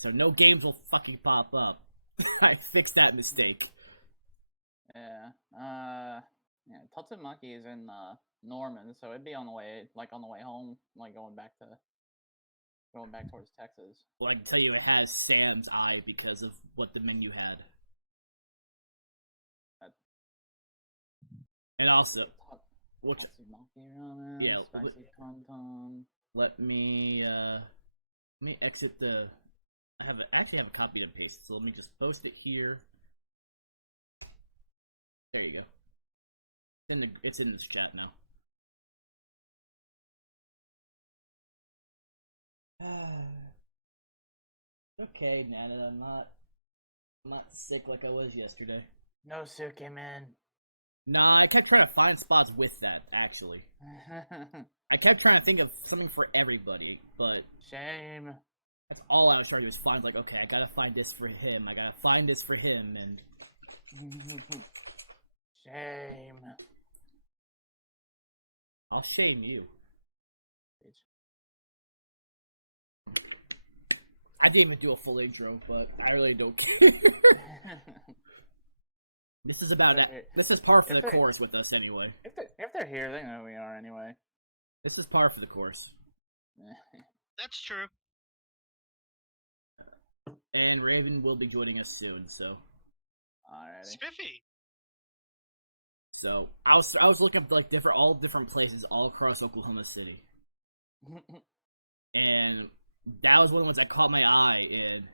So no games will fucking pop up. I fixed that mistake. Yeah. Yeah. Tatsumaki is in Norman, so it'd be on the way, on the way home, going back towards Texas. Well, I can tell you it has Sam's eye because of what the menu had. That, And also, which Tatsumaki ramen, yeah, spicy canton. let me exit the. Actually have a copy and paste, so let me just post it here. There you go. It's in this chat now. Okay, Nana, I'm not sick like I was yesterday. No Sukemen. Nah, I kept trying to find spots with that, actually. I kept trying to think of something for everybody, but Shame. that's all I was trying to do was find, like, okay, I gotta find this for him, I gotta find this for him, and... Shame. I'll shame you. I didn't even do a full intro, but I really don't care. This is about that. This is par for the course with us anyway. If they're here, they know who we are anyway. This is par for the course. That's true. And Raven will be joining us soon, so. Alrighty. Spiffy. So I was looking up like all different places all across Oklahoma City, and that was one of the ones that caught my eye. And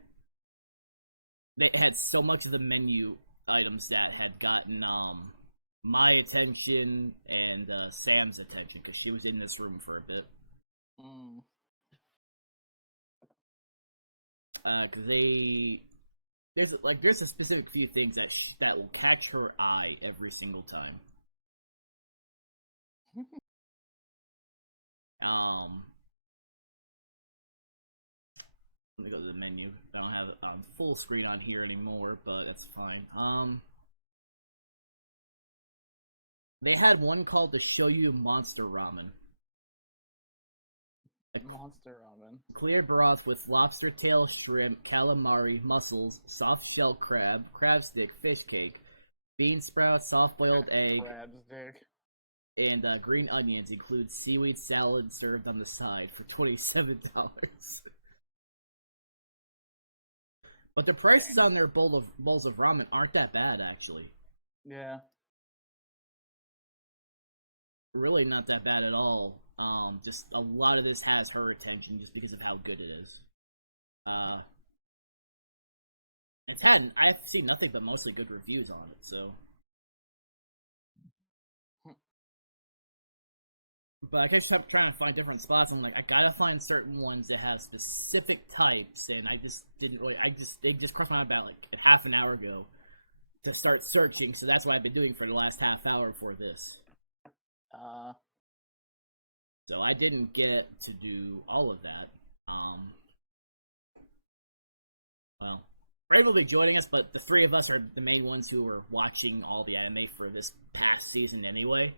they had so much of the menu items that had gotten my attention and Sam's attention because she was in this room for a bit. Because there's a specific few things that will catch her eye every single time. Let me go to the menu. I don't have it on full screen on here anymore, but that's fine. They had one called the Shoyu Monster Ramen. Monster ramen. Clear broth with lobster tail, shrimp, calamari, mussels, soft shell crab, crab stick, fish cake, bean sprouts, soft boiled egg, and green onions. Includes seaweed salad served on the side for $27. But the prices on their bowls of ramen aren't that bad, actually. Yeah. Really not that bad at all. Just a lot of this has her attention just because of how good it is. I've seen nothing but mostly good reviews on it, so. But I kept trying to find different spots. I'm like, I gotta find certain ones that have specific types, and I just didn't really. They just crossed my mind about like a half an hour ago to start searching. So that's what I've been doing for the last half hour before this. So I didn't get to do all of that. Well, Ray will be joining us, but the three of us are the main ones who are watching all the anime for this past season anyway.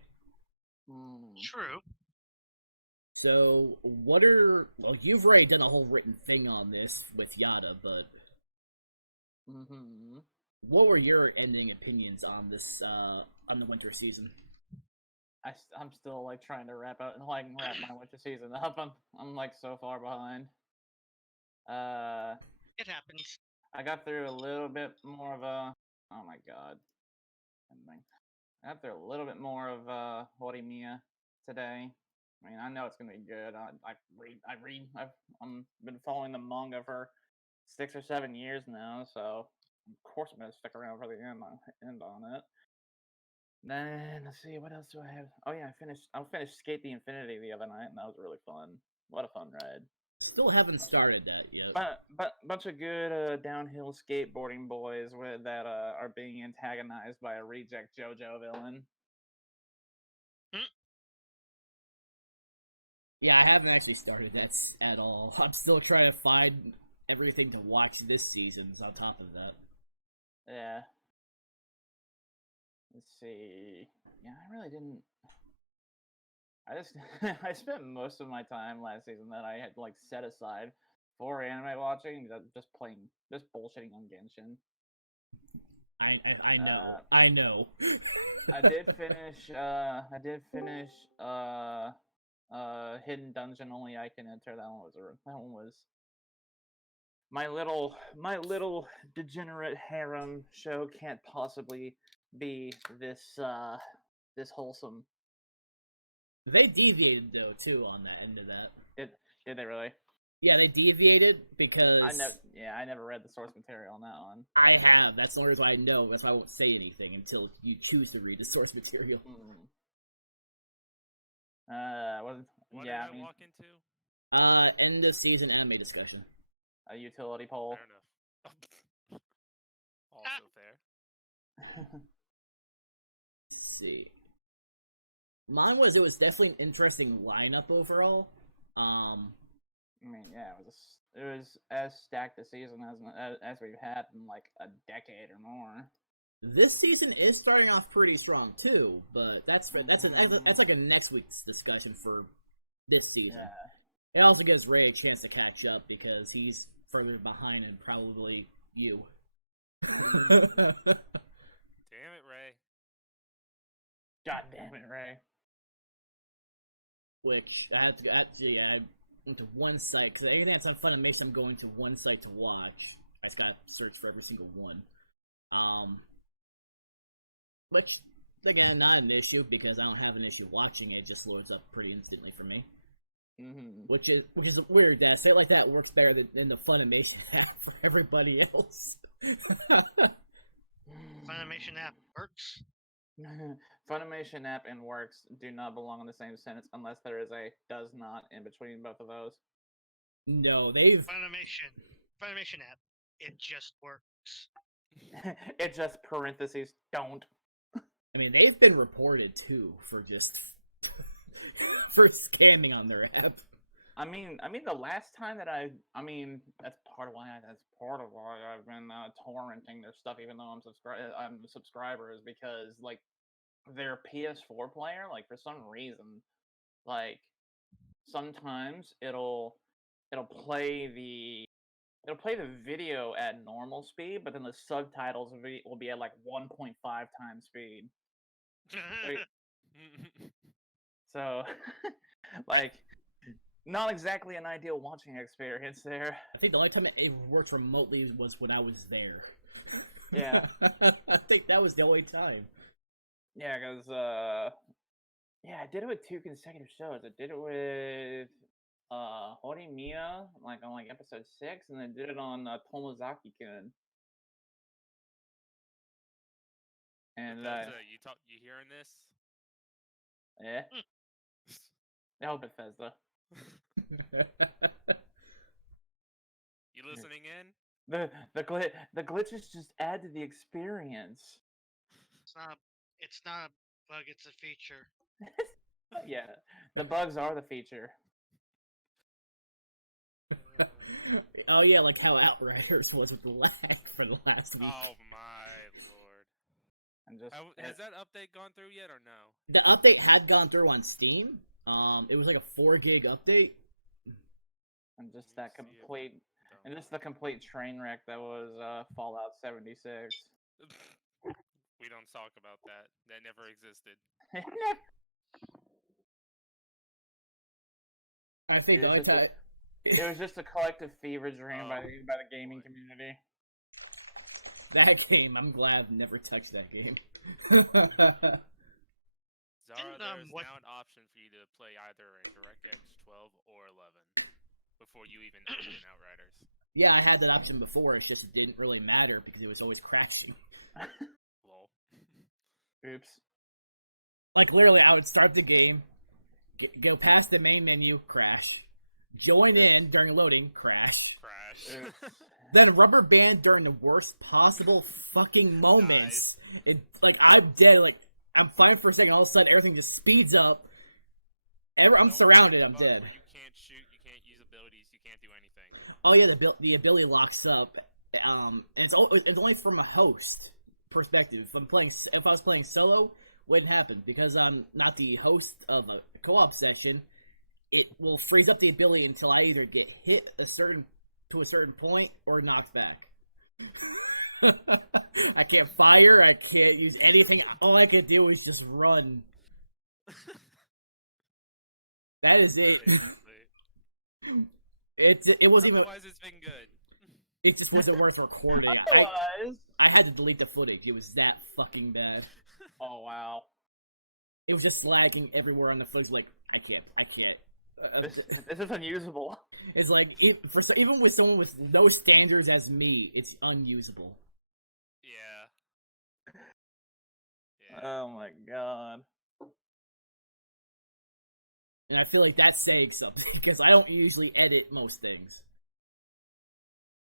True. So, you've already done a whole written thing on this with Yada, but what were your ending opinions on this, on the winter season? I'm still like trying to wrap my winter season up. I'm like so far behind. It happens. I got through a little bit more of a. Oh my god. I got through a little bit more of Horimiya today. I mean, I know it's gonna be good. I've been following the manga for 6 or 7 years now, so of course I'm gonna stick around for the end on it. Then let's see, what else do I have? Oh yeah, I finished Skate the Infinity the other night, and that was really fun. What a fun ride! Still haven't started that yet. But bunch of good downhill skateboarding boys that are being antagonized by a reject JoJo villain. Yeah, I haven't actually started that at all. I'm still trying to find everything to watch this season on top of that. Yeah. Let's see. Yeah, I really didn't. I spent most of my time last season that I had like set aside before anime watching, just bullshitting on Genshin. I know. I know. I did finish Hidden Dungeon Only I Can Enter. That one was my little degenerate harem show can't possibly be this wholesome. They deviated though too on that end of that. Did they really? Yeah, they deviated because I never read the source material on that one. I have. That's the only reason why I know. That's why I won't say anything until you choose to read the source material. What did I walk into? End of season anime discussion. A utility pole. Fair enough. Also fair. Let's see. Mine was it was definitely an interesting lineup overall. I mean, yeah, it was as stacked a season as we've had in like a decade or more. This season is starting off pretty strong too, but that's like a next week's discussion for this season. Yeah. It also gives Ray a chance to catch up because he's further behind and probably you. Damn it, Ray. God damn it, Ray. Which I went to one site because anything that's on Funimation, I'm going to one site to watch. I just gotta search for every single one. Which again, not an issue because I don't have an issue watching it. It just loads up pretty instantly for me. Mm-hmm. Which is weird that a site like that works better than the Funimation app for everybody else. Funimation app works. Funimation app and works do not belong in the same sentence unless there is a does not in between both of those. No, they've Funimation app. It just works. It just parentheses don't. I mean, they've been reported too for just for scamming on their app. I mean, the last time that that's part of why I've been torrenting their stuff, even though I'm a subscriber, is because like their PS4 player, like for some reason, like sometimes it'll play the video at normal speed, but then the subtitles will be at like 1.5 times speed. So, like, not exactly an ideal watching experience there. I think the only time it worked remotely was when I was there. Yeah. I think that was the only time. Yeah, because, I did it with 2 consecutive shows. I did it with, Horimiya, like, on, like, episode 6, and then did it on, Tomozaki-kun. And, you hearing this? Yeah. Oh, Bethesda. You listening in? The glitches just add to the experience. It's not a bug, it's a feature. Yeah, the bugs are the feature. Oh yeah, like how Outriders was with the lag for the last week. Oh my lord. Has that update gone through yet or no? The update had gone through on Steam. It was like a 4 gig update. And just the complete train wreck that was Fallout 76. We don't talk about that. That never existed. I think the only time it was just a collective fever dream by the gaming community. That game, I'm glad I've never touched that game. Zara, there's now an option for you to play either a DirectX 12 or 11 before you even open Outriders. Yeah, I had that option before. It's just it didn't really matter because it was always crashing. Lol. Oops. Like literally, I would start the game, go past the main menu, crash, join in during loading, crash. Then rubber band during the worst possible fucking moments. It like I'm dead. Like I'm fine for a second. All of a sudden, everything just speeds up. I'm surrounded. I'm dead. You can't shoot. You can't use abilities. You can't do anything. Oh yeah, the ability locks up. And it's only from a host perspective. If I was playing solo, wouldn't happen because I'm not the host of a co-op session. It will freeze up the ability until I either get hit a certain to a certain point or knocked back. I can't fire. I can't use anything. All I can do is just run. That is it. It wasn't even. Otherwise, it's been good. It just wasn't worth recording. I had to delete the footage. It was that fucking bad. Oh wow. It was just lagging everywhere on the footage. Like I can't. This is unusable. It's like even with someone with no standards as me, it's unusable. Yeah. Oh my god. And I feel like that's saying something because I don't usually edit most things.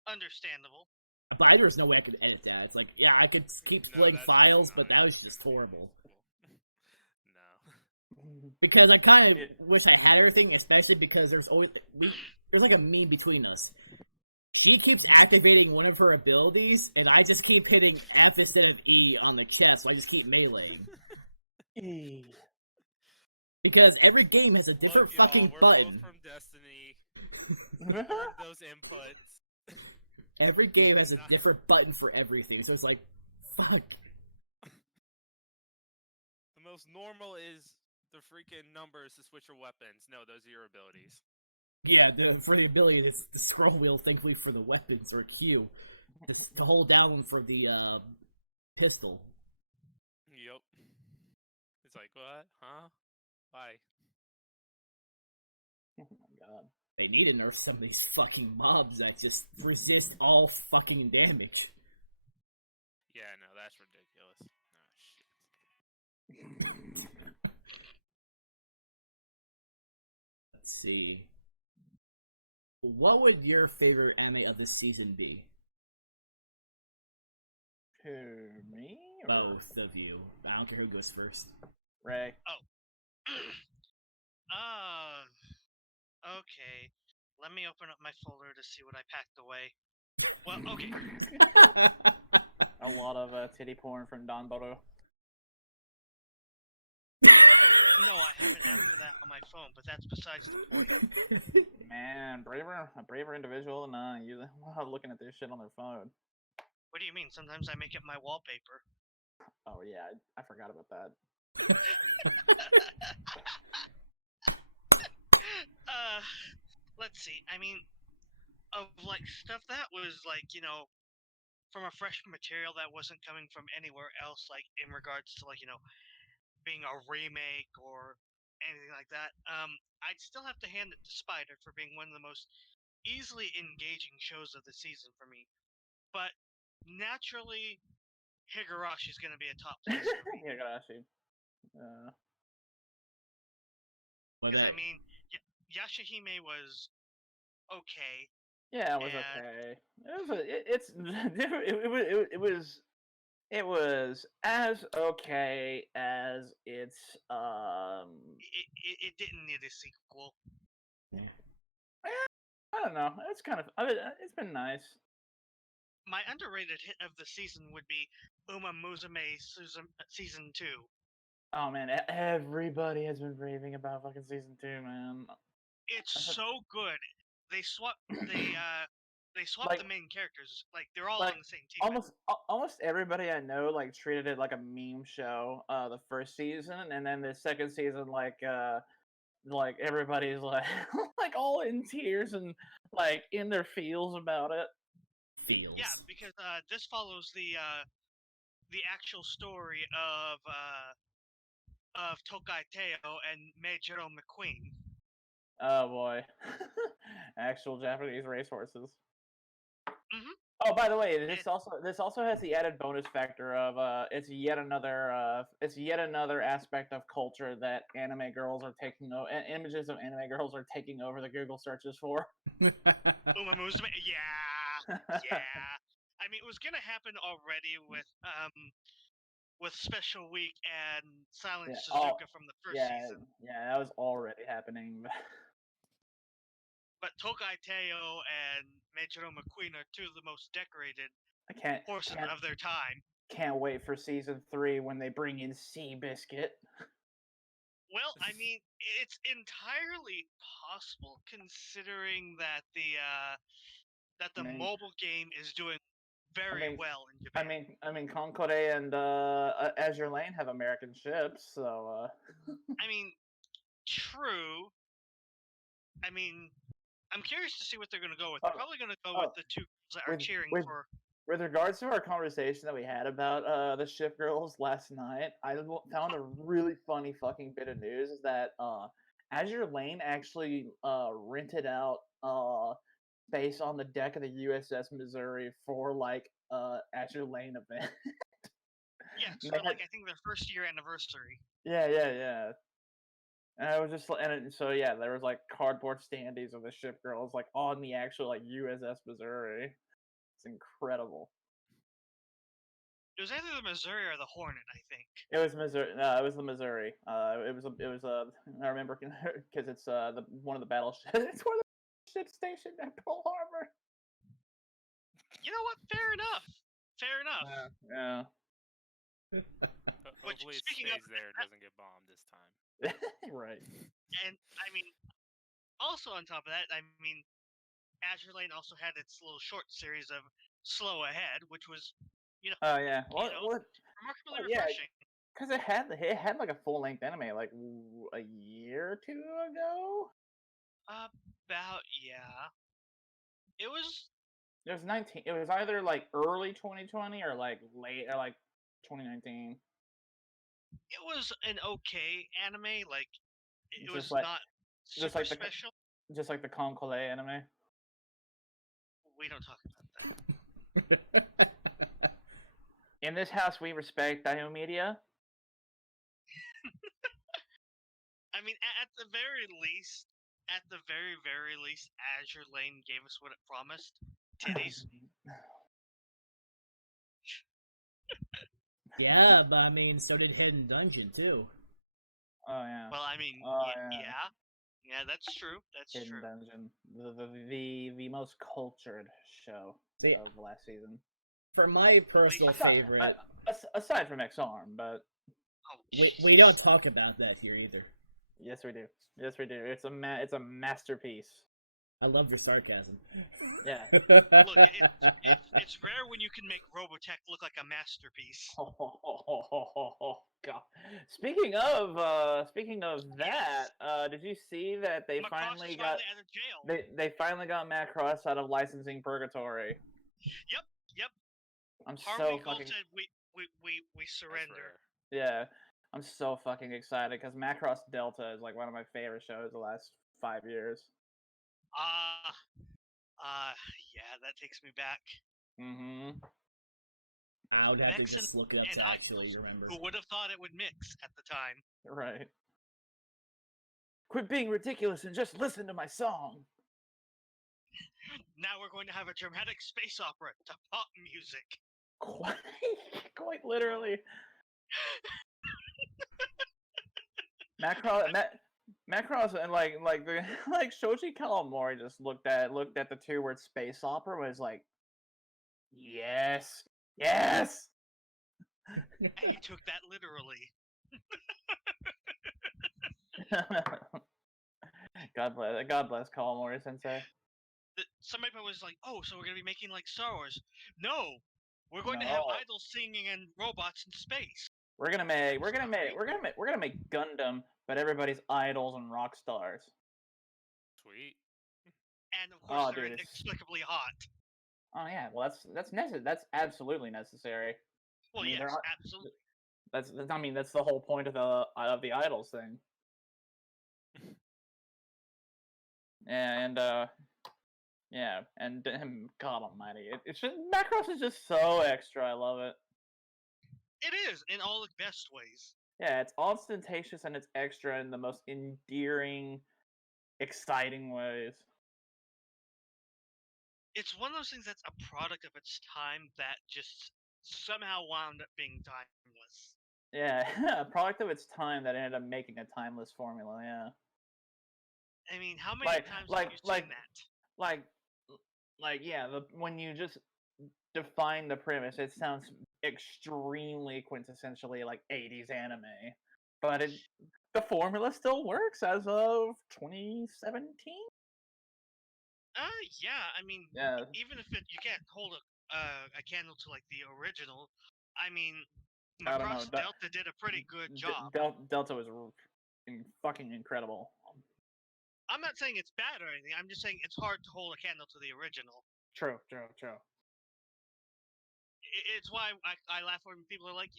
Understandable. But there's no way I could edit that. It's like, yeah, I could keep splitting files, but that was just horrible. No. Because I kind of wish I had everything, especially because there's like a meme between us. She keeps activating one of her abilities, and I just keep hitting F instead of E on the chest, so I just keep meleeing. Because every game has a different fucking button. From Destiny. Those inputs. Every game has a different button for everything, so it's like, fuck. The most normal is the freaking numbers to switch your weapons. No, those are your abilities. Yeah, for the ability, it's the scroll wheel, thankfully, for the weapons, or Q. To hold down for the, pistol. Yep. It's like, what? Huh? Why? Oh my god. They need to nerf some of these fucking mobs that just resist all fucking damage. Yeah, no, that's ridiculous. Oh, shit. Let's see. What would your favorite anime of this season be? Who, me? Or Both of you. I don't care who goes first. Ray. Okay. Let me open up my folder to see what I packed away. Well, okay. A lot of titty porn from Don Bodo. No, I haven't opened that on my phone, but that's besides the point. Man, a braver individual than I. You looking at this shit on their phone. What do you mean? Sometimes I make it my wallpaper. Oh yeah, I forgot about that. Let's see. I mean, of like stuff that was like, from a fresh material that wasn't coming from anywhere else, like in regards to like, being a remake or anything like that. I'd still have to hand it to Spider for being one of the most easily engaging shows of the season for me. But naturally, Higarashi's going to be a top place for me. Higurashi. What I about mean, Yashahime was okay. Yeah, it was okay. It was as okay as it's It didn't need a sequel. Yeah. I don't know. It's kind of it's been nice. My underrated hit of the season would be Uma Musume season 2. Oh man, everybody has been raving about fucking season 2, man. It's so good. They swap Like- the main characters. Like they're all like, on the same team. Almost everybody I know like treated it like a meme show the first season, and then the second season like everybody's like like all in tears and like in their feels about it. Feels. Yeah, because this follows the actual story of Tokai Teo and Meijiro McQueen. Oh boy, actual Japanese racehorses. Mhm. Oh, by the way, this also has the added bonus factor of it's yet another aspect of culture that anime girls are taking images of anime girls are taking over the Google searches for. Uma Musume, yeah. I mean, it was gonna happen already with Special Week and Silent Yeah, Suzuka from the first season. Yeah, that was already happening. But Tokai Teo and Meijiro McQueen are two of the most decorated horses of their time. Can't wait for season 3 when they bring in Seabiscuit. Well, I mean, it's entirely possible considering that that the mean- mobile game is doing very mean- well in Japan. I mean, Concorde and Azure Lane have American ships, so. I mean, true. I mean, I'm curious to see what they're going to go with. They're probably going to go with the two that are cheering for. With regards to our conversation that we had about the ship girls last night, I found a really funny fucking bit of news is that Azure Lane actually rented out space on the deck of the USS Missouri for like Azure Lane event. Yes, for like I think their first year anniversary. Yeah. And I was just so yeah, there was like cardboard standees of the ship girls like on the actual like USS Missouri. It's incredible. It was either the Missouri or the Hornet, I think. It was Missouri. No, it was the Missouri. It was I remember because it's one of the battleships. It's one of the ship stationed at Pearl Harbor. You know what? Fair enough. Fair enough. Yeah. Hopefully it speaking stays of there and doesn't get bombed this time. Right. And I mean, also on top of that, I mean, Azure Lane also had its little short series of Slow Ahead, which was, Oh yeah. remarkably refreshing. Because it had like a full length anime like a year or two ago. Yeah. It was. It was 19. It was either like early 2020 or like late or like 2019. It was an okay anime. Like it Just was like- not just super like the- special. Just like the Concorde anime. We don't talk about that. In this house, we respect Daiho Media. I mean, at the very least, Azure Lane gave us what it promised: titties. Yeah, but I mean, so did Hidden Dungeon too. Oh yeah. Well, I mean, yeah. yeah, that's true. That's Hidden true. Dungeon, the most cultured show See, of the last season. for my personal favorite, aside from X-Arm, but Oh, we don't talk about that here either. yes, we do. Yes, we do. It's a masterpiece. I love your sarcasm. Yeah. Look, it's rare when you can make Robotech look like a masterpiece. God. Speaking of that, did you see that they Macross finally is got out of jail. they finally got Matt Cross out of licensing purgatory? Yep. I'm Harvey so Gold fucking said we surrender. yeah. I'm so fucking excited because Macross Delta is like one of my favorite shows the last 5 years. Yeah, that takes me back. Mm-hmm. I would have to Mix just and- look it up and to I- actually remember. Who would have thought it would mix at the time? Right. Quit being ridiculous and just listen to my song. Now we're going to have a dramatic space opera to pop music. Quite literally. Macross and like the like Shoji Kawamori just looked at the two-word space opera was like, yes. And he took that literally. God bless Kawamori Sensei. Somebody was like, "Oh, so we're gonna be making like Star Wars?" No, we're going to have No. idols singing and robots in space. We're gonna make Gundam, but everybody's idols and rock stars. Sweet. And of course, Oh, they're dude, inexplicably hot. Oh yeah, well that's absolutely necessary. Well, I mean, yes, they're not- absolutely. That's the whole point of the idols thing. And God Almighty, it's just Macross is just so extra. I love it. It is in all the best ways. Yeah, it's ostentatious and it's extra in the most endearing, exciting ways. It's one of those things that's a product of its time that just somehow wound up being timeless. Yeah, a product of its time that ended up making a timeless formula. Yeah. I mean, how many times have you seen that? When you just define the premise, it sounds extremely quintessentially like 80s anime, but the formula still works as of 2017. Yeah. I mean, Yeah. even if you can't hold a candle to like the original, I mean, I don't know. Macross Delta did a pretty good job. Delta was fucking incredible. I'm not saying it's bad or anything. I'm just saying it's hard to hold a candle to the original. True. It's why I laugh when people are like,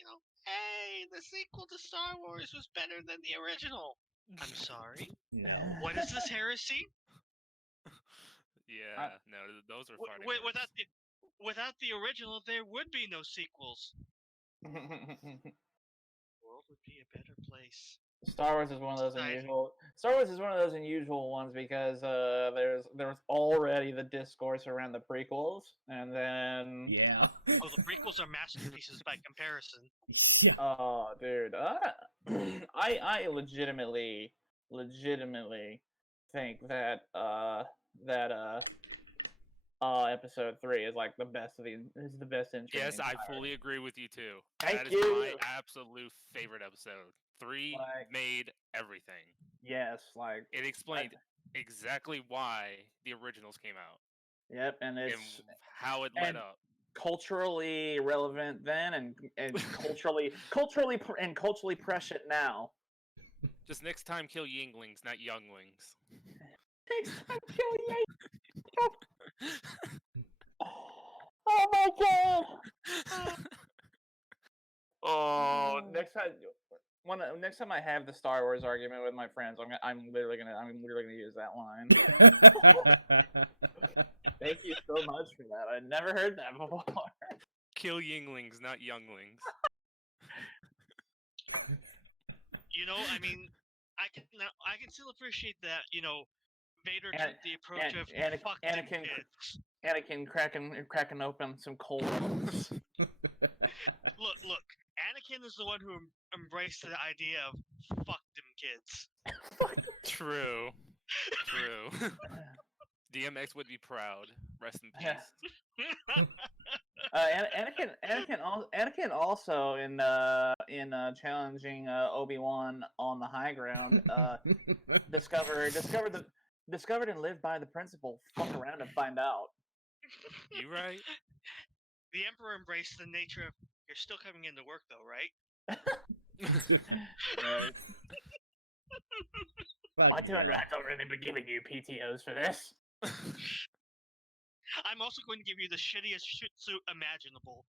hey, the sequel to Star Wars was better than the original. I'm sorry. No. What is this heresy? Yeah, no, those are fighting words. Without the original, there would be no sequels. The world would be a better place. Star Wars is one of those unusual. Star Wars is one of those unusual ones because there was already the discourse around the prequels, and then Yeah. Oh, the prequels are masterpieces by comparison. Yeah. Oh, dude, I legitimately think that episode 3 is like the best intro. Yes, I fully agree with you too. Thank that you. is my absolute favorite episode. 3 made everything. Yes, like it explained exactly why the originals came out. Yep, and and how it led up. Culturally relevant then, and culturally prescient now. Just next time, kill Yinglings, not Younglings. Next time, kill Yinglings. Oh my god! Oh, next time I have the Star Wars argument with my friends, I'm literally gonna use that line. Thank you so much for that. I'd never heard that before. Kill Yinglings, not Younglings. I mean, I can still appreciate that. Vader took the approach of fuck them kids. Anakin cracking open some cold ones. Look. Anakin is the one who embraced the idea of fuck them kids. True. DMX would be proud. Rest in peace. Anakin also in challenging Obi-Wan on the high ground discovered and lived by the principle. Fuck around and find out. You right? The Emperor embraced the nature of you're still coming into work though, right? Right. Fucking hell. I've already been giving you PTOs for this. I'm also going to give you the shittiest shit suit imaginable.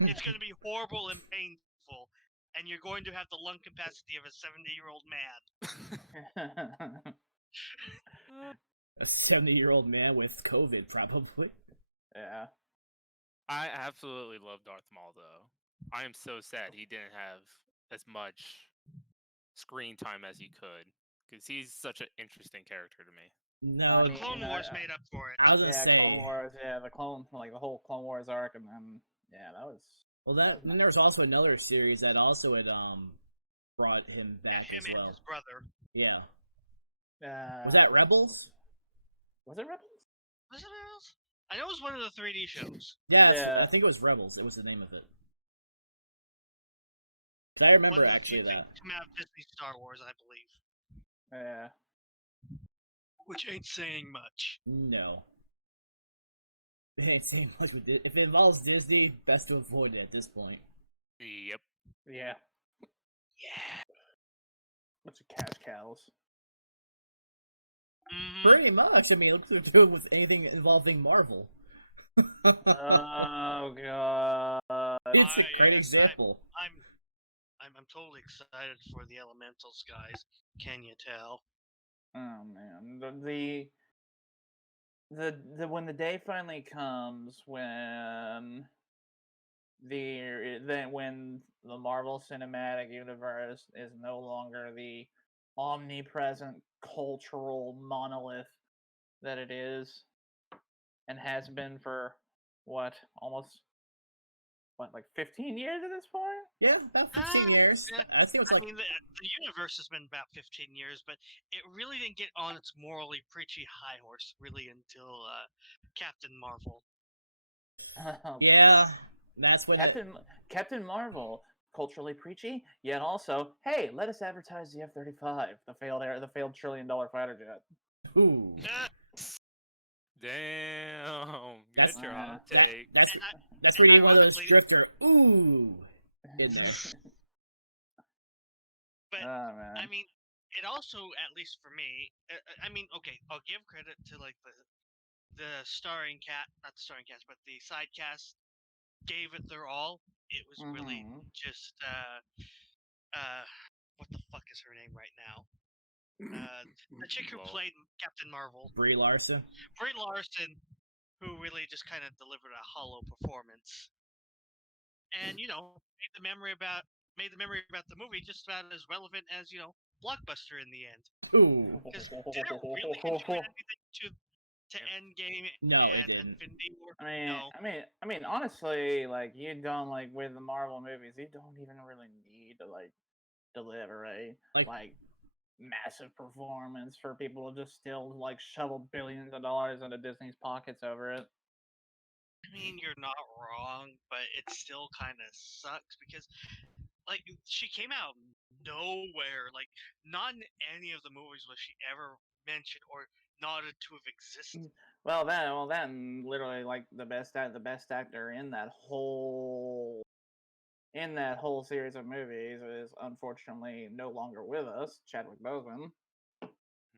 It's going to be horrible and painful, and you're going to have the lung capacity of a 70-year-old man. A 70-year-old man with COVID, probably. Yeah. I absolutely love Darth Maul, though. I am so sad he didn't have as much screen time as he could, because he's such an interesting character to me. No, Clone Wars made up for it. I was gonna say, the whole Clone Wars arc, and then that was. Well, then there was also another series that also had brought him back as well. His brother. Yeah. Was that Rebels? Was it Rebels? Was it Rebels? I know it was one of the 3D shows. Yeah, I think it was Rebels. It was the name of it. Because I remember actually that. Come out of Disney Star Wars, I believe. Yeah. Which ain't saying much. No. It ain't saying much with it. If it involves Disney, best to avoid it at this point. Yep. Yeah. Bunch of cash cows. Mm-hmm. Pretty much. I mean, look what they're doing with anything involving Marvel. Oh god. It's a great example. I'm totally excited for the Elementals, guys. Can you tell? Oh man, when the day finally comes when the Marvel Cinematic Universe is no longer the omnipresent cultural monolith that it is and has been for like 15 years at this point? Yeah, about 15 years. Yeah, I think it was like... I mean, the universe has been about 15 years, but it really didn't get on its morally preachy high horse really until Captain Marvel. Yeah, that's when Captain Marvel, culturally preachy, yet also, hey, let us advertise the F-35, the failed $1 trillion fighter jet. Ooh. Damn. That's- That's your hot That take. that's where you need one of those drifter ooh in there. But Oh man. I mean, it also, at least for me, I mean, okay, I'll give credit to like the starring cat, not the starring cast, but the side cast gave it their all. It was really Mhm. just what the fuck is her name right now? The chick who Lol. played Captain Marvel, Brie Larson. Brie Larson, who really just kind of delivered a hollow performance, and made the memory about the movie just about as relevant as Blockbuster in the end. Ooh. Because did it really contribute anything to Endgame No, it and didn't. Infinity War? I mean, No. I mean, honestly, like you don't like with the Marvel movies, you don't even really need to like deliver a Like- massive performance for people to just still like shovel billions of dollars into Disney's pockets over it. I mean, you're not wrong, but it still kind of sucks because, like, she came out of nowhere. Like, not in any of the movies was she ever mentioned or nodded to have existed. Well, then, literally, like the best actor in that whole series of movies is unfortunately no longer with us, Chadwick Boseman.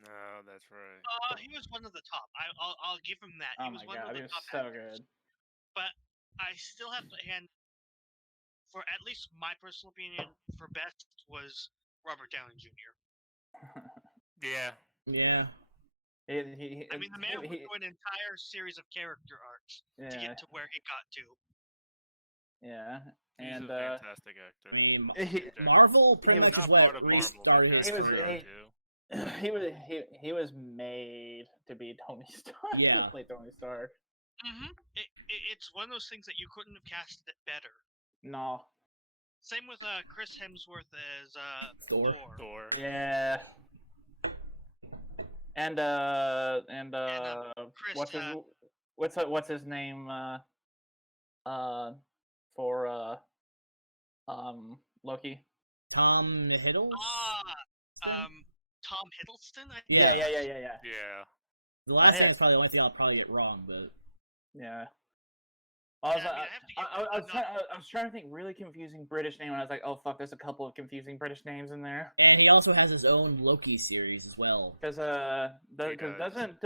No, that's right. He was one of the top. I'll give him that. Oh He was my one god, of he the was top so actors. good. But I still have to hand, for at least my personal opinion, for best was Robert Downey Jr. Yeah. Yeah. I mean, the man went he- through an entire series of character arcs to yeah, get to where he got to. yeah, He's and a fantastic actor. I mean, he- Marvel pretty he much was is not part what of Marvel. restarted his He was- career. he was made to be Tony Stark. Yeah. To play Tony Stark. It's one of those things that you couldn't have casted it better. No. Same with Chris Hemsworth as Thor. Thor. Yeah. And Chris, what's his name for Loki? Tom Hiddleston. Tom Hiddleston. Yeah. Yeah. The last name is probably the only thing I'll probably get wrong, but Yeah. I mean, I have to give I was trying to think really confusing British name, and I was like, oh fuck, there's a couple of confusing British names in there. and he also has his own Loki series as well. Because doesn't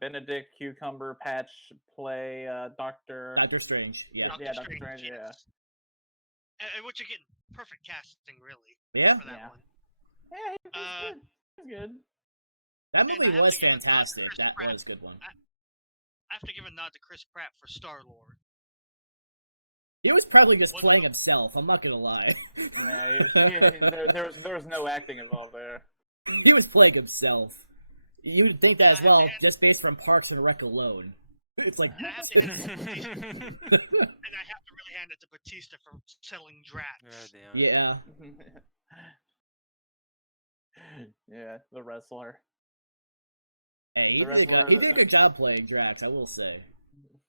Benedict Cucumber Patch play Doctor Strange. Yeah. Yeah, Doctor Strange, yeah. Which again, perfect casting, really. Yeah. For that Yeah. one. Yeah, he's good. That And movie I have was to give a nod to fantastic. Chris That Pratt. was a good one. I have to give a nod to Chris Pratt for Star Lord. He was probably just playing himself. I'm not gonna lie. There was no acting involved there. He was playing himself. You would think that as well, just based from Parks and Rec alone. It's like. And I have to really hand it to Batista for selling Drax. Yeah. Yeah, the wrestler. Hey, he did a good job playing Drax, I will say.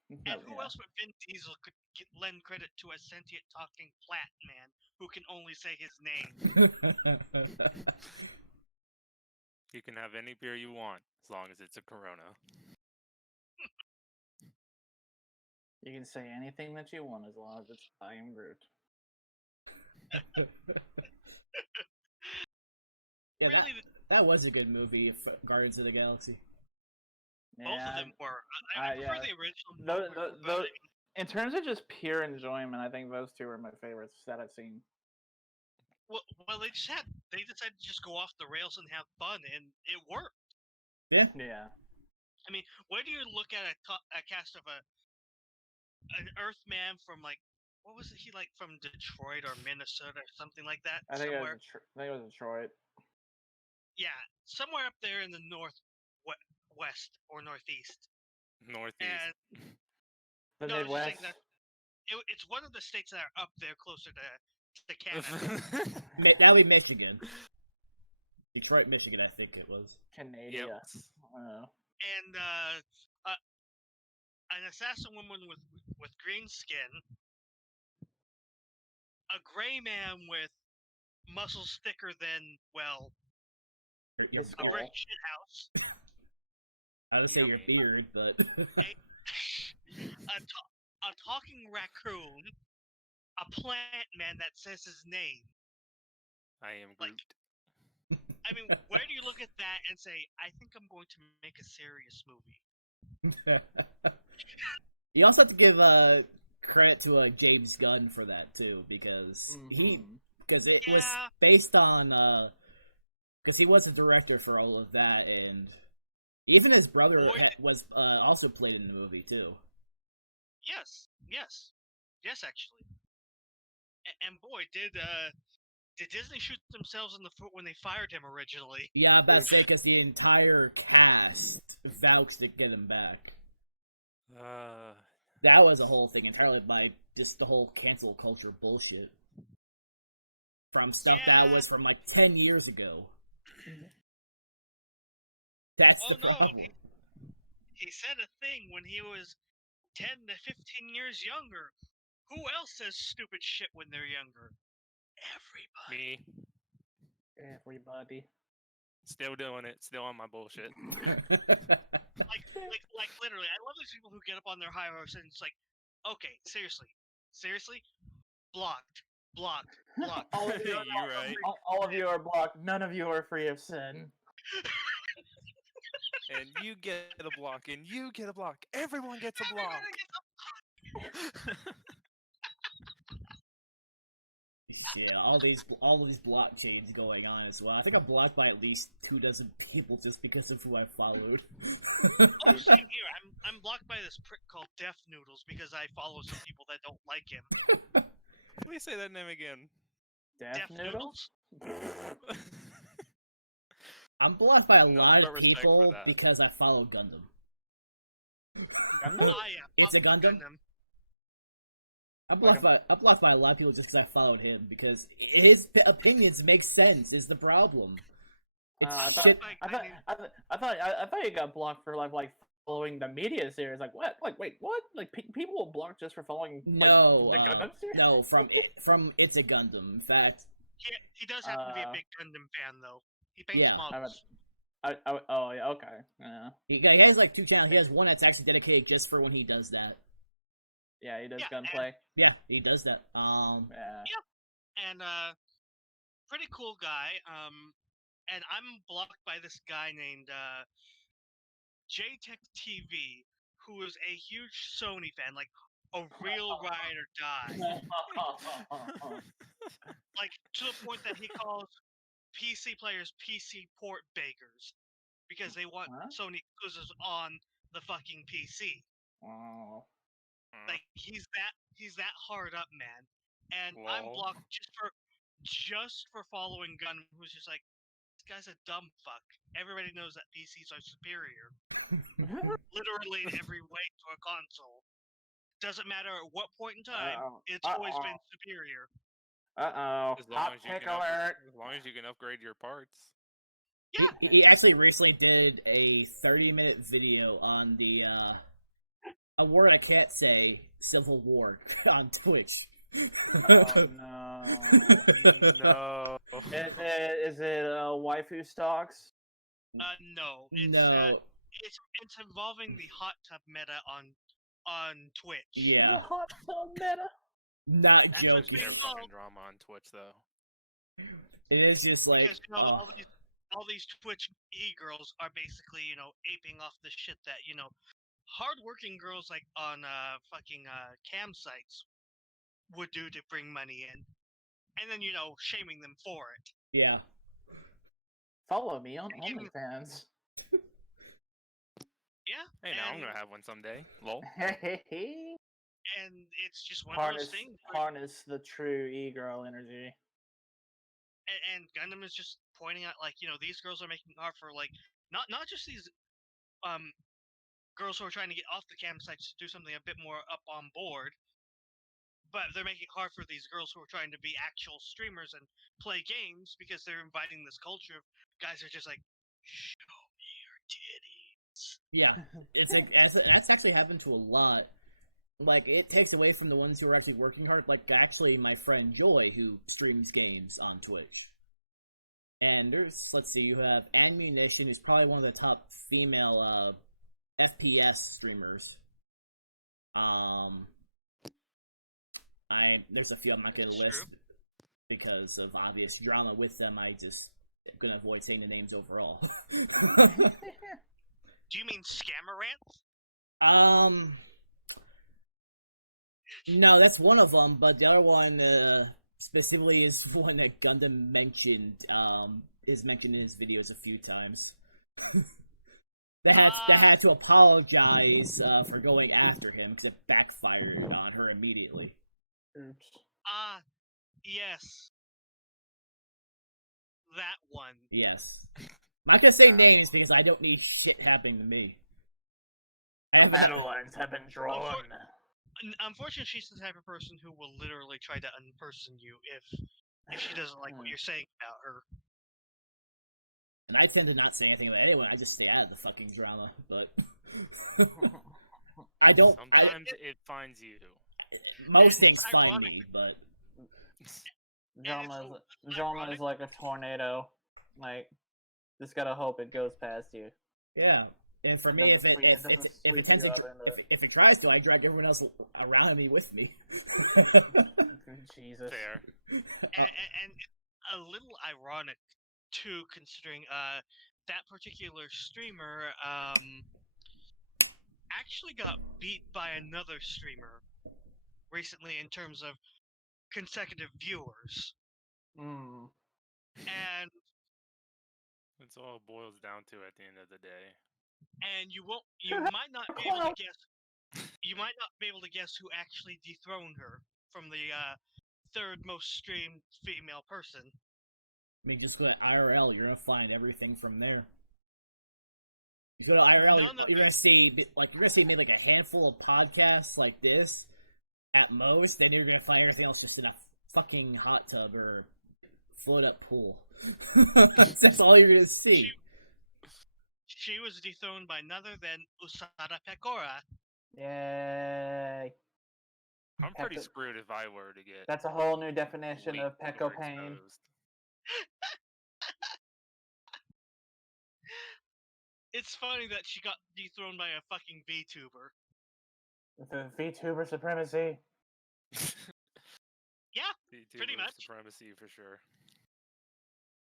And who else but Vin Diesel could lend credit to a sentient talking flat man who can only say his name? You can have any beer you want, as long as it's a Corona. You can say anything that you want as long as it's I am Groot. Yeah, Really, that was a good movie, Guardians of the Galaxy. both of them were. I prefer yeah. the original. Those, in terms of just pure enjoyment, I think those two are my favorites that I've seen. Well, they decided to just go off the rails and have fun, and it worked. Yeah. Yeah. I mean, where do you look at a cast of an Earthman from like, what was it? He like from Detroit or Minnesota or something like that. I think somewhere. it was Detroit. Yeah, somewhere up there in the northwest or northeast. Northeast. The No, I was just Midwest. saying that it's one of the states that are up there closer to Canada. That would be Michigan. Detroit, Michigan, I think it was. Canada. Yep. And an assassin woman with green skin, a gray man with muscles thicker than, well, Your a brick shit house, I would say your beard, but a talking raccoon, a plant man that says his name. I am Groot. I mean, where do you look at that and say, I think I'm going to make a serious movie? you also have to give credit to James Gunn for that too, because it was based on because he was a director for all of that, and even his brother was also played in the movie too. Yes, actually. And boy, did Disney shoot themselves in the foot when they fired him originally? Yeah, I'm about to say, because the entire cast vouched to get him back. That was a whole thing entirely by just the whole cancel culture bullshit. From stuff that was from like 10 years ago. That's the problem. He said a thing when he was 10 to 15 years younger. Who else says stupid shit when they're younger? Everybody. Me. Everybody. Still doing it. Still on my bullshit. like literally, I love these people who get up on their high horse and it's like, okay, seriously, blocked. All of you, You're right. All of you are blocked. None of you are free of sin. And you get a block, and you get a block. Everyone gets a block. Shit, all these blockchains going on as well. I think I'm blocked by at least 24 people just because of who I followed. Here, I'm blocked by this prick called Death Noodles because I follow some people that don't like him. Please say that name again. Death Noodles? I'm blocked by a lot of people because I follow Gundam. It's a Gundam? I'm blocked by a lot of people just because I followed him, because his opinions make sense is the problem. It's shit. I thought you got blocked for like following the media series. Like what? Like wait, what? Like people will block just for following? No, no, from It's a Gundam. In fact, he does happen to be a big Gundam fan though. He yeah. Models. Oh yeah, okay. Yeah. He has like 2 channels. He has one that's actually dedicated just for when he does that. Yeah, he does gunplay. Yeah, he does that. Yeah. And pretty cool guy. And I'm blocked by this guy named JTech TV, who is a huge Sony fan, like a real ride or die. Like to the point that he calls PC players PC port bakers because they want Sony exclusives on the fucking PC. Wow. Like he's that hard up, man. And I'm blocked just for following Gun, who's just like, this guy's a dumb fuck. Everybody knows that PCs are superior. Literally in every way to a console. Doesn't matter at what point in time, it's always been superior. Hot pick alert. As long as you can upgrade your parts. Yeah. He actually recently did a 30-minute video on the a word I can't say, Civil War, on Twitch. No. Is it waifu stocks? No. No. It's involving the hot tub meta on Twitch. Yeah. Hot tub meta? Not joking. Drama on Twitch though. It is just like, all these Twitch e-girls are basically, aping off the shit that, hardworking girls like on fucking cam sites would do to bring money in, and then shaming them for it. Yeah. Follow me on OnlyFans. Yeah. Hey, now I'm gonna have one someday. Lol. And it's just one of those things. Harness the true e-girl energy. And Gundam is just pointing out, like, these girls are making art for, like, not just these girls who are trying to get off the campsites to do something a bit more up on board, but they're making it hard for these girls who are trying to be actual streamers and play games because they're inviting this culture of guys who are just like, show me your titties. Yeah, that's actually happened to a lot. Like, it takes away from the ones who are actually working hard. Like, actually, my friend Joy, who streams games on Twitch. And there's, let's see, you have Ammunition, who's probably one of the top female FPS streamers. There's a few I'm not gonna list because of obvious drama with them. I just gonna avoid saying the names overall. Do you mean Scammerant? No, that's one of them, but the other one specifically is one that Gundam mentioned. Is mentioned in his videos a few times. They had to apologize for going after him because it backfired on her immediately. Oops. Yes. That one. Yes. I'm not gonna say names because I don't need shit happening to me. I have enough. Lines have been drawn. Unfortunately, she's the type of person who will literally try to unperson you if she doesn't like what you're saying about her. And I tend to not say anything about anyone. I just stay out of the fucking drama. But I don't. Sometimes it finds you. Most things find me, but Drama is like a tornado. Like, just gotta hope it goes past you. yeah. And for me, if it tries to, I drag everyone else around me with me. Jesus. Fair. And a little ironic too, considering that particular streamer actually got beat by another streamer recently in terms of consecutive viewers. Mm. And That's all it boils down to at the end of the day. and you might not be able to guess. You might not be able to guess who actually dethroned her from the third most streamed female person. I mean, just go to IRL. You're gonna find everything from there. You go to IRL, you're gonna see maybe like a handful of podcasts like this, at most. Then you're gonna find everything else just in a fucking hot tub or float up pool. That's all you're gonna see. She was dethroned by none other than Usada Pecora. Yay. I'm pretty screwed if I were to get. That's a whole new definition leaked of or Pecco Pain. exposed. It's funny that she got dethroned by a fucking VTuber. The VTuber supremacy. Yeah, pretty VTuber much. supremacy for sure.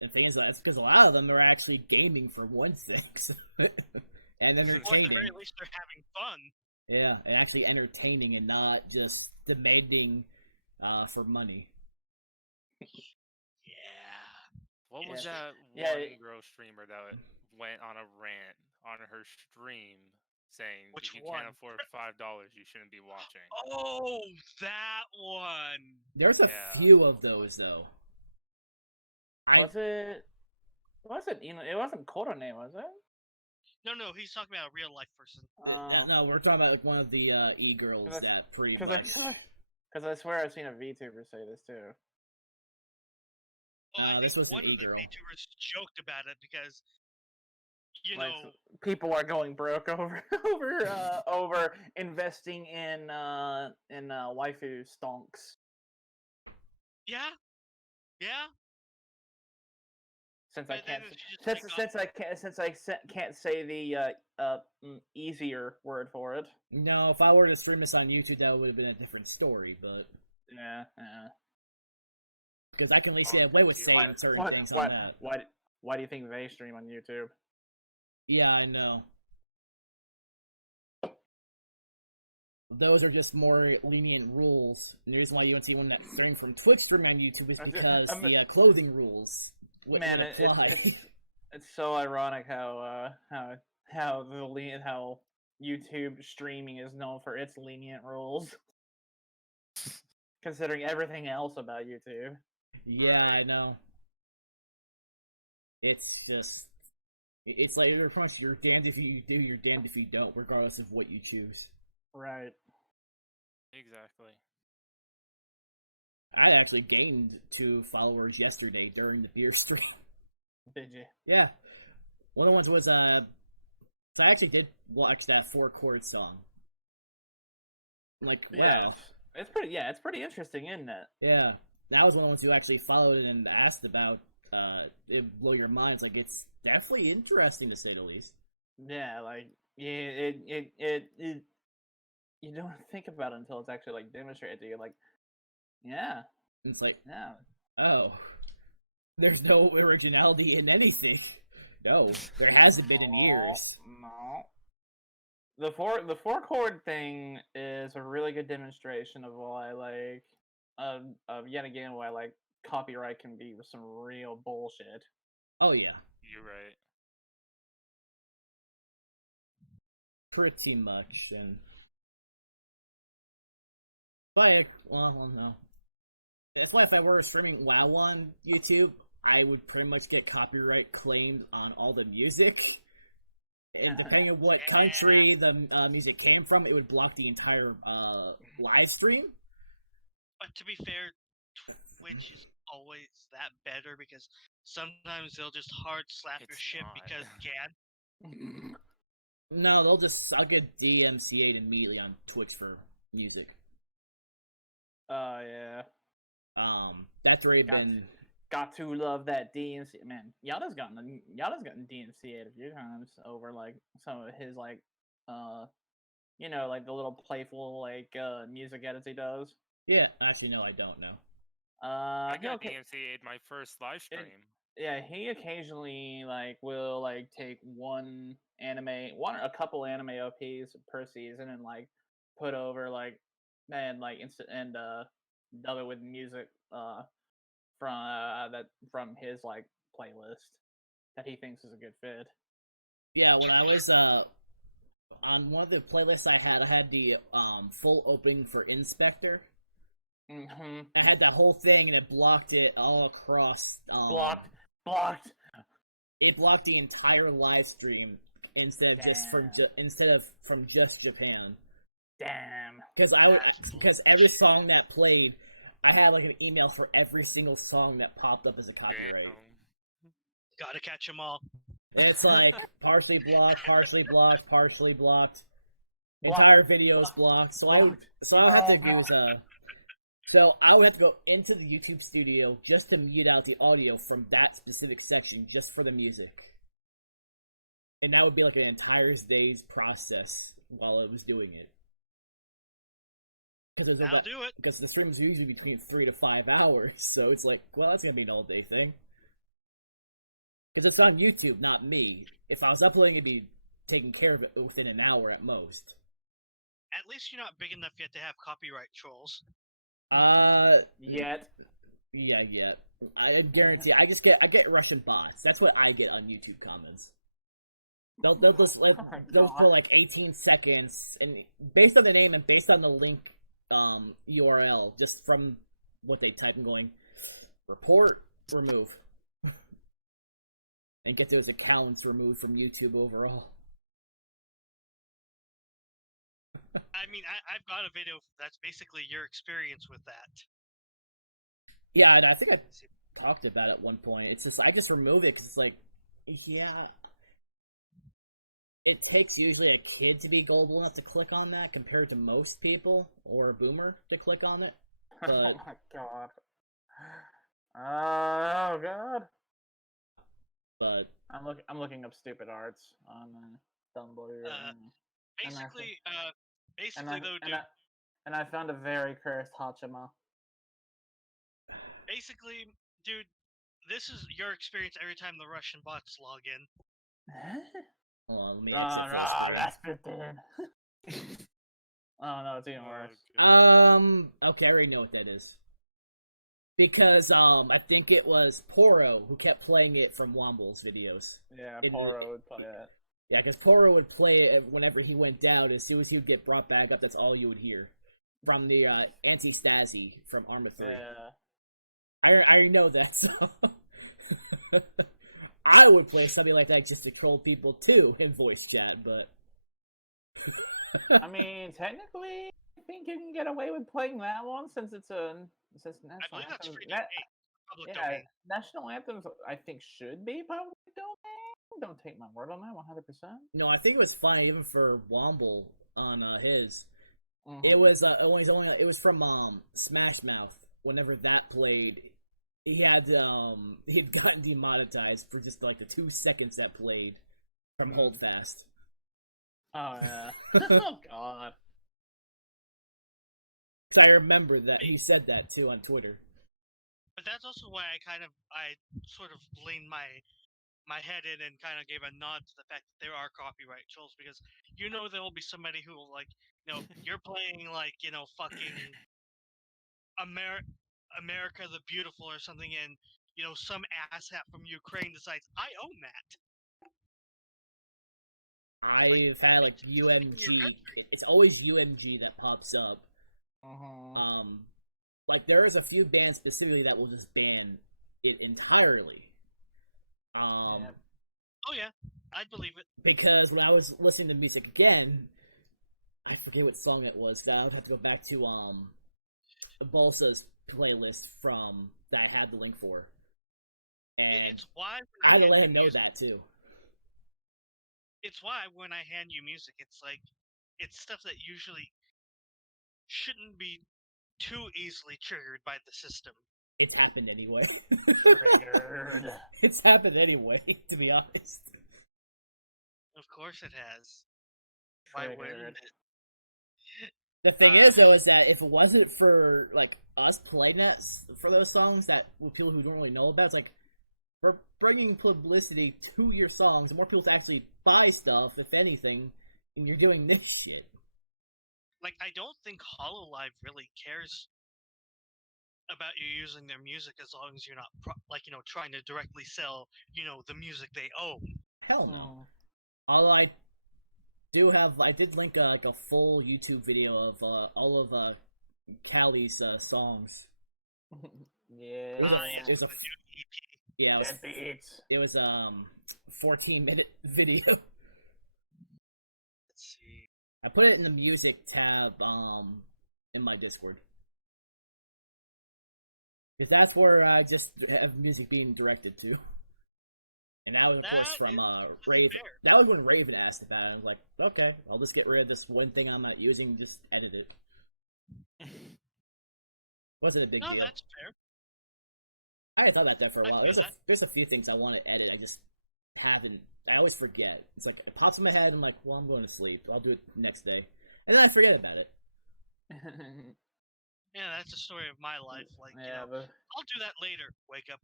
And the thing is, that's because a lot of them are actually gaming for one thing, and entertaining. Or at least they're having fun. Yeah, and actually entertaining and not just demanding for money. Yeah. What was that one girl streamer that went on a rant on her stream saying Which if you one? can't afford $5, you shouldn't be watching? Oh, that one. There's a few of those though. It wasn't Korone, was it? No, he's talking about a real life person. No, we're talking about like one of the e-girls that pretty much. Because I swear I've seen a VTuber say this too. No, this was an one of the e-girl. VTubers joked about it because, you Like, know, people are going broke over investing in waifu stonks. yeah. Since But I can't, then it's just since I can't say the easier word for it. No, if I were to stream this on YouTube, that would have been a different story. But Yeah. because I can at least get away with saying certain things on that. Why do you think they stream on YouTube? Yeah, I know. Those are just more lenient rules. And the reason why you don't see one that's starting from Twitch streaming on YouTube is because the clothing rules would apply. It's so ironic how YouTube streaming is known for its lenient rules, considering everything else about YouTube. Yeah, I know. It's just, it's like pretty much you're damned if you do, you're damned if you don't, regardless of what you choose. Right. Exactly. I actually gained 2 followers yesterday during the beer stream. Did you? Yeah. One of the ones was, so I actually did watch that 4-chord song. I'm like, wow. It's pretty interesting, isn't it? Yeah. That was one of the ones who actually followed it and asked about, it blow your mind. It's like, it's definitely interesting to say the least. Yeah, like, it you don't think about it until it's actually like demonstrated to you. Like, yeah, It's like, yeah. oh, there's no originality in anything. No, there hasn't been in years. No. The four chord thing is a really good demonstration of why like of yet again why like copyright can be some real bullshit. Oh yeah, You're right. pretty much. And but well, no. That's why if I were streaming WoW on YouTube, I would pretty much get copyright claimed on all the music. And depending on what country the music came from, it would block the entire live stream. But to be fair, Twitch is always that better because sometimes they'll just hard slap your It's shit not. because can. No, I'll get DMCA'd immediately on Twitch for music. Yeah. That's already been. Got to love that DMC, man. Yada's gotten DMCA'd a few times over like some of his like you know, like the little playful like music edits he does. Yeah, actually, no, I don't know. I got he'll- DMCA'd my first live stream. yeah, he occasionally like will like take a couple anime OPs per season and like put over like and like dub it with music from his like playlist that he thinks is a good fit. Yeah, when I was on one of the playlists I had the full opening for Inspector. Mm-hmm. I had that whole thing and it blocked it all across. Blocked. It blocked the entire live stream instead of just from just Japan. Damn. Because every song that played, I had like an email for every single song that popped up as a copyright. Gotta catch them all. It's like partially blocked, partially blocked, partially blocked. Entire videos blocked. So I would have to use So I would have to go into the YouTube studio just to mute out the audio from that specific section just for the music. And that would be like an entire day's process while I was doing it. Because because the stream is usually between 3 to 5 hours, so it's like, well, that's gonna be an all day thing. Because it's on YouTube, not me. If I was uploading, it'd be taking care of it within an hour at most. At least you're not big enough yet to have copyright trolls. Yet. Yeah. I guarantee. I get Russian bots. That's what I get on YouTube comments. They'll put like 18 seconds, and based on the name and based on the link URL, just from what they type and going, report, remove. And get those accounts removed from YouTube overall. I mean, I've got a video that's basically your experience with that. Yeah, and I think I talked about it at one point. It's just I just remove it because it's like, yeah, it takes usually a kid to be gullible enough to click on that compared to most people or a boomer to click on it. But oh my god. Oh god. But I'm looking up stupid arts on Tumblr. Basically, and I found a very cursed Hachima. Basically, dude, this is your experience every time the Russian bots log in. Hold on, let me exit full screen. Oh no, it's even worse. Okay, I already know what that is. Because I think it was Poro who kept playing it from Womble's videos. Yeah, Poro would play it. Yeah, because Poro would play it whenever he went down. As soon as he would get brought back up, that's all you would hear from the Anti-Stasi from Arma 3. Yeah. I already know that, so I would play something like that just to troll people too in voice chat, but I mean, technically, I think you can get away with playing that one since it's national I believe that's anthem. free public domain. National anthems I think should be public domain. Don't take my word on that 100%. No, I think it was fine even for Womble on his. Mm-hmm. It was it was from Smash Mouth. Whenever that played, he had gotten demonetized for just like the 2 seconds that played from Hold Fast. Oh yeah. Oh god. Because I remember that he said that too on Twitter. But that's also why I sort of leaned my head in and kind of gave a nod to the fact that there are copyright trolls, because there will be somebody who will, like, you're playing, like, fucking America the Beautiful or something, and some asshat from Ukraine decides I own that. I've had like it's like your UMG. It's always UMG that pops up. Like there is a few bands specifically that will just ban it entirely. Oh yeah, I'd believe it. Because when I was listening to music again, I forget what song it was. Cause I would have to go back to Balsa's playlist from that I had the link for, and It's why I had to hand let you him know music- that too. It's why when I hand you music, it's like it's stuff that usually shouldn't be too easily triggered by the system. It's happened anyway. Triggered. It's happened anyway, to be honest. Of course it has. Why wouldn't Triggered. it? The thing is, though, is that if it wasn't for like us playing that for those songs that with people who don't really know about, it's like we're bringing publicity to your songs and more people to actually buy stuff, if anything, and you're doing this shit. Like, I don't think Hololive really cares about you using their music as long as you're not trying to directly sell the music they own. Hell no. Although I did link like a full YouTube video of all of Callie's songs. Yeah. It was a yeah, it was 14-minute video. Let's see. I put it in the music tab in my Discord. Because that's where I just have music being directed to. And that was, of course, from Raven. That was when Raven asked about it. I was like, okay, I'll just get rid of this one thing I'm not using, just edit it. Wasn't a big deal. That's fair. I had thought about that for a while. There's a few things I want to edit. I just haven't. I always forget. It's like it pops in my head. I'm like, well, I'm going to sleep. I'll do it next day, and then I forget about it. Yeah, that's the story of my life. Like, Yeah, I'll do that later. Wake up.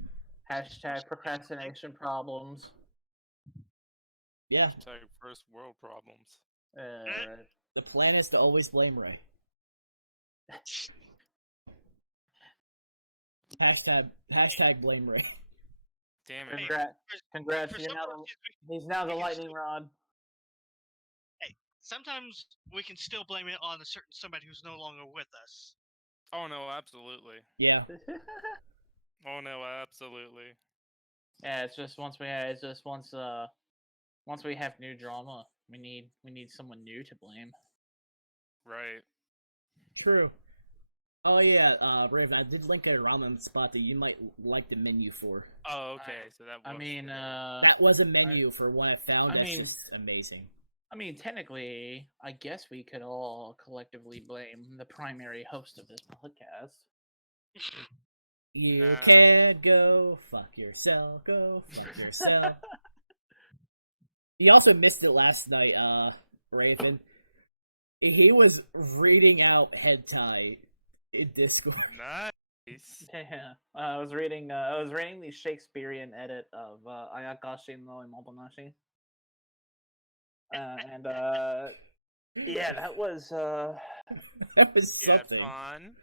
Hashtag procrastination problems. Yeah, Hashtag first world problems. Right. the plan is to always blame Ray. Hashtag blame Ray. Damn it. Congrats. For He's now the lightning rod. Hey, sometimes we can still blame it on somebody who's no longer with us. Oh no, absolutely. Yeah. Oh no, absolutely. Yeah, it's just once we have new drama, we need someone new to blame. Right. True. Oh yeah, Raven, I did link a ramen spot that you might like the menu for. Oh, okay. So that. I mean, that was a menu for what I found. That's just amazing. I mean, technically, I guess we could all collectively blame the primary host of this podcast. You can go fuck yourself. Go fuck yourself. He also missed it last night, Raven. He was reading out hentai in Discord. Nice. Yeah, I was reading the Shakespearean edit of Ayakashi no Imobonashi. And yeah, that was that was something. Fun.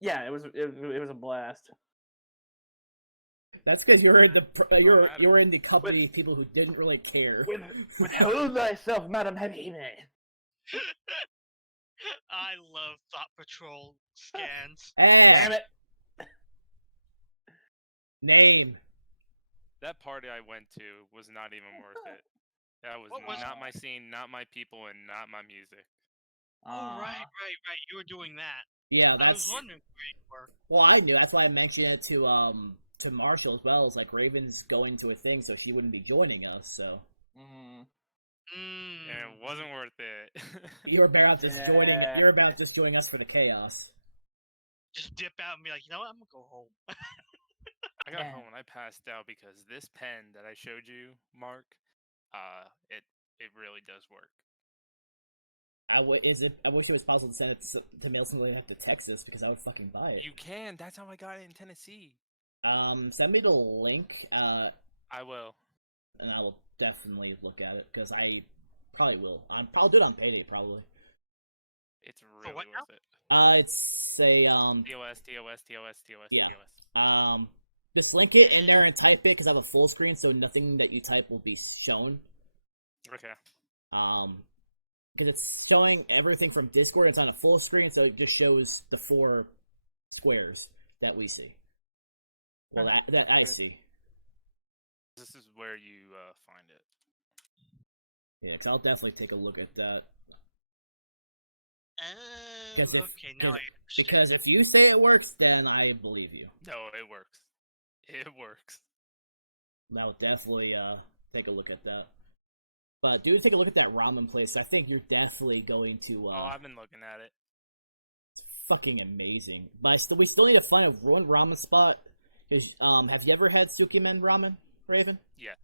Yeah, it was a blast. That's because you're in the you're in the company of people who didn't really care. Hold thyself, Madam Habime. I love Thought Patrol scans. Damn it. Name. That party I went to was not even worth it. That was not my scene, not my people, and not my music. Oh, right. You were doing that. Yeah, I that's. was wondering where you were. Well, I knew. That's why I mentioned it to Marshall as well. As like Raven's going to a thing, so she wouldn't be joining us. So. And it wasn't worth it. You're about just joining. You're about just joining us for the chaos. Just dip out and be like, you know what? I'm gonna go home. I got home and I passed out because this pen that I showed you, Mark, it really does work. I wish it was possible to send it to mail something like that to Texas because I would fucking buy it. You can. That's how I got it in Tennessee. Send me the link. I will. And I will definitely look at it because I probably will. I'll do it on payday probably. It's really what worth it. It's a TOS. Yeah. Just link it in there and type it because I have a full screen, so nothing that you type will be shown. Okay. Because it's showing everything from Discord. It's on a full screen, so it just shows the 4 squares that we see. Well, that I see. This is where you find it. Yeah, because I'll definitely take a look at that. Because if you say it works, then I believe you. No, it works. It works. I will definitely take a look at that. But do take a look at that ramen place. I think you're definitely going to. I've been looking at it. It's fucking amazing. But we still need to find a ruined ramen spot. Cause, have you ever had Tsukimen ramen, Raven? Yes.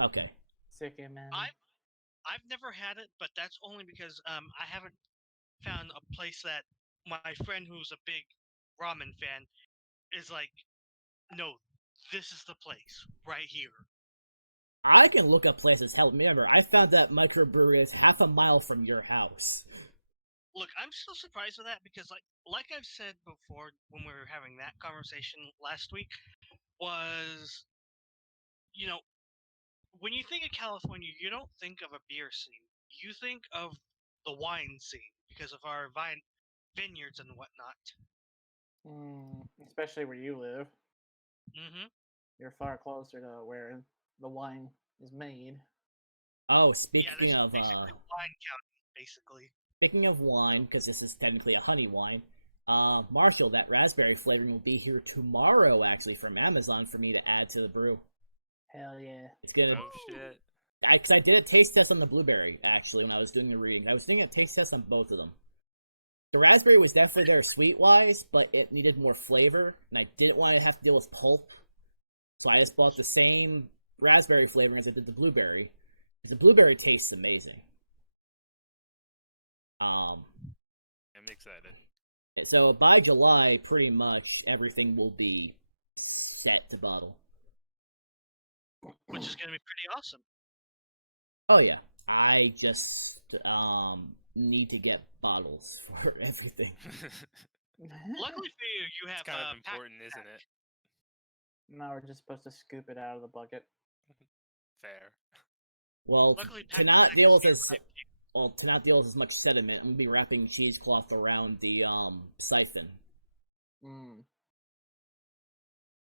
Okay. Tsukimen. I've never had it, but that's only because I haven't found a place that my friend who's a big ramen fan is like, no, this is the place right here. I can look up places. Hell, remember, I found that microbrewery is half a mile from your house. Look, I'm still surprised with that because, like I've said before when we were having that conversation last week, was, you know, when you think of California, you don't think of a beer scene. You think of the wine scene because of our vineyards and whatnot. Especially where you live. Mm-hmm. You're far closer to where the wine is made. Oh, speaking of wine county, basically. Speaking of wine, because this is technically a honey wine, Marshall, that raspberry flavoring will be here tomorrow, actually, from Amazon for me to add to the brew. Hell yeah. It's gonna. Oh shit. Because I did a taste test on the blueberry, actually, when I was doing the reading. I was doing a taste test on both of them. The raspberry was definitely there sweet-wise, but it needed more flavor, and I didn't want to have to deal with pulp. So I just bought the same raspberry flavoring as I did the blueberry, because the blueberry tastes amazing. I'm excited. So by July, pretty much everything will be set to bottle. Which is going to be pretty awesome. Oh yeah, I just need to get bottles for everything. Luckily for you, you have It's kind of important, isn't it? Now we're just supposed to scoop it out of the bucket. Fair. Well, Luckily, to not deal with as much sediment, I'm gonna be wrapping cheesecloth around the siphon.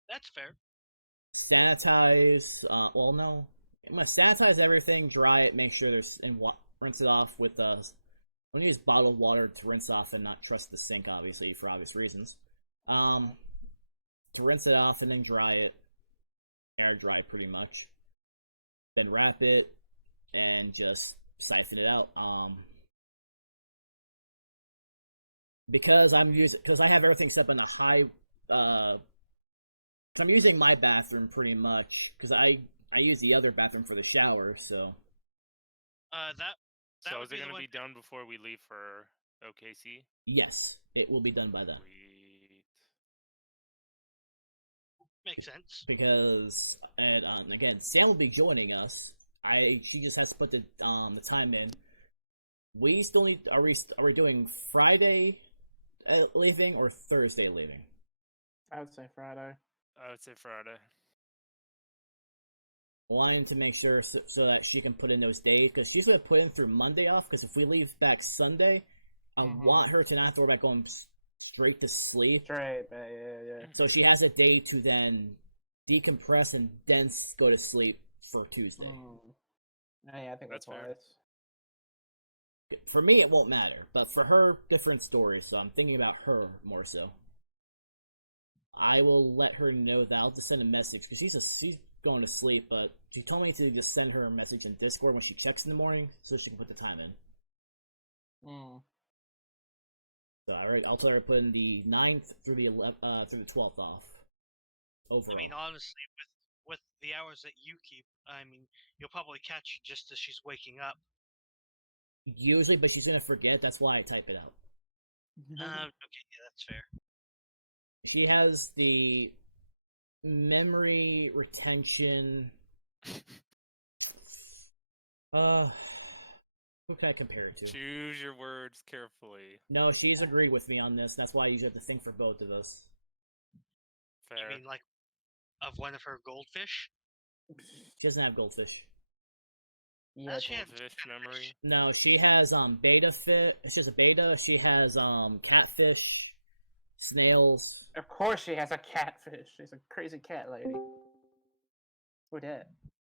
That's fair. Sanitize. Well, no, I'm gonna sanitize everything, dry it, make sure there's rinse it off with I'm gonna use bottled water to rinse off and not trust the sink, obviously, for obvious reasons. To rinse it off and then dry it, air dry pretty much. Then wrap it and just siphon it out. Because I have everything set up in a high because I'm using my bathroom pretty much because I use the other bathroom for the shower, so So is it going to be done before we leave for OKC? Yes, it will be done by then. Sweet. Makes sense. Because and again, Sam will be joining us. She just has to put the time in. We still need. Are we doing Friday leaving or Thursday leaving? I would say Friday. Wanting to make sure so that she can put in those days because she's gonna put in through Monday off. Because if we leave back Sunday, I want her to not have to worry about going straight to sleep. Straight, yeah. So she has a day to then decompress and then go to sleep for Tuesday. Yeah, I think that's fair. wise. For me, it won't matter, but for her, different story. So I'm thinking about her more so. I will let her know that I'll just send a message because she's going to sleep, but she told me to just send her a message in Discord when she checks in the morning so she can put the time in. So I'll tell her to put in the 9th through the 12th off. Overall. I mean, honestly, with the hours that you keep, I mean, you'll probably catch her just as she's waking up. Usually, but she's gonna forget. That's why I type it out. Okay, yeah, that's fair. She has the memory retention. Who can I compare it to? Choose your words carefully. No, she's agreed with me on this. That's why I usually have to think for both of us. You Fair. mean like of one of her goldfish? She doesn't have goldfish. Yeah, She had Fish memory. No, she has beta fit. She has a beta. She has catfish, snails. of course she has a catfish. She's a crazy cat lady. Who dat?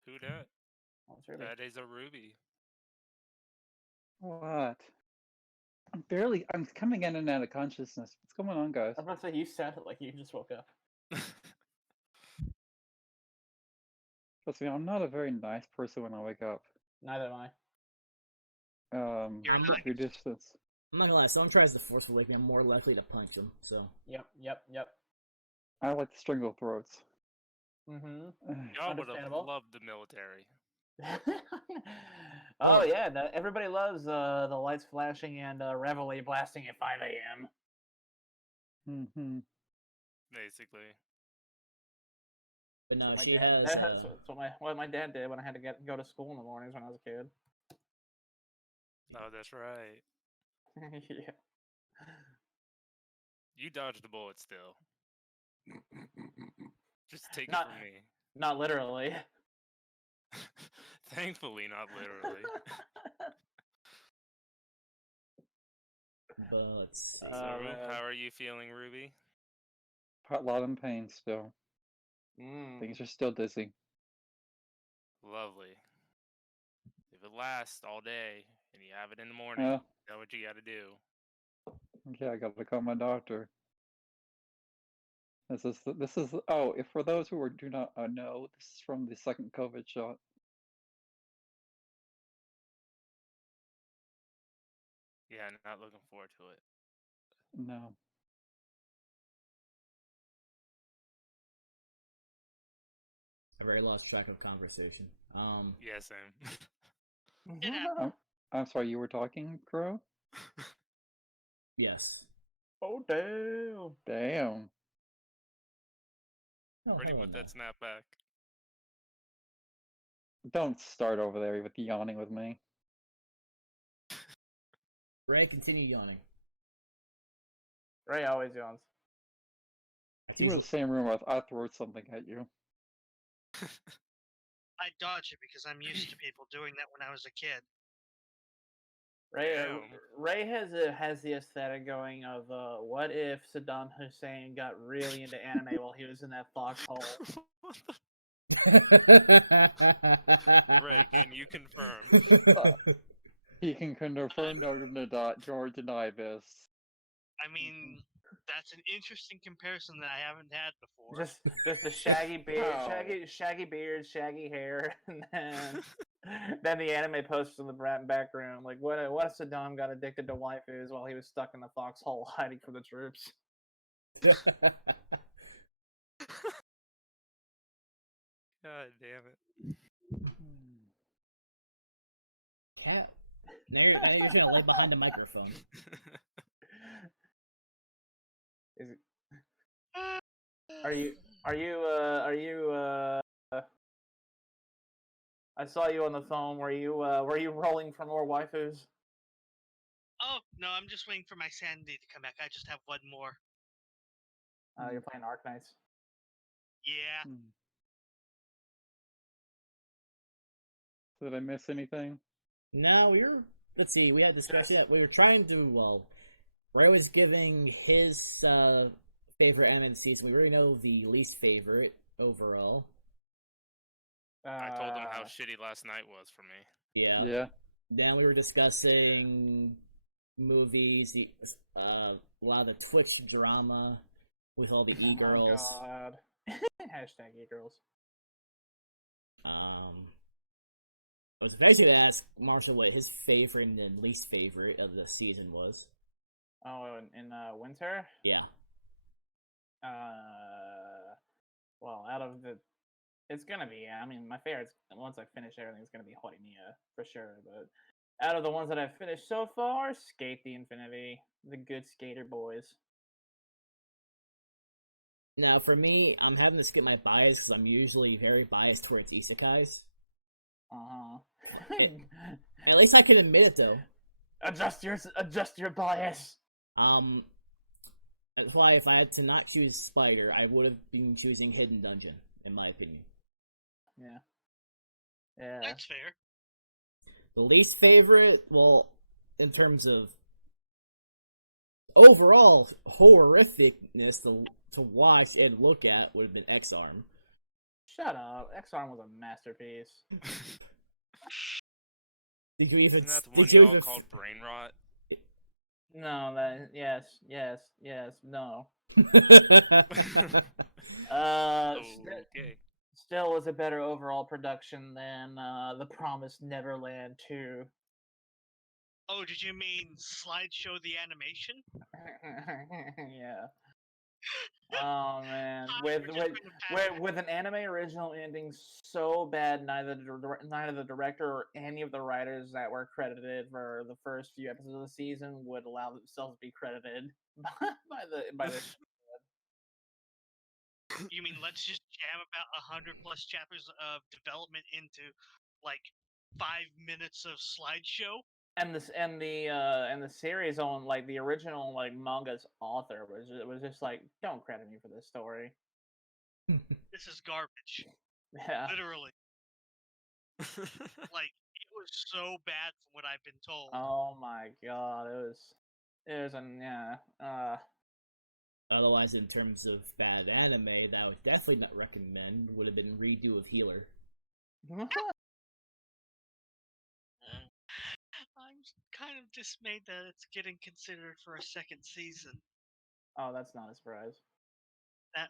Who dat? Oh, it's Ruby. That is a ruby. What? I'm coming in and out of consciousness. What's going on, guys? I was about to say, you sounded like you just woke up. Trust me, I'm not a very nice person when I wake up. Neither am I. You're I'm not. Your distance. I'm not gonna lie. If someone tries to forcefully wake me, I'm more likely to punch them. So Yep. I like to strangle throats. Mm-hmm. Y'all would have Understandable. loved the military. Oh Well- yeah, everybody loves the lights flashing and Reveille blasting at 5 a.m. Mm-hmm. Basically. but no, My she dad- has That's what my dad did when I had to go to school in the mornings when I was a kid. Oh, that's right. Yeah. You dodged the bullet still. Just take Not- it from me. Not literally. Thankfully, not literally. but let's see. So, man. how are you feeling, Ruby? A lot in pain still. Things are still dizzy. Lovely. If it lasts all day and you have it in the morning, Yeah. you know what you gotta do. Yeah, I gotta call my doctor. This is oh, if for those who do not know, this is from the second COVID shot. Yeah, not looking forward to it. No. I've already lost track of conversation. Yeah, same. It happened. I'm sorry, you were talking, Crow? Yes. Oh damn. Damn. Oh, Ready hello with now. that snapback. Don't start over there with yawning with me. Ray, continue yawning. Ray always yawns. That's You were in usually the same room, I threw something at you. I dodge it because I'm used to people doing that when I was a kid. Ray has the aesthetic going of what if Saddam Hussein got really into anime while he was in that foxhole? Red, can you confirm? He can confirm or deny this. I mean, that's an interesting comparison that I haven't had before. Just the shaggy beard, How? shaggy beard, shaggy hair, and then the anime posters in the background. Like what if Saddam got addicted to waifus while he was stuck in the foxhole hiding from the troops? God damn it. Cat. Now you're just gonna lay behind a microphone. Is it, are you I saw you on the phone. Were you rolling for more waifus? Oh, no, I'm just waiting for my sanity to come back. I just have one more. You're playing Arknights. Yeah. Did I miss anything? No, let's see, we had a discussion that we were trying to, well, Ray was giving his favorite anime of the season. We already know the least favorite overall. I told him how shitty last night was for me. Yeah. Yeah. Then we were discussing movies, a lot of the Twitch drama with all the e-girls. Oh, God. Hashtag e-girls. I was eventually to ask Marshall what his favorite and least favorite of the season was. Oh, in winter? Yeah. Well, out of the, it's gonna be. I mean, my favorite. Once I finish everything, it's gonna be Horimiya for sure. But Out of the ones that I've finished so far, Skate the Infinity, the good skater boys. Now, for me, I'm having to skip my bias because I'm usually very biased towards isekais. Uh-huh. At least I can admit it, though. Adjust your bias. That's why if I had to not choose Spider, I would have been choosing Hidden Dungeon, in my opinion. Yeah. Yeah. That's fair. The least favorite, well, in terms of overall horrificness to watch and look at, would have been X-Arm. Shut up. X-Arm was a masterpiece. Did you even? Isn't that the Did one you y'all even? called brain rot? No, that yes, no. Okay. Still was a better overall production than The Promised Neverland 2. Oh, did you mean slideshow the animation? Yeah. Oh man, We're just gonna pass with an anime original ending so bad, neither the director or any of the writers that were credited for the first few episodes of the season would allow themselves to be credited by the You mean let's just jam about 100+ chapters of development into like 5 minutes of slideshow? and the series on like the original like manga's author was just like, don't credit me for this story. This is garbage. Yeah. Literally. Like, it was so bad from what I've been told. Oh my god, it was an yeah. Otherwise, in terms of bad anime, that I would definitely not recommend would have been Redo of Healer. I'm kind of dismayed that it's getting considered for a second season. Oh, that's not a surprise. That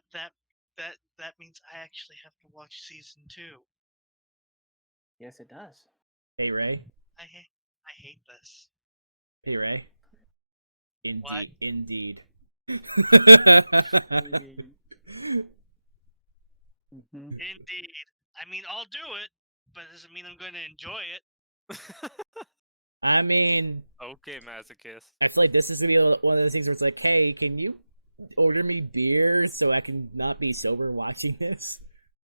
means I actually have to watch season 2. Yes, it does. Hey Ray. I hate this. Hey Ray. What? Indeed. Indeed. I mean, I'll do it, but it doesn't mean I'm going to enjoy it. I mean, Okay, masochist. I feel like this is gonna be one of those things where it's like, hey, can you order me beer so I can not be sober watching this?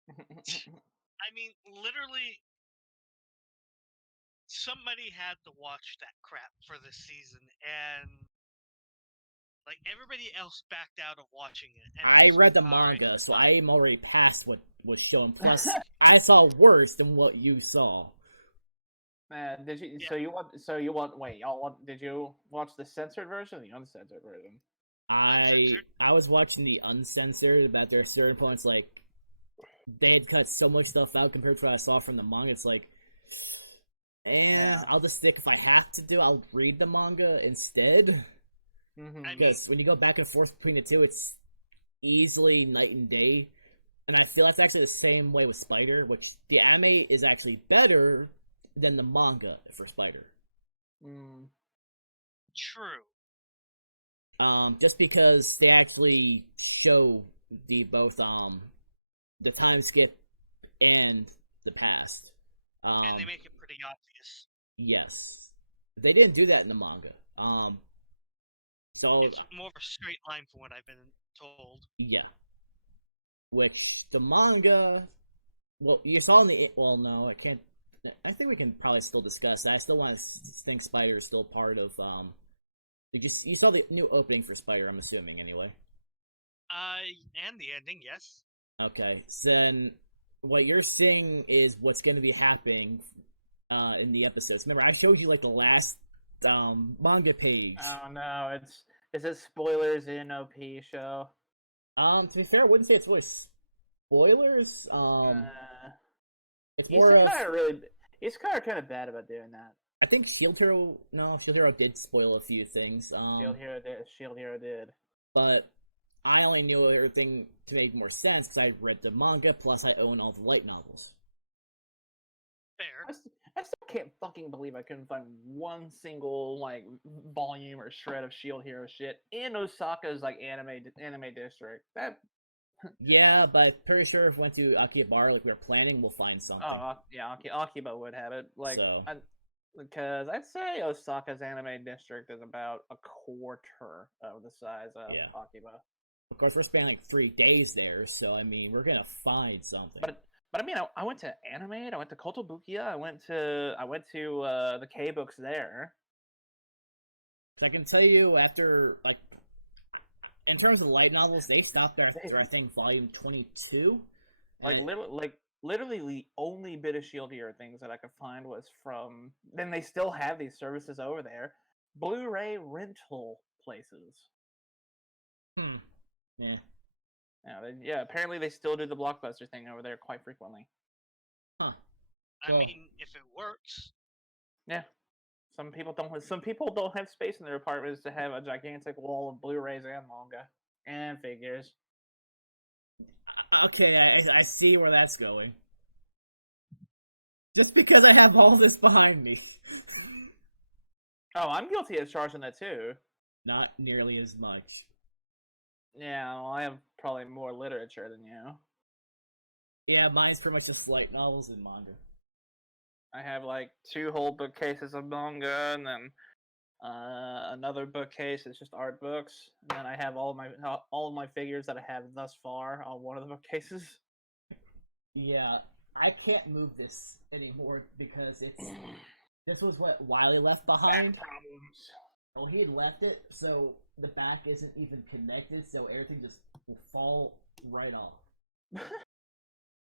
I mean, literally, somebody had to watch that crap for this season, and like everybody else backed out of watching it. And I was read the like, manga, "Alright." so I am already past what was shown. Plus, I saw worse than what you saw. Man, did you? Yeah. So you want? Wait, y'all want? Did you watch the censored version or the uncensored version? I Uncensored? was watching the uncensored, but there are certain points like they had cut so much stuff out compared to what I saw from the manga. It's like, I'll just stick if I have to do. I'll read the manga instead. Because when you go back and forth between the two, it's easily night and day. And I feel that's actually the same way with Spider, which the anime is actually better than the manga for Spider. True. Just because they actually show the both the time skip and the past. And they make it pretty obvious. Yes, they didn't do that in the manga. So It's more of a straight line from what I've been told. Yeah. Which the manga, well, you saw in the no, I can't. I think we can probably still discuss that. I still want to think Spider is still part of you saw the new opening for Spider, I'm assuming anyway. And the ending, yes. Okay, so then what you're seeing is what's going to be happening in the episodes. Remember, I showed you like the last manga page. Oh no, is it spoilers in OP show? To be fair, I wouldn't say it's really spoilers. It's more of he's kind of bad about doing that. I think Shield Hero did spoil a few things. Shield Hero did. But I only knew everything to make more sense because I read the manga, plus I own all the light novels. Fair. I still can't fucking believe I couldn't find one single like volume or shred of Shield Hero shit in Osaka's like anime district. That. Yeah, but I'm pretty sure if we went to Akihabara like we were planning, we'll find something. Oh yeah, Akiba would have it. Like, so Because I'd say Osaka's anime district is about a quarter of the size of Yeah. Akiba. Of course, we're spending like 3 days there, so I mean, we're gonna find something. But I mean, I went to Animate, I went to Kotobukiya, I went to the K books there. Because I can tell you, after like, in terms of light novels, they stopped after I think volume 22, and Literally the only bit of Shield Hero things that I could find was from. Then they still have these services over there, Blu-ray rental places. Yeah. Yeah. Apparently, they still do the Blockbuster thing over there quite frequently. Huh. I Well- mean, if it works. Yeah. Some people don't have space in their apartments to have a gigantic wall of Blu-rays and manga and figures. Okay, I see where that's going. Just because I have all this behind me. Oh, I'm guilty of charging that too. Not nearly as much. Yeah, well, I have probably more literature than you. Yeah, mine's pretty much just light novels and manga. I have like 2 whole bookcases of manga, and then another bookcase is just art books. And then I have all of my figures that I have thus far on one of the bookcases. Yeah, I can't move this anymore because this was what Wiley left behind. Problems. Oh, he had left it, so the back isn't even connected, so everything just will fall right off.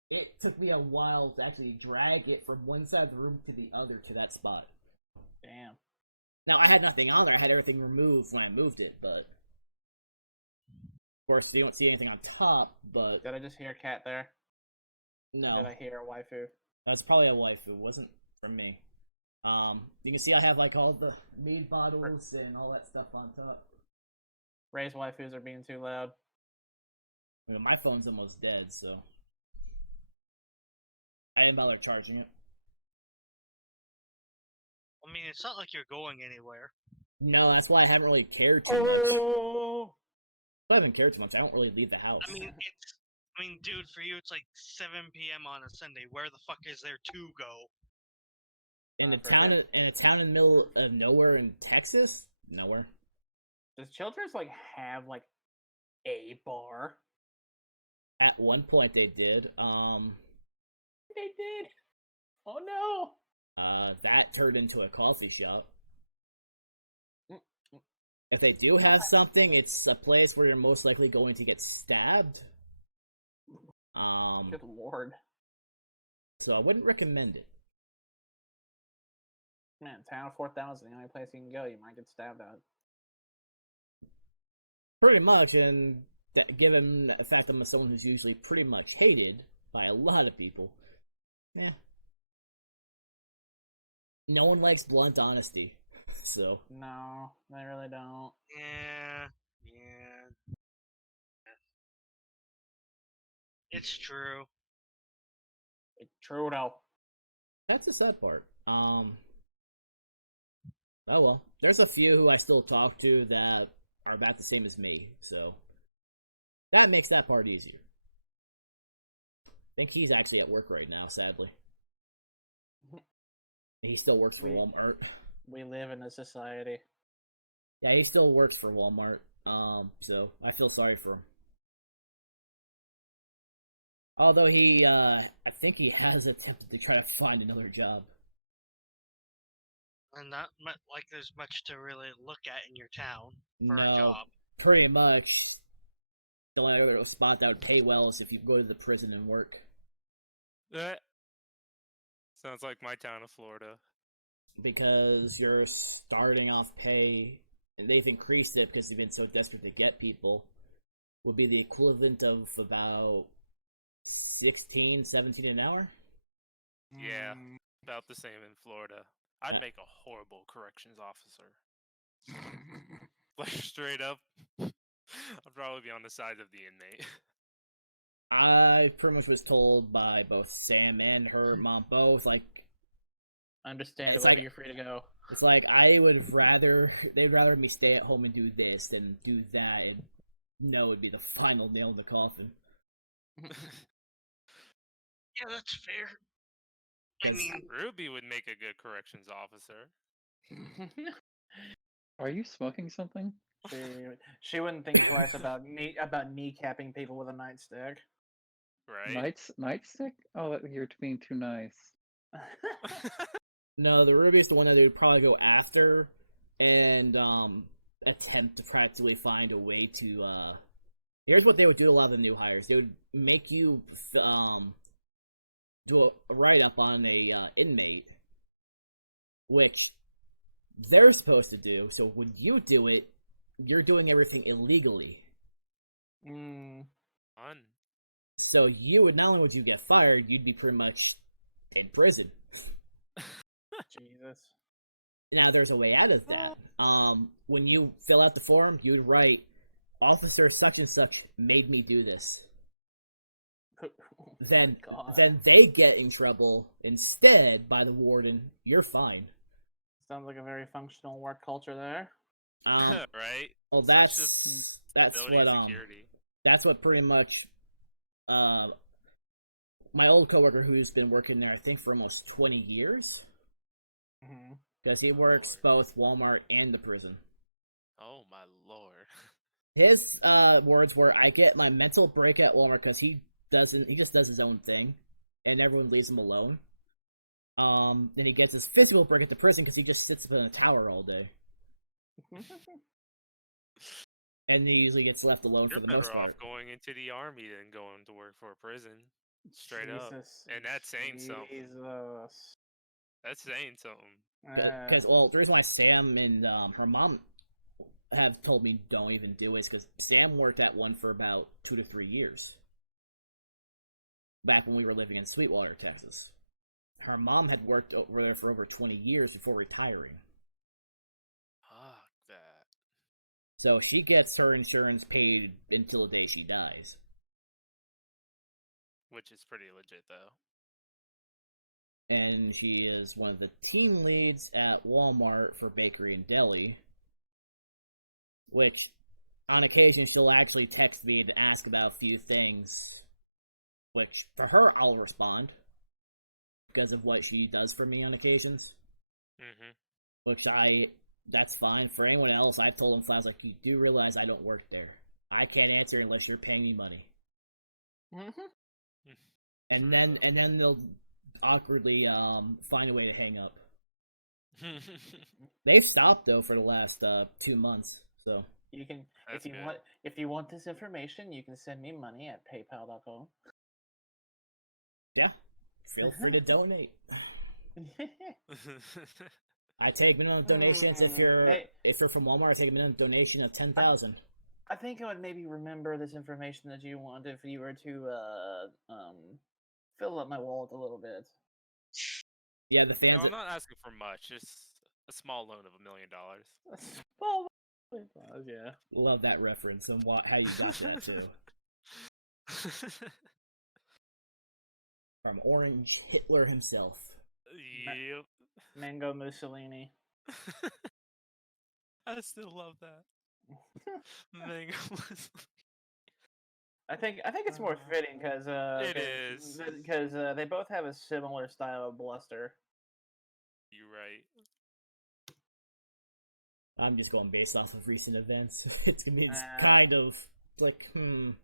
It took me a while to actually drag it from one side of the room to the other to that spot. Damn. Now, I had nothing on there. I had everything removed when I moved it, but... Of course, you don't see anything on top, but... Did I just hear a cat there? No. Did I hear a waifu? That's probably a waifu. It wasn't from me. You can see I have, like, all the mead bottles and all that stuff on top. Ray's waifus are being too loud. I mean, my phone's almost dead, so... I didn't bother charging it. I mean, it's not like you're going anywhere. No, that's why I haven't really cared too much. Oh! I haven't cared too much. I don't really leave the house. I mean, dude, for you it's like 7 p.m. on a Sunday. Where the fuck is there to go? In a town in the middle of nowhere in Texas? Nowhere. Does Childress like have like a bar? At one point they did. They did. Oh no. That turned into a coffee shop. If they do have something, it's a place where you're most likely going to get stabbed. Good lord. So I wouldn't recommend it. Man, town of 4,000, the only place you can go, you might get stabbed at. Pretty much, and given the fact I'm someone who's usually pretty much hated by a lot of people, no one likes blunt honesty, so. No, they really don't. Yeah. It's true. It's true though. That's the sad part. Oh well. There's a few who I still talk to that are about the same as me, so that makes that part easier. I think he's actually at work right now, sadly. He still works for Walmart. We live in a society. Yeah, he still works for Walmart. So I feel sorry for him. Although I think he has attempted to try to find another job. And not like there's much to really look at in your town. No, pretty much. The only other spot that would pay well is if you go to the prison and work. Sounds like my town of Florida. Because you're starting off pay, and they've increased it because they've been so desperate to get people, would be the equivalent of about 16, 17 an hour? Yeah, about the same in Florida. I'd make a horrible corrections officer. Like, straight up, I'd probably be on the side of the inmate. I pretty much was told by both Sam and her mom both, like, Understand. It's like- you're free to go. it's like they'd rather me stay at home and do this than do that, and no would be the final nail in the coffin. Yeah, that's fair. I 'Cause- mean, Ruby would make a good corrections officer. Are you smoking something? She wouldn't think twice about kneecapping people with a nightstick. Right? Nightstick? Oh, you're being too nice. No, the Ruby is the one that they would probably go after and attempt to practically find a way to here's what they would do to a lot of the new hires. They would make you do a write up on a inmate, which they're supposed to do. So when you do it, you're doing everything illegally. Mm. Fun. So you would not only would you get fired, you'd be pretty much in prison. Jesus. Now there's a way out of that. When you fill out the form, you'd write, "Officer such and such made me do this." Then they get in trouble instead by the warden. You're fine. Sounds like a very functional work culture there. Right? Well, Such that's stability what and security. that's what pretty much my old coworker who's been working there I think for almost 20 years because he works both Walmart and the prison. Oh my lord. His words were, "I get my mental break at Walmart because he just does his own thing, and everyone leaves him alone. Then he gets his physical break at the prison because he just sits up in a tower all day, and he usually gets left alone for the most Better off part." going into the army than going to work for a prison. Straight up. And that's saying something. Jesus. That's saying something. Because well, the reason why Sam and her mom have told me don't even do it is because Sam worked at one for about 2 to 3 years. Back when we were living in Sweetwater, Texas. Her mom had worked over there for over 20 years before retiring. Fuck that. So she gets her insurance paid until the day she dies. Which is pretty legit though. And she is one of the team leads at Walmart for bakery and deli. Which, on occasion, she'll actually text me to ask about a few things. Which, for her, I'll respond. Because of what she does for me on occasions. Mm-hmm. Which that's fine. For anyone else, I've told them flat, I was like, you do realize I don't work there. I can't answer unless you're paying me money. And then they'll awkwardly find a way to hang up. They've stopped though for the last 2 months. So You can That's good. if you want this information, you can send me money at paypal.com. yeah, feel free to donate. I take minimum donations if you're from Walmart. I take a minimum donation of 10,000. I think I would maybe remember this information that you want if you were to fill up my wallet a little bit. Yeah, the fans. No, I'm not asking for much. Just a small loan of $1 million. Oh, yeah. Love that reference and how you got that too. From Orange Hitler himself. Yep. Mango Mussolini. I still love that. Mango Mussolini. I think it's more fitting because It is. because they both have a similar style of bluster. You're right. I'm just going based off of recent events. It's kind of like And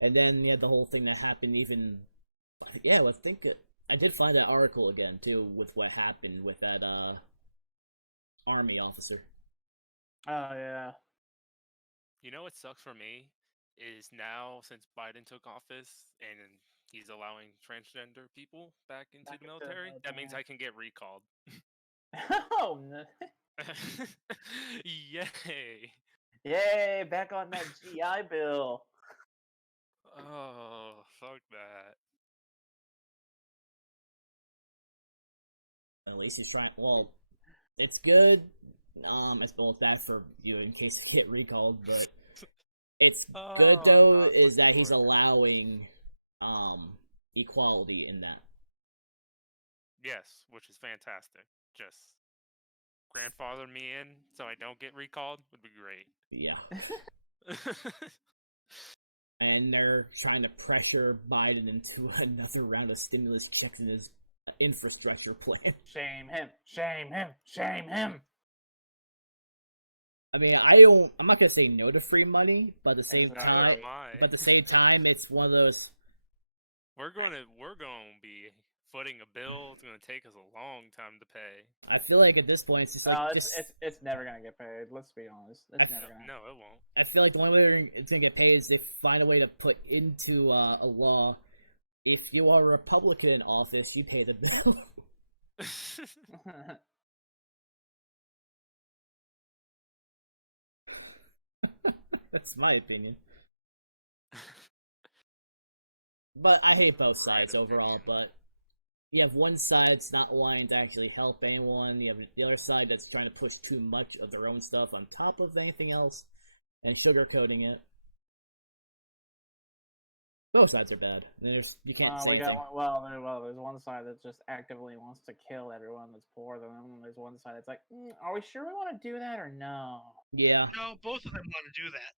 then you had the whole thing that happened. Even I did find that article again too with what happened with that army officer. Oh yeah. You know what sucks for me is now since Biden took office and he's allowing transgender people back into the military, that means I can get recalled. Oh no. Yay! Yay! Back on that GI Bill. Oh, fuck that. At least he's trying. Well, it's good. It's both bad for you in case you get recalled, but it's good though is that he's allowing equality in that. Yes, which is fantastic. Just grandfather me in so I don't get recalled would be great. Yeah. and they're trying to pressure Biden into another round of stimulus checks in his infrastructure plan. Shame him! Shame him! Shame him! I mean, I'm not gonna say no to free money, but at the same Neither time, am I. it's one of those. We're going to be footing a bill. It's going to take us a long time to pay. I feel like at this point, it's just like No, just. it's never gonna get paid. Let's be honest. I It's f- never gonna. No, it won't. I feel like the only way it's gonna get paid is they find a way to put into a law. If you are a Republican in office, you pay the bill. That's my opinion. But I hate both sides overall. But you have one side that's not wanting to actually help anyone. You have the other side that's trying to push too much of their own stuff on top of anything else and sugarcoating it. Both sides are bad. You can't say anything. There's one side that just actively wants to kill everyone that's poor. Then there's one side that's like, are we sure we want to do that or no? Yeah. No, both of them want to do that.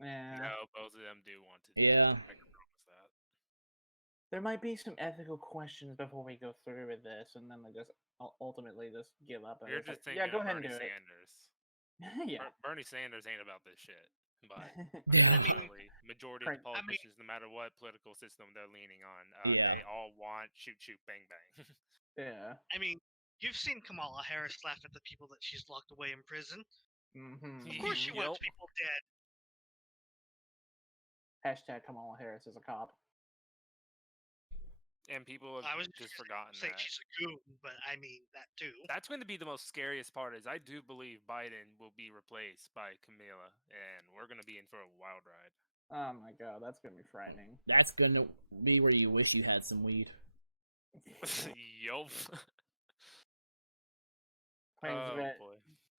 Yeah. No, both of them do want to. Yeah. I can promise that. There might be some ethical questions before we go through with this, and then they just ultimately just give up. And You're it's just like, thinking yeah, go of ahead and Bernie do Sanders. it. Yeah. Bernie Sanders ain't about this shit. But Yeah. majority of the I mean- politicians, no matter what political system they're leaning on, Yeah. they all want shoot, shoot, bang, bang. Yeah. I mean, you've seen Kamala Harris laugh at the people that she's locked away in prison. Mm-hmm. Of course she wants Yup. people dead. Hashtag Kamala Harris is a cop. And people have I was just forgotten saying that. she's a goon, but I mean that too. That's going to be the most scariest part. Is I do believe Biden will be replaced by Camilla, and we're going to be in for a wild ride. Oh my god, that's gonna be frightening. That's gonna be where you wish you had some weed. Yup. Claims Oh that boy.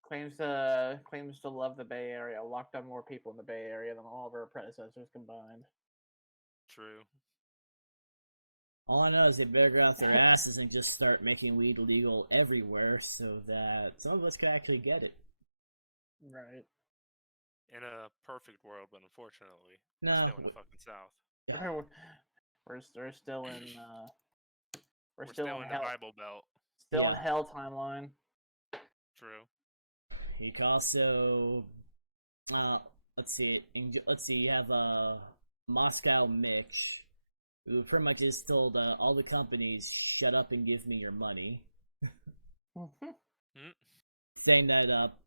claims to love the Bay Area. Locked up more people in the Bay Area than all of her predecessors combined. True. All I know is they better get off their asses and just start making weed legal everywhere so that some of us could actually get it. Right. In a perfect world, but unfortunately, No, still in the fucking South. yeah. We're still in We're still in the hell, Bible Belt. still Yeah. in hell timeline. True. You can also, let's see. You have Moscow Mitch, who pretty much has told all the companies, "Shut up and give me your money," saying that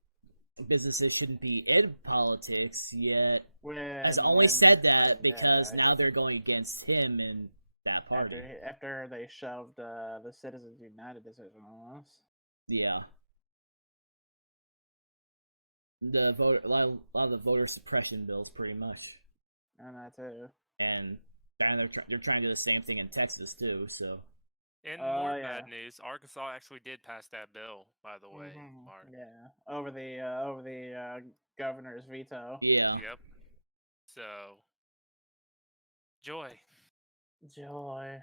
businesses shouldn't be in politics. Yet has only said that because now they're going against him and that party. After they shoved the Citizens United decision on us. Yeah. A lot of the voter suppression bills, pretty much, And that too. and they're trying to do the same thing in Texas too. So And more yeah. bad news: Arkansas actually did pass that bill, by the way. Mhm, Mark. yeah, over the governor's veto. yeah, Yep. So, joy. Joy.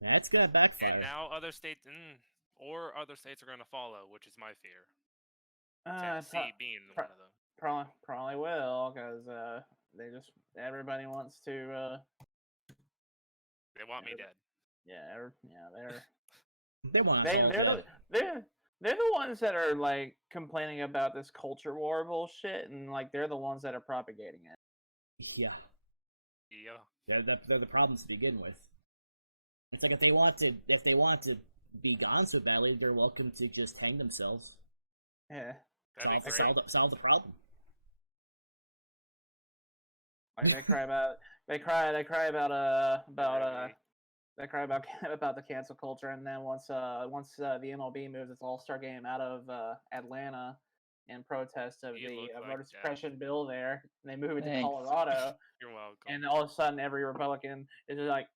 that's gonna backfire. And now other states, other states are going to follow, which is my fear. Tennessee being one of them. Probably will, because everybody wants to. They want me dead. They're They want us all dead. they're the ones that are like complaining about this culture war bullshit, and like they're the ones that are propagating it. Yeah, Yeah. they're the problems to begin with. It's like if they want to be gone so badly, they're welcome to just hang themselves. Yeah. Solve the problem. Like they cry about about the cancel culture, and then once the MLB moves its All-Star game out of Atlanta in protest of the voter suppression bill there, and they move it to Colorado. You're welcome. And all of a sudden, every Republican is just like,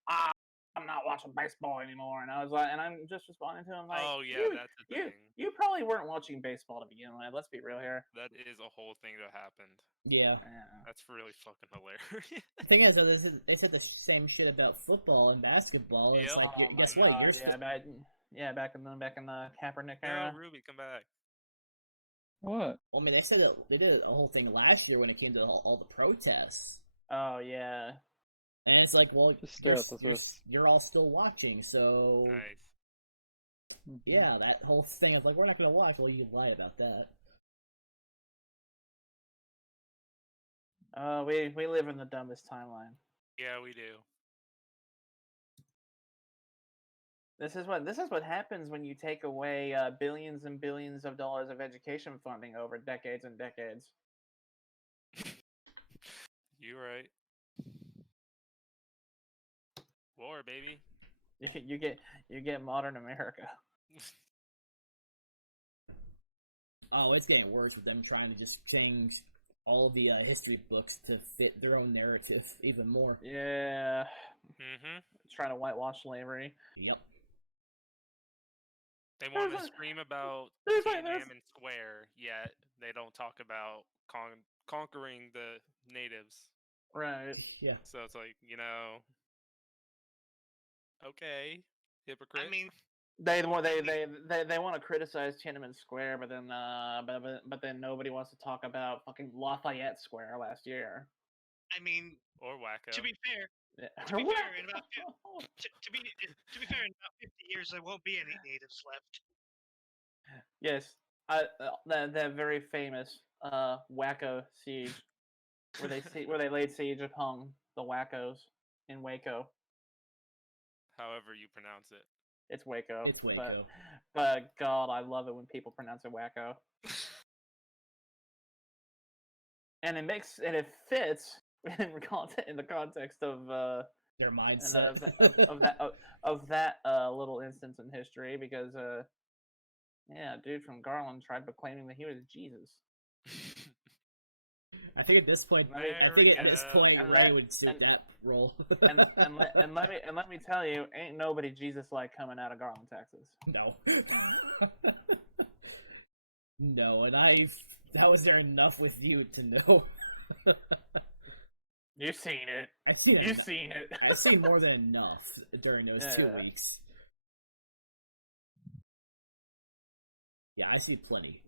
I'm not watching baseball anymore. And I'm just responding to him like, oh yeah, that's the thing. You probably weren't watching baseball to begin with. Let's be real here. That is a whole thing that happened. Yeah. That's really fucking hilarious. The thing is, though, they said the same shit about football and basketball. And it's like, guess what? You're still back in the Kaepernick era. Yeah, Ruby, come back. What? Well, I mean, they said that they did a whole thing last year when it came to all the protests. Oh yeah. And it's like, well, Just you're stare at the you're switch. you're all still watching, so Nice. yeah, that whole thing of like we're not gonna watch. Well, you lied about that. We live in the dumbest timeline. Yeah, we do. This is what happens when you take away billions and billions of dollars of education funding over decades and decades. You right. War, baby. You get modern America. Oh, it's getting worse with them trying to just change all the history books to fit their own narrative even more. Yeah, Mm-hmm. trying to whitewash slavery. Yep. They want to There's a- scream about there's like- there's- Tiananmen Square, yet they don't talk about conquering the natives. Right. Yeah. So it's like, okay, hypocrite. I mean, They want to criticize Tiananmen Square, but then nobody wants to talk about fucking Lafayette Square last year. Or wacko. to be fair, Yeah. to be fair, in about to be fair, in about 50 years there won't be any natives left. Yes, that very famous Wacko siege, where they laid siege upon the Wackos in Waco. However you pronounce it. It's Waco. It's Waco. But God, I love it when people pronounce it Wacko. And it fits in the context of Their mindset. of that little instance in history, because yeah, dude from Garland tried proclaiming that he was Jesus. I think at this point, Ray would suit that role. and let me tell you, ain't nobody Jesus like coming out of Garland, Texas. No. No, and that was there enough with you to know. You've seen it. I've seen You've seen it. I've seen more than enough during those 2 Yeah. weeks. Yeah, I see plenty.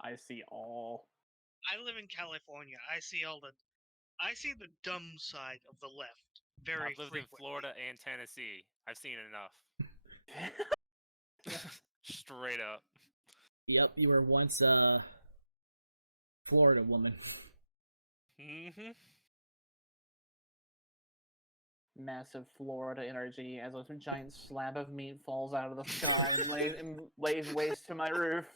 I see all. I live in California. I see the dumb side of the left very I've lived frequently. in Florida and Tennessee. I've seen enough. Straight up. Yep, you were once a Florida woman. Mm-hmm. Massive Florida energy as a giant slab of meat falls out of the sky and lays waste to my roof.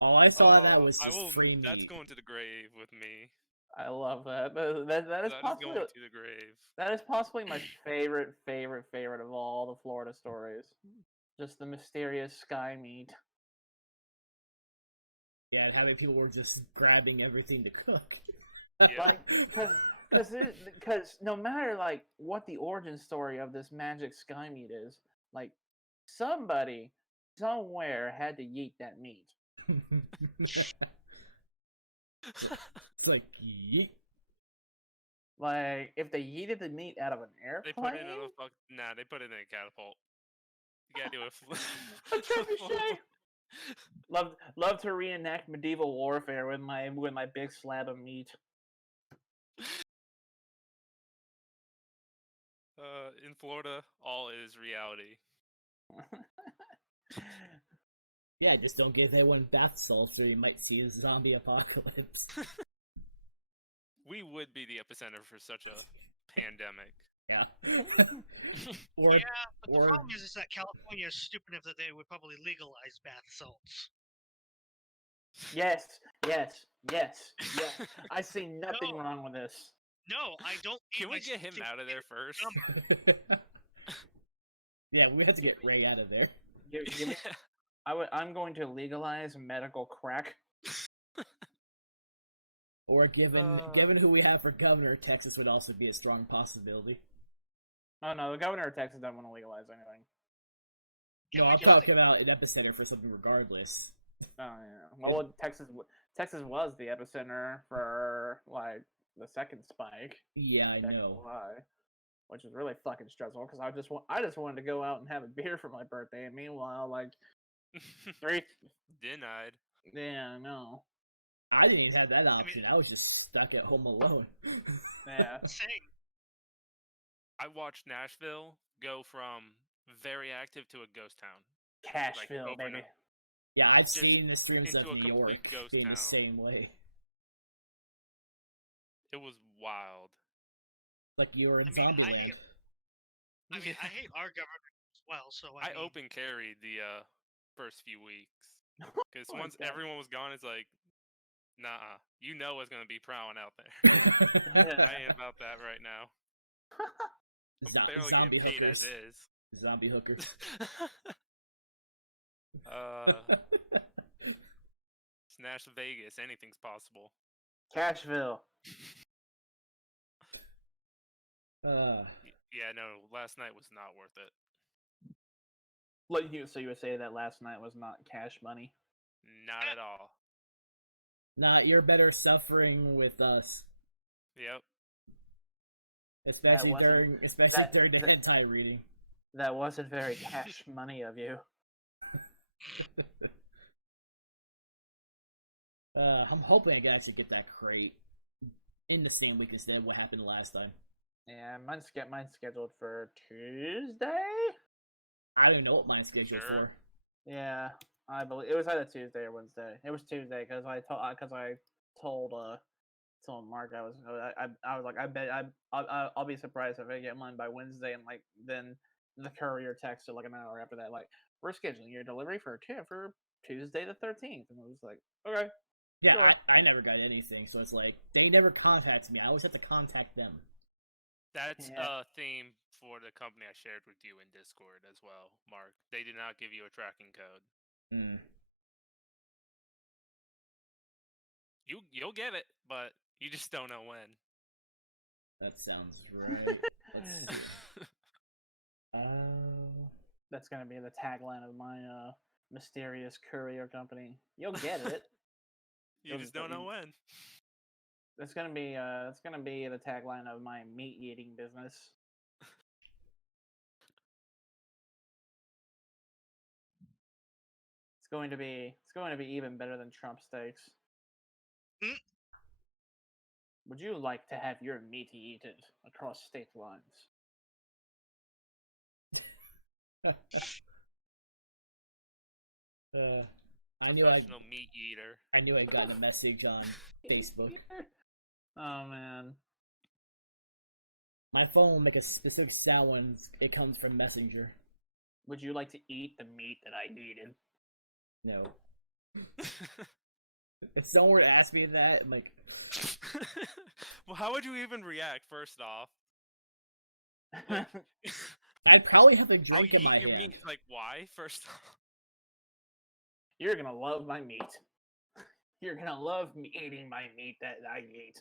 All I saw of that was I just will- free meat. That's going to the grave with me. I love that. That is That is possibly going to the grave. that is possibly my favorite of all the Florida stories. Just the mysterious sky meat. Yeah, and how many people were just grabbing everything to cook. Yeah. Because no matter like what the origin story of this magic sky meat is, like somebody somewhere had to yeet that meat. It's like, yeet. Like if they yeeted the meat out of an They airplane, put it in a they put it in a catapult. You gotta do a trebuchet. Love to reenact medieval warfare with my big slab of meat. In Florida, all is reality. Yeah, just don't give anyone bath salts or you might see a zombie apocalypse. We would be the epicenter for such a pandemic. Yeah. Yeah, but the or problem is that California is stupid enough that they would probably legalize bath salts. Yes. I see nothing wrong with this. No, I don't. Can we my get him stinky out of there first? yeah, we have to get Ray out of there. Give me- I'm going to legalize medical crack. Or given who we have for governor, Texas would also be a strong possibility. Oh no, the governor of Texas doesn't want to legalize anything. No, I'm talking about an epicenter for something regardless. Oh yeah. Well, Texas was the epicenter for like the second spike. Yeah, I back in know. July, which is really fucking stressful because I just wanted to go out and have a beer for my birthday, and meanwhile, like three. Denied. Yeah, I know. I didn't even have that option. I was just stuck at home alone. Yeah. Same. I watched Nashville go from very active to a ghost town. Cashville, overnight. baby. Yeah, I've Just seen the streams into of a New complete York ghost being the town. same way. It was wild. Like you were in I mean, Zombieland. I mean, I hate our government as well, so I mean, open carried the first few weeks because Oh my once God. everyone was gone, it's like, nah, you know what's gonna be prowling out there. I ain't about that right now. Barely Zombie getting paid as hookers. is. Zombie hookers. It's Nash Vegas. Anything's possible. Cashville. Yeah, no. Last night was not worth it. So you would say that last night was not cash money? Not at all. Nah, you're better suffering with us. Yep. Especially during the that- hentai reading. That wasn't very cash money of you. I'm hoping I can actually get that crate in the same week instead of what happened last time. Yeah, mine's scheduled for Tuesday. I don't even know what mine's scheduled Sure. for. Yeah, I believe it was either Tuesday or Wednesday. It was Tuesday because I told Mark I was like I'll be surprised if I get mine by Wednesday, and like then the courier texted like an hour after that like we're scheduling your delivery for Tuesday the 13th, and I was like okay. Yeah, Sure. I never got anything, so it's like they never contacted me. I always have to contact them. That's Yeah. a theme for the company I shared with you in Discord as well, Mark. They did not give you a tracking code. Hmm. You'll get it, but you just don't know when. That sounds right. Let's see. That's gonna be the tagline of my mysterious courier company. You'll get it. You just don't know when. That's gonna be the tagline of my meat eating business. It's going to be even better than Trump steaks. Mm. Would you like to have your meat eaten across state lines? I knew Professional meat eater. I knew I'd gotten a message on Facebook. Oh man. My phone will make a specific sound when it comes from Messenger. Would you like to eat the meat that I eaten? No. If someone were to ask me that, I'm like, Well, how would you even react? First off, like, I'd probably have a I'll drink in eat my your meat, hand. Like, why? First off, You're gonna love my meat. You're gonna love me eating my meat that I eat.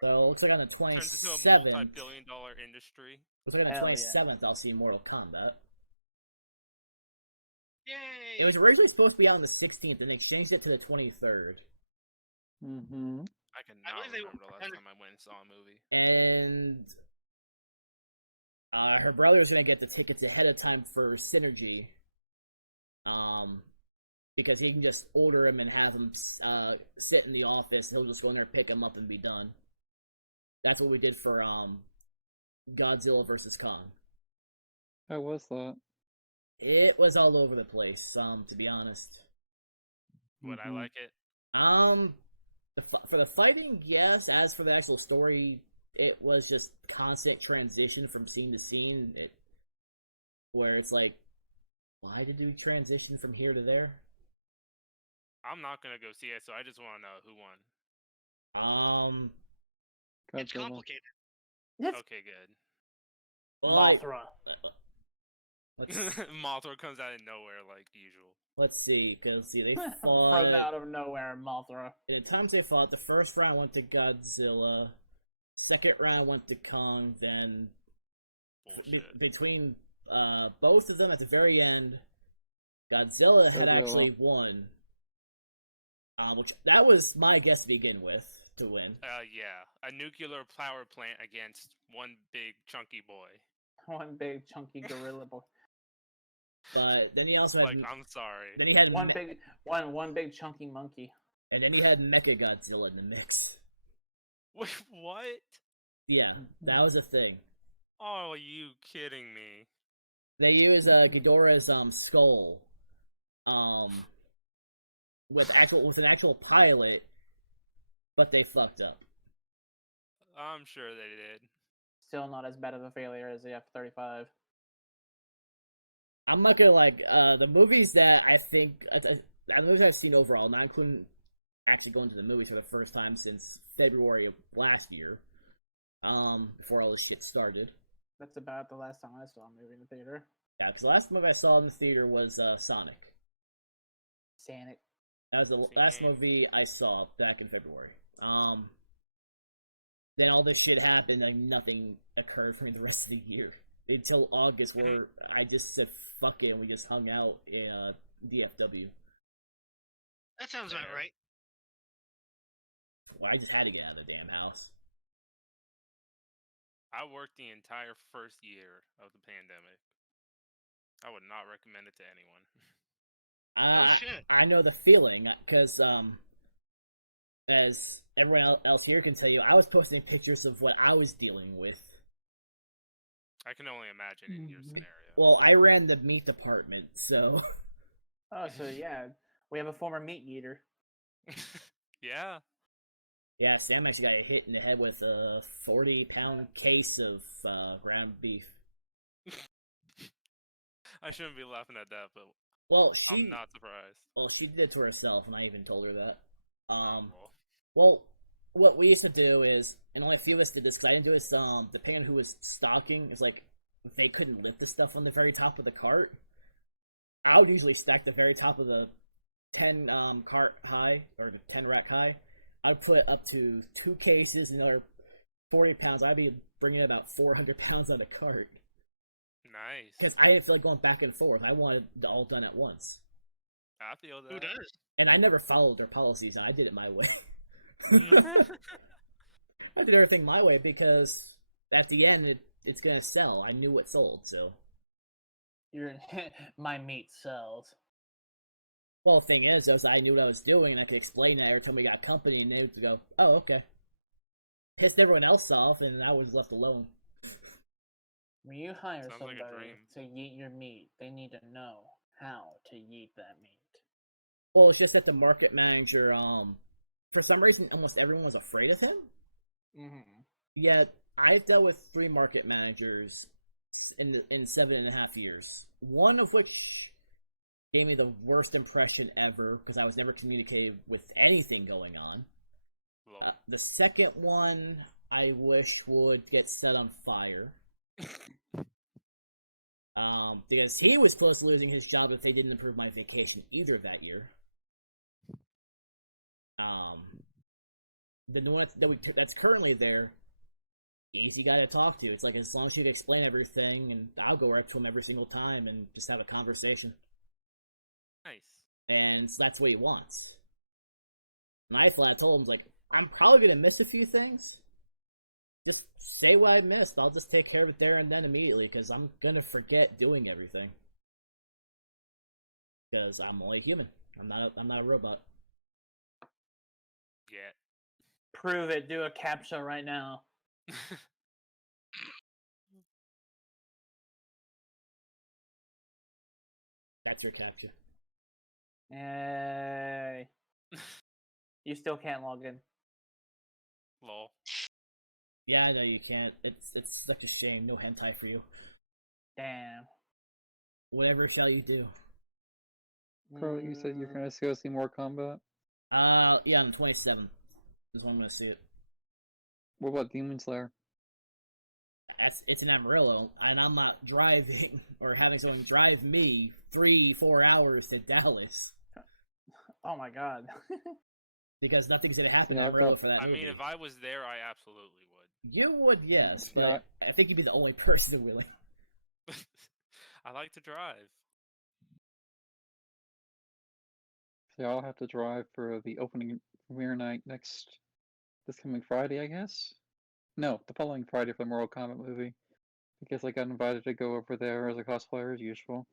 So it looks like on the turns into a 27th. multi-billion-dollar industry. Looks like on the Hell yeah. 27th I'll see Mortal Kombat. yay! It was originally supposed to be out on the 16th, and they changed it to the 23rd. Mm-hmm. I cannot believe they remember the last kind of- time I went and saw a movie. And her brother's gonna get the tickets ahead of time for Synergy. Because he can just order him and have him sit in the office. He'll just go in there, pick him up, and be done. That's what we did for Godzilla vs. Kong. How was that? It was all over the place. To be honest. Would I Mhm. like it? For the fighting, yes. As for the actual story, it was just constant transition from scene to scene. Where it's like, why did we transition from here to there? I'm not gonna go see it, so I just want to know who won. It's Godzilla. complicated. Okay, good. Well, Mothra. let's Mothra comes out of nowhere like usual. let's see, because they From fought out of nowhere, Mothra. in the times they fought. The first round went to Godzilla, second round went to Kong. Then Bullshit. between both of them at the very end, Godzilla had Godzilla. actually won. Which that was my guess to begin with to win. Yeah, a nuclear power plant against one big chunky boy. One big chunky gorilla boy. But then he also had Like, I'm sorry. then he had one big chunky monkey. and then he had Mecha Godzilla in the mix. Wait, what? Yeah, that was a thing. Oh, are you kidding me? They use Ghidorah's skull with an actual pilot, but they fucked up. I'm sure they did. Still not as bad of a failure as the F-35. I'm not gonna like the movies that I think the movies I've seen overall, not including actually going to the movies for the first time since February of last year, before all this shit started. That's about the last time I saw a movie in the theater. Yeah, because the last movie I saw in the theater was Sonic. Sonic. That was the last movie I saw back in February. Then all this shit happened, like nothing occurred for me the rest of the year. Until August, where I just said fuck it and we just hung out in DFW. That sounds about right. Well, I just had to get out of the damn house. I worked the entire first year of the pandemic. I would not recommend it to anyone. I know the feeling, because as everyone else here can tell you, I was posting pictures of what I was dealing with. I can only imagine in your scenario. Well, I ran the meat department, so... Oh, so yeah, we have a former meat eater. Yeah. Yeah, Sam actually got hit in the head with a 40-pound case of ground beef. I shouldn't be laughing at that, but Well, I'm not surprised. Well, she did it to herself, and I even told her that. Well, Well, what we used to do is, and only a few of us did this because I didn't do this. Depending on who was stocking, it's like they couldn't lift the stuff on the very top of the cart. I would usually stack the very top of the 10 cart high or the 10 rack high. I'd put up to 2 cases, another 40 pounds. I'd be bringing about 400 pounds on a cart. Nice. Because I didn't feel like going back and forth. I wanted it all done at once. I feel that. Who does? And I never followed their policies. I did it my way. I did everything my way because at the end it's gonna sell. I knew what sold, so. My meat sells. Well, the thing is, though, is I knew what I was doing, and I could explain that every time we got company, and they would go, "Oh, okay." Pissed everyone else off, and I was left alone. When you hire Sounds like a somebody dream. to yeet your meat, they need to know how to yeet that meat. Well, it's just that the market manager, for some reason, almost everyone was afraid of him. Mm-hmm. Yet I've dealt with 3 market managers in 7.5 years. One of which gave me the worst impression ever because I was never communicated with anything going on. The second one I wish would get set on fire. Because he was close to losing his job if they didn't approve my vacation either that year. The one that's currently there, easy guy to talk to. It's like as long as you can explain everything, and I'll go right to him every single time and just have a conversation. Nice. And that's what he wants. And I flat told him, like, I'm probably gonna miss a few things. Just say what I missed. I'll just take care of it there and then immediately, because I'm gonna forget doing everything. Because I'm only human. I'm not a robot. Yeah. Prove it. Do a captcha right now. That's your captcha. Hey. You still can't log in. Lol. Yeah, I know you can't. It's such a shame. No hentai for you. Damn. Whatever shall you do? Carl, you said you're gonna go see more combat? Yeah, on the 27th is when I'm gonna see it. What about Demon Slayer? It's in Amarillo, and I'm not driving or having someone drive me 3-4 hours to Dallas. Oh my god. Because nothing's gonna happen in Amarillo for that movie. I mean, if I was there, I absolutely would. You would, yes, but I think you'd be the only person willing. I like to drive. So I'll have to drive for the opening premiere night this coming Friday, I guess? No, the following Friday for the Mortal Kombat movie. Because I got invited to go over there as a cosplayer as usual.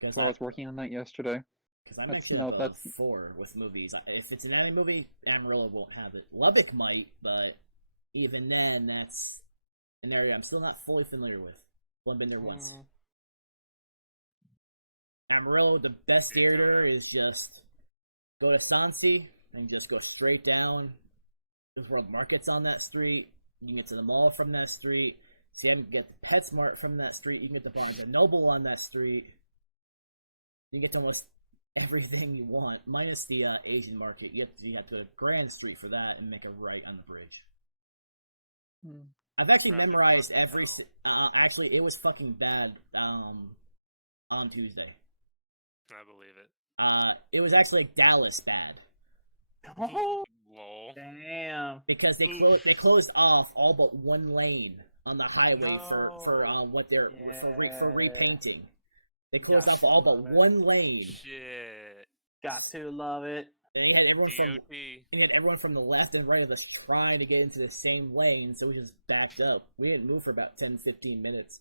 Because I was working on that yesterday. Because I That's, mentioned you it know, that's before with movies. If it's an anime movie, Amarillo won't have it. Lubbock might, but even then, that's an area I'm still not fully familiar with. I've been there once. Amarillo, the best theater is just go to Sansi and just go straight down. There's World Market's on that street. You can get to the mall from that street. See, I can get the PetSmart from that street. You can get the Barnes and Noble on that street. You can get to almost everything you want, minus the Asian market. You have to go to Grand Street for that and make a right on the bridge. I've actually memorized every. Actually, it was fucking bad. On Tuesday. I believe it. It was actually like Dallas bad. Oh, Lol. damn. Because they closed off all but one lane on the highway for what they're for repainting. They closed off all but one lane. Shit. Got to love it. And you had everyone DOT. from the left and right of us trying to get into the same lane, so we just backed up. We didn't move for about 10-15 minutes.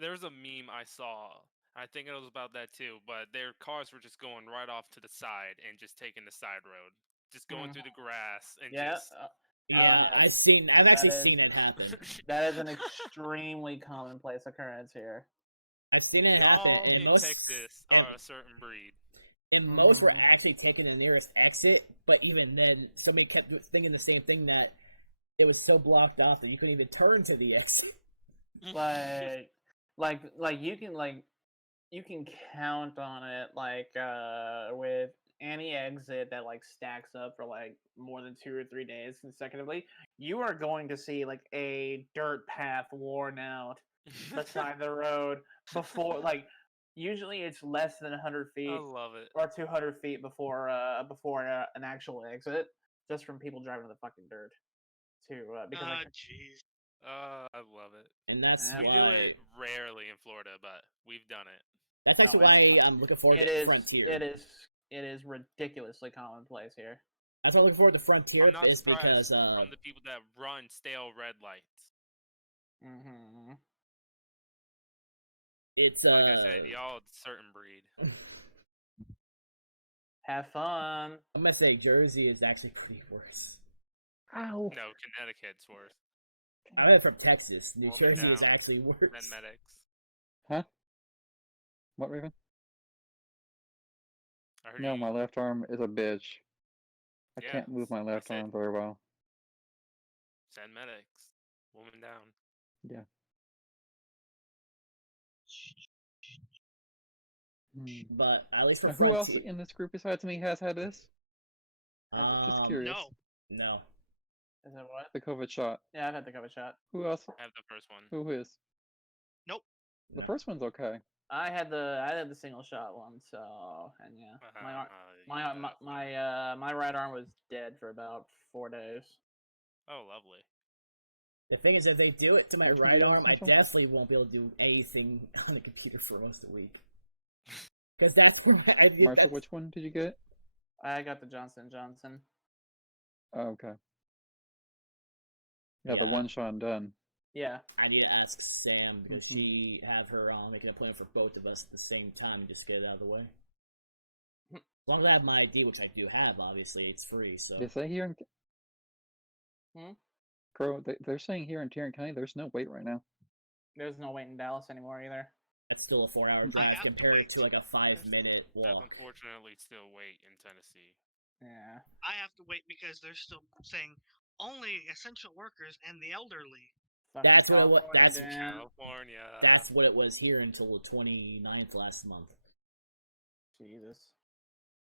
There was a meme I saw. I think it was about that too, but their cars were just going right off to the side and just taking the side road, just going through the grass and just. Yeah, I've actually seen it happen. That is an extremely commonplace occurrence here. I've seen it happen, All and in most Texas are a certain breed. and most were actually taking the nearest exit. But even then, somebody kept thinking the same thing, that it was so blocked off that you couldn't even turn to the exit. Like you can count on it with any exit that like stacks up for like more than 2 or 3 days consecutively, you are going to see like a dirt path worn out beside the road before usually it's less than 100 feet I love it. or 200 feet before an actual exit, just from people driving in the fucking dirt because jeez. I love it. And that's We do why it rarely in Florida, but we've done it. that's actually why I'm looking forward to Frontier. It is ridiculously commonplace here. That's why I'm looking forward to Frontier, I'm not is surprised because from the people that run stale red lights. it's Like I said, y'all a certain breed. Have fun. I'm gonna say Jersey is actually pretty worse. Ow. No, Connecticut's worse. I'm from Texas. New Hold it Jersey is down. actually worse. And medics. Huh? What, Raven? I heard No, you. my left arm is a bitch. I Yeah, can't move my left said- arm very well. Send medics. Woman down. Yeah. But at least for Now, who else Frontier, in this group besides me has had this? Just curious. no. Is it what? The COVID shot. Yeah, I've had the COVID shot. Who else? I have the first one. Who is? Nope. The No. first one's okay. I had the single shot one, so and yeah, my right arm was dead for about 4 days. Oh, lovely. The thing is, if they do it to my Which one right did you arm, I have? definitely won't be able to do anything on the computer for almost a week. Because that's where Marshall, which one did you get? I got the Johnson & Johnson. Oh, okay. Yeah, Yeah. the one shot done. Yeah. I need to ask Sam, because she have her make an appointment for both of us at the same time and just get it out of the way. As long as I have my ID, which I do have, obviously, it's free, so... They say here in... Crow, they're saying here in Tarrant County, there's no wait right now. There's no wait in Dallas anymore either. That's still a 4-hour drive compared to like a 5-minute walk. Unfortunately, still wait in Tennessee. Yeah. I have to wait because they're still saying only essential workers and the elderly. That's what it was. California. That's what it was here until the 29th last month. Jesus.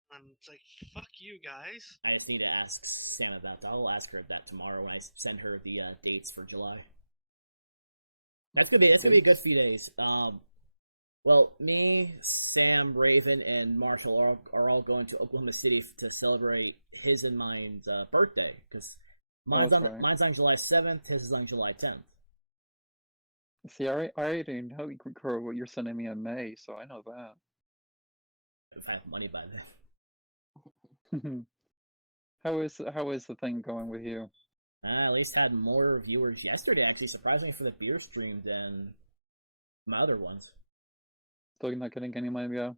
And it's like, fuck you guys. I just need to ask Sam about that. I'll ask her that tomorrow when I send her the dates for July. That's gonna be a good few days. Well, me, Sam, Raven, and Marshall are all going to Oklahoma City to celebrate his and mine's birthday, because mine's on July 7th, his is on July 10th. See, I already know Crow, what you're sending me in May, so I know that. If I have money by then. How is the thing going with you? I at least had more viewers yesterday, actually, surprisingly, for the beer stream than my other ones. Still not getting any money though.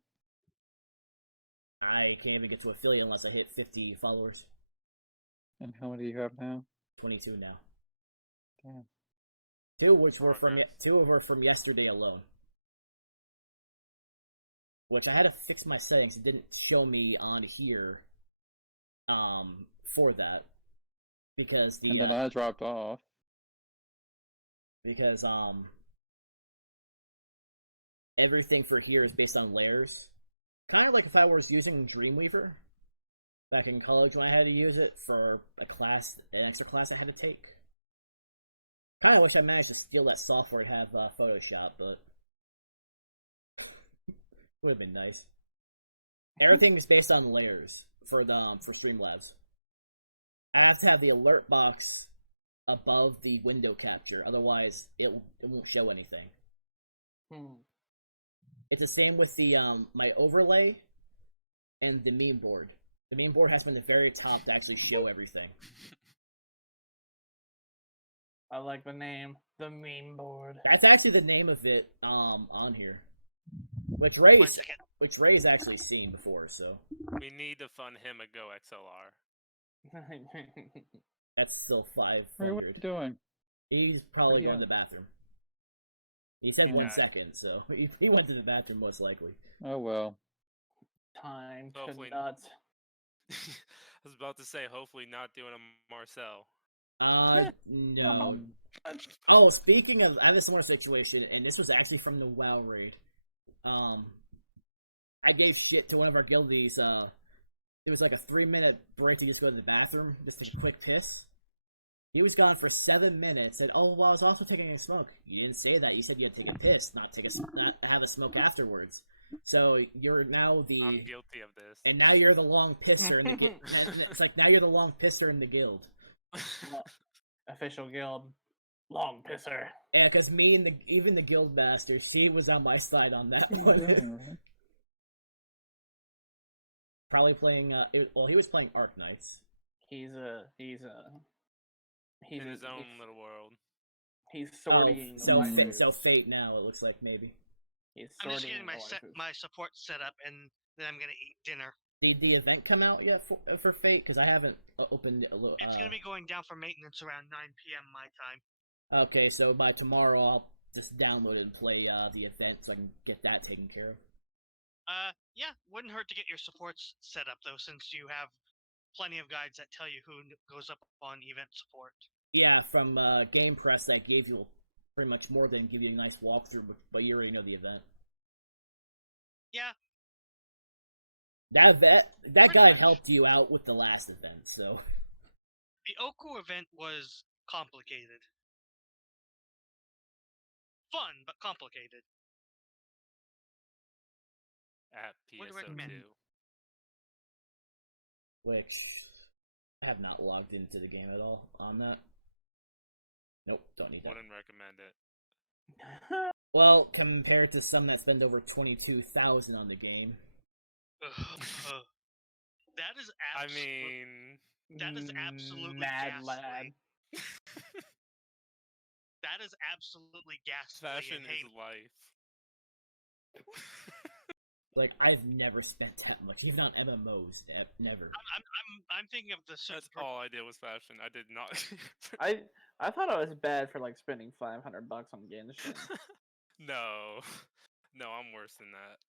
I can't even get to affiliate unless I hit 50 followers. And how many do you have now? 22 now. Damn. Two were from yesterday alone. Which I had to fix my settings. It didn't show me on here for that. Because the and then I dropped off. Because everything for here is based on layers. Kind of like if I was using Dreamweaver back in college when I had to use it for an extra class I had to take. Kind of wish I managed to steal that software and have Photoshop, but it would have been nice. Everything is based on layers for Streamlabs. I have to have the alert box above the window capture, otherwise it won't show anything. It's the same with the my overlay and the meme board. The meme board has to be in the very top to actually show everything. I like the name, the meme board. That's actually the name of it on here, which Ray's actually seen before. So We need to fund him a Go XLR. that's still Ray, what are you 500. doing? He's probably going to the bathroom. He said 1 Nice. second, so he went to the bathroom most likely. Oh well. Time to Hopefully- nuts. I was about to say, hopefully not doing a Marcel. No. Oh, speaking of, I have a similar situation, and this was actually from the WoW raid. I gave shit to one of our guildies. It was like a 3-minute break to just go to the bathroom, just take a quick piss. He was gone for 7 minutes, and oh, well, I was also taking a smoke. You didn't say that. You said you had to take a piss, not have a smoke afterwards. So you're now I'm the, guilty of this. and now you're the long pisser in the guild. It's like now you're the long pisser in the guild. Official guild. Long pisser. Yeah, because me and even the guild master, she was on my side on that one. Probably playing. Well, he was playing Arc Knights. He's in his own little world. He's Oh, sorting the so waifus. Fate now. It looks like maybe He's I'm just sorting getting the waifus. my support set up, and then I'm gonna eat dinner. did the event come out yet for Fate? Because I haven't opened it. It's gonna be going down for maintenance around 9 p.m. my time. Okay, so by tomorrow I'll just download it and play the event so I can get that taken care of. Yeah, wouldn't hurt to get your supports set up though, since you have plenty of guides that tell you who goes up on event support. Yeah, from Game Press that gave you pretty much more than give you a nice walkthrough, but you already know the event. Yeah, That guide helped you out with the last event, so the Oku event was complicated. Fun, but complicated. At Would recommend. PSO2. which I have not logged into the game at all on that. Nope, don't need that. Wouldn't recommend it. Well, compared to some that spend over 22,000 on the game. That is I absolutely. mean, That is absolutely mad ghastly. lad. That is absolutely ghastly. fashion and is hateful. life. Like, I've never spent that much, even on MMOs. Never. I'm thinking of the certain That's all I did was fashion. I did not. I thought I was bad for like spending $500 on Genshin. No. No, I'm worse than that.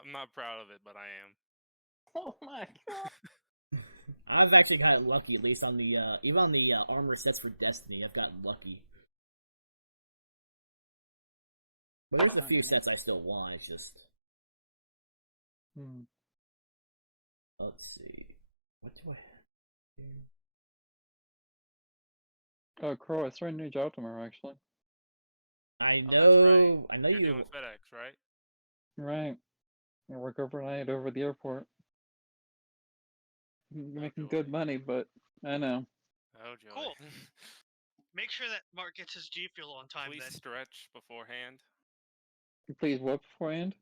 I'm not proud of it, but I am. Oh my god. I've actually gotten lucky, at least on the, even on the armor sets for Destiny, I've gotten lucky. But there's a few sets I still want, it's just... Let's see. What do I have here? Oh, Crow, I started a new job tomorrow, actually. I Oh, know... that's right. I know You're you... doing FedEx, right? Right. I work overnight over the airport. Making joy. good money, but I know. Oh, joy. Cool. Make sure that Mark gets his G Fuel on time Please then. stretch beforehand. Please, what beforehand?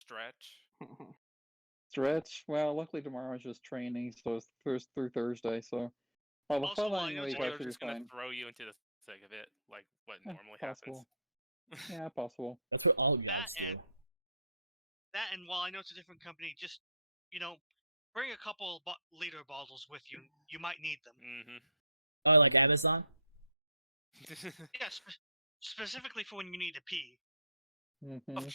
Stretch. Stretch? Well, luckily tomorrow is just training, so it's through Thursday, so... Well, the Also, while following you're week there, I Or should be just gonna fine. throw you into the thick of it, like what Eh, normally possible. happens. Yeah, possible. That's what all jobs and- do. That, and while I know it's a different company, just bring a couple liter bottles with you. You might need them. Mm-hmm. Oh, like Amazon? Yeah, specifically for when you need to pee. Mm-hmm.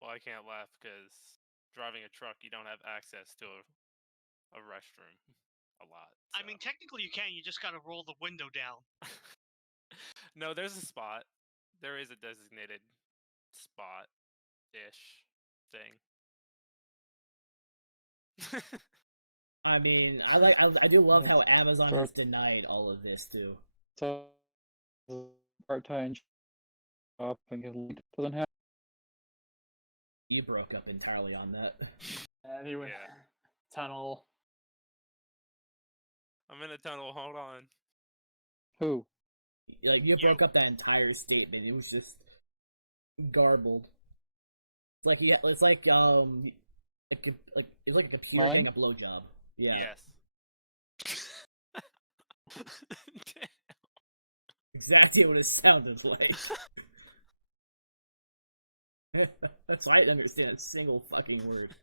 Well, I can't laugh because driving a truck, you don't have access to a restroom a lot. So. I mean, technically you can. You just gotta roll the window down. No, there's a spot. There is a designated spot-ish thing. I mean, I do love how Amazon has denied all of this too. So part-time job and doesn't have. You broke up entirely on that. And he went tunnel. I'm in a tunnel. Hold on. Who? Like you broke up that entire statement. It was just garbled. It's like it's like it's like a computer getting a blowjob. Yeah. Yes. Exactly what it sounded like. That's why I didn't understand a single fucking word.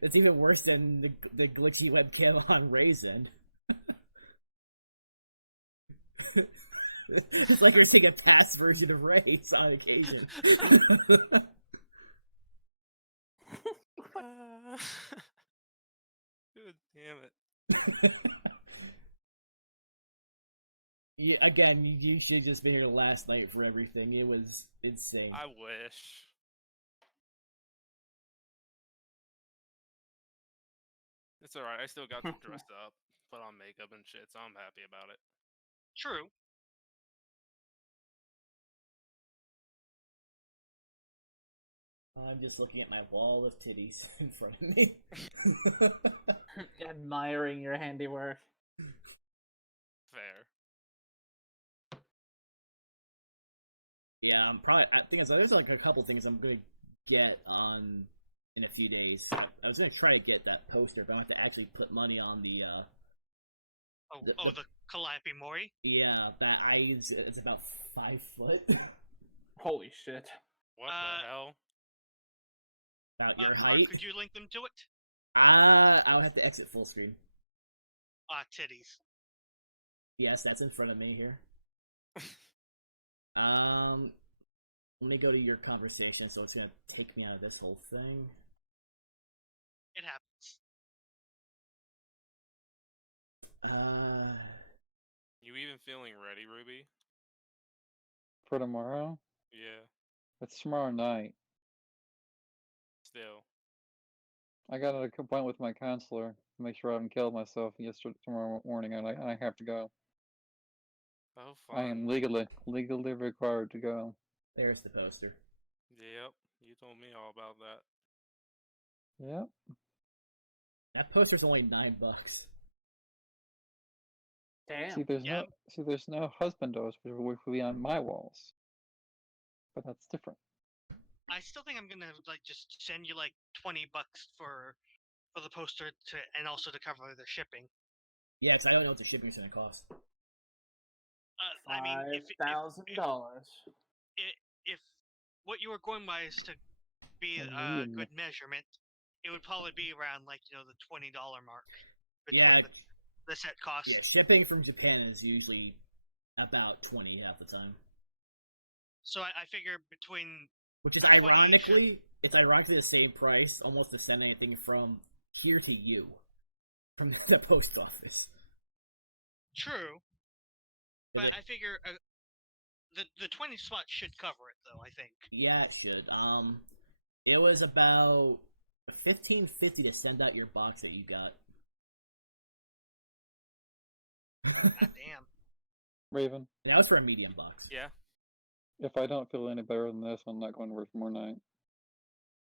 It's even worse than the glitchy webcam on Raisin. It's like you're seeing a past version of Race on occasion. God damn it. Yeah, again, you should have just been here last night for everything. It was insane. I wish. It's alright. I still got to dress up, put on makeup and shit, so I'm happy about it. True. I'm just looking at my wall of titties in front of me. Admiring your handiwork. Fair. Yeah, I think there's like a couple things I'm gonna get on in a few days. I was gonna try to get that poster, but I have to actually put money on the the Calliope Mori. Yeah, that it's about 5 foot. Holy shit! What the hell? About your height. Could you link them to it? I'll have to exit full screen. Titties. Yes, that's in front of me here. Let me go to your conversation, so it's gonna take me out of this whole thing. It happens. You even feeling ready, Ruby? For tomorrow? Yeah. It's tomorrow night. Still. I got a complaint with my counselor to make sure I haven't killed myself yesterday tomorrow morning, and I have to go. Oh, I am legally required to go. There's the poster. Yep, you told me all about that. Yep. That poster's only $9. Damn. See, there's no husbandos which will be on my walls, but that's different. I still think I'm gonna just send you like $20 for the poster and also to cover the shipping. Yeah, because I don't know what the shipping is gonna cost. I mean, $5,000. If what you were going by is to be a good measurement, it would probably be around the $20 mark. Yeah, the set cost. Yeah, shipping from Japan is usually about 20 half the time. So I figure between, which is ironically the same price almost to send anything from here to you from the post office. True. But I figure the 20 spot should cover it, though. I think. Yeah, it should. It was about $15.50 to send out your box that you got. Damn. Raven. And that was for a medium box. Yeah. If I don't feel any better than this, I'm not going to work tomorrow night.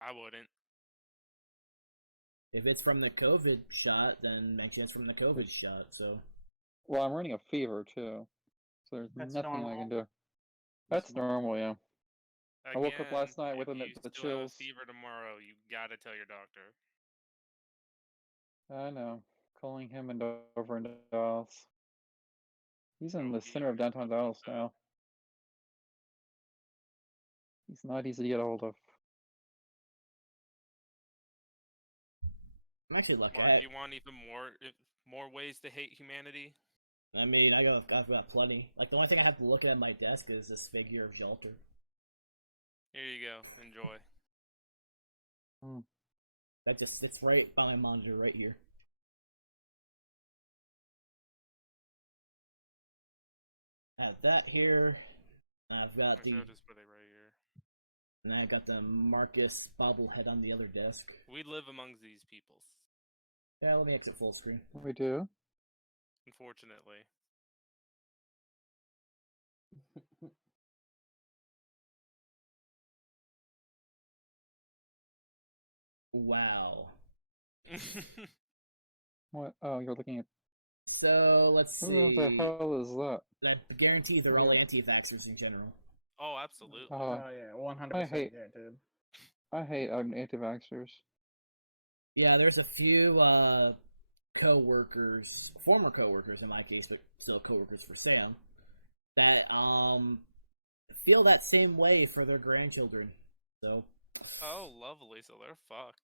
I wouldn't. If it's from the COVID shot, then make sure it's from the COVID shot. So. Well, I'm running a fever too, so there's nothing normal. I can do. That's normal, yeah. Again, I woke up last night with the still chills. Have a fever tomorrow, you gotta tell your doctor. I know. Calling him and over and else. He's in the center of downtown Dallas now. He's not easy to get a hold of. I'm actually lucky. Do you want even more ways to hate humanity? I mean, I've got plenty. Like, the only thing I have to look at my desk is this figure of Jalter. Here you go. Enjoy. That just sits right by my monitor right here. I have that here. I've got the... Just put it right here. And I got the Marcus bobblehead on the other desk. We live amongst these peoples. Yeah, let me exit full screen. We do. Unfortunately. Wow. What? Oh, you're looking at. So, let's Who see. the hell is that? I guarantee they're all anti-vaxxers in general. Oh, absolutely. Oh yeah, 100% I hate- guaranteed. I hate anti-vaxxers. Yeah, there's a few co-workers, former co-workers in my case, but still co-workers for Sam, that feel that same way for their grandchildren. So Oh, lovely. So they're fucked.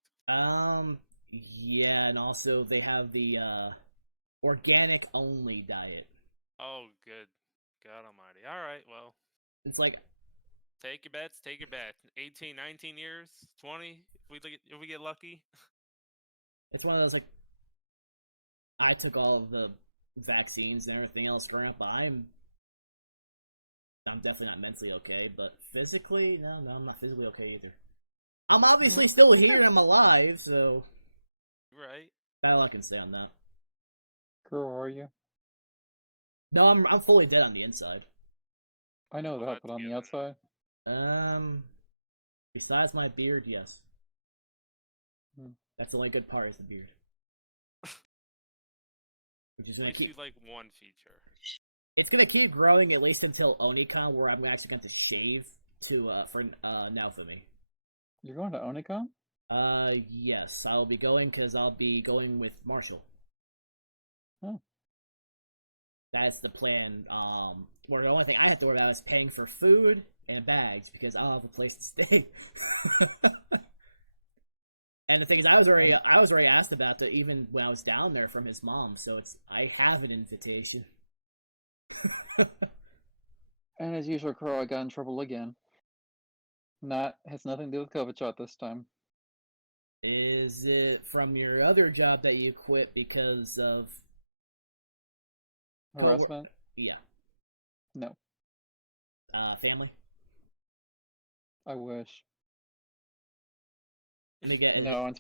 yeah, and also they have the organic only diet. Oh, good. God almighty. All right, well, It's like, take your bets. Take your bet. 18, 19 years, 20. If we get lucky. it's one of those, like, I took all of the vaccines and everything else growing up, but I'm definitely not mentally okay, but physically, no, I'm not physically okay either. I'm obviously still here and I'm alive, so Right. that's all I can say on that. Girl, are you? No, I'm fully dead on the inside. I know Well, that, but on the that's outside? Besides my beard, yes. Hmm. That's the only good part is the beard. Which is gonna Gives you, keep. like one feature. It's gonna keep growing at least until Onicon, where I'm actually going to shave to for now for me. You're going to Onicon? Yes, I'll be going because I'll be going with Marshall. Oh. That's the plan. Where the only thing I have to worry about is paying for food and bags because I'll have a place to stay. And the thing is, I was already asked about it even when I was down there from his mom, so I have an invitation. And as usual, Crow, I got in trouble again. Has nothing to do with COVID shot this time. Is it from your other job that you quit because of Harassment? Yeah. No, Family? I wish. Let me get No, I'm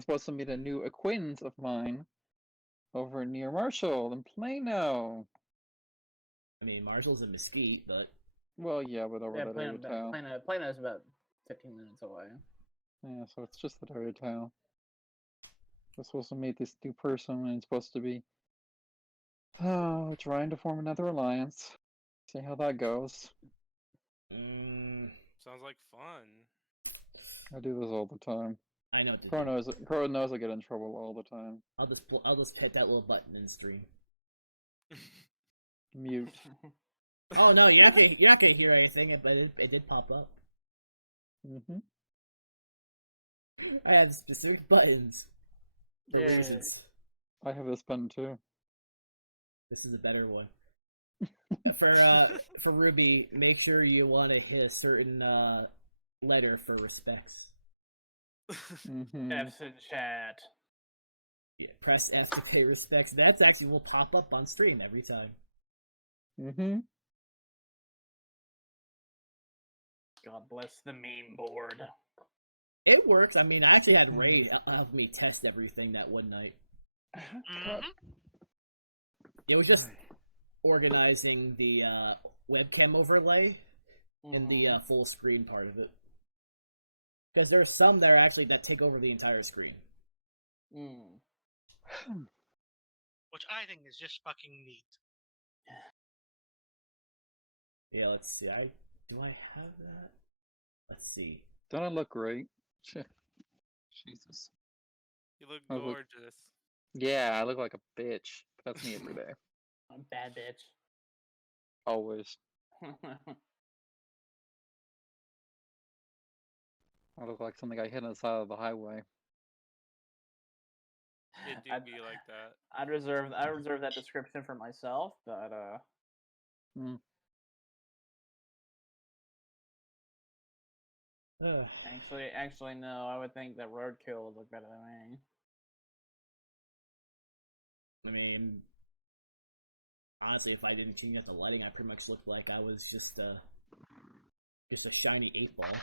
supposed to meet a new acquaintance of mine over near Marshall in Plano. I mean, Marshall's in Mesquite, but Well, yeah, but over Yeah, that area of town. Plano's about 15 minutes away. Yeah, so it's just that area of town. I'm supposed to meet this new person, and it's supposed to be trying to form another alliance. See how that goes. Sounds like fun. I do this all the time. I know what to Crow do. knows I get in trouble all the time. I'll just hit that little button in stream. Mute. Oh no, you're not gonna hear anything, but it did pop up. Mm-hmm. I have specific buttons for Yay. reasons. I have this button too. This is a better one. For Ruby, make sure you want to hit a certain letter for respects. Mm-hmm. F's in chat. Yeah, press F to pay respects. That's actually will pop up on stream every time. Mm-hmm. God bless the meme board. It works. I mean, I actually had Ray help me test everything that one night. Mhm. It was just organizing the webcam overlay in the full screen part of it. Because there's some that are actually that take over the entire screen. Which I think is just fucking neat. Yeah, let's see. Do I have that? Let's see. Don't I look great? Jesus. You look I look- gorgeous. Yeah, I look like a bitch. That's me every day. I'm bad bitch. Always. I look like something I hit on the side of the highway. It do I'd, be like that. I'd reserve that description for myself, but Hmm. Ugh. actually no, I would think that Roadkill would look better than me. I mean, honestly, if I didn't change out the lighting, I pretty much looked like I was just a shiny 8-ball.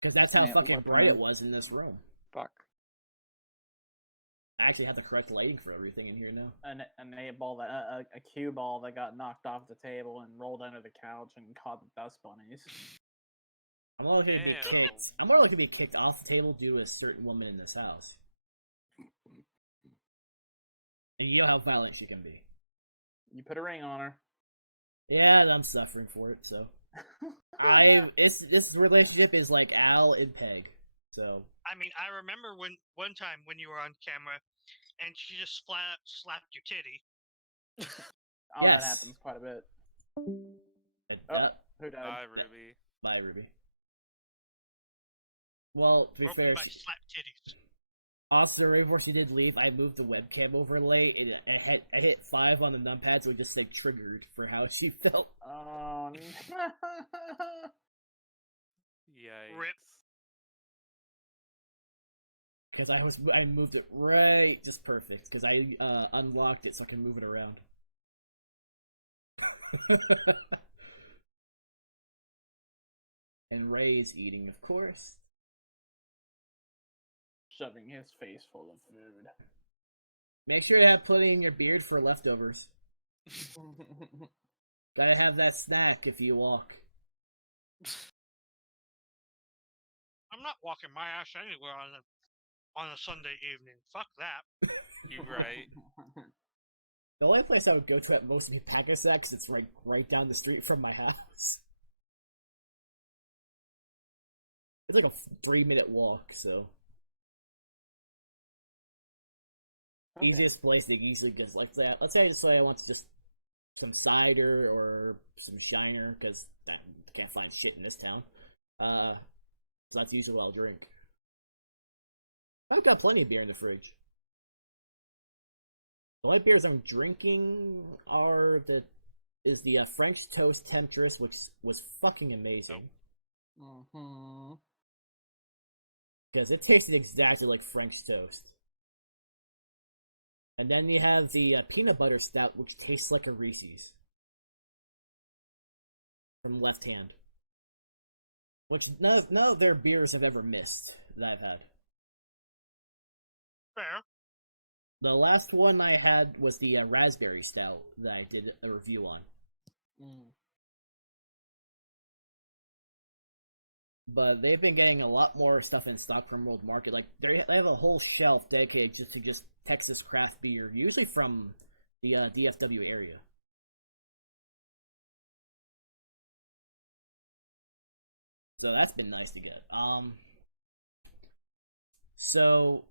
Because that's how Yeah, fucking bright it was in this room. Fuck. I actually have the correct lighting for everything in here now. An 8-ball that a cue ball that got knocked off the table and rolled under the couch and caught the dust bunnies. I'm more likely to be kicked. I'm more likely to be kicked off the table due to a certain woman in this house. And you know how violent she can be. You put a ring on her. Yeah, I'm suffering for it. So, this relationship is like Al and Peg. So. I mean, I remember one time when you were on camera, and she just slapped your titty. Oh, Yes. That happens quite a bit. Who died? Bye, Ruby. Bye, Ruby. Well, to be Broken fair, by she, slap titties. also right before she did leave, I moved the webcam overlay and I hit 5 on the numpad, so it just said triggered for how she felt. Oh, Yikes. Rip. Because I moved it right, just perfect. Because I unlocked it so I can move it around. And Ray's eating, of course. shoving his face full of food. Make sure to have plenty in your beard for leftovers. Gotta have that snack if you walk. I'm not walking my ass anywhere on a Sunday evening. Fuck that. You right. The only place I would go to at most would be Pakistan because it's right down the street from my house. It's like a 3-minute walk, so. Okay. Easiest place to easily just like that. Let's say I decide I want just some cider or some Shiner because I can't find shit in this town. So that's usually what I'll drink. I've got plenty of beer in the fridge. The only beers I'm drinking are the French Toast Temptress, which was fucking amazing. Because it tasted exactly like French toast. And then you have the peanut butter stout, which tastes like a Reese's. From Left Hand. Which none of their beers have ever missed that I've had. Fair. The last one I had was the raspberry stout that I did a review on. But they've been getting a lot more stuff in stock from World Market. Like they have a whole shelf dedicated to just Texas craft beer, usually from the DFW area. So that's been nice to get. So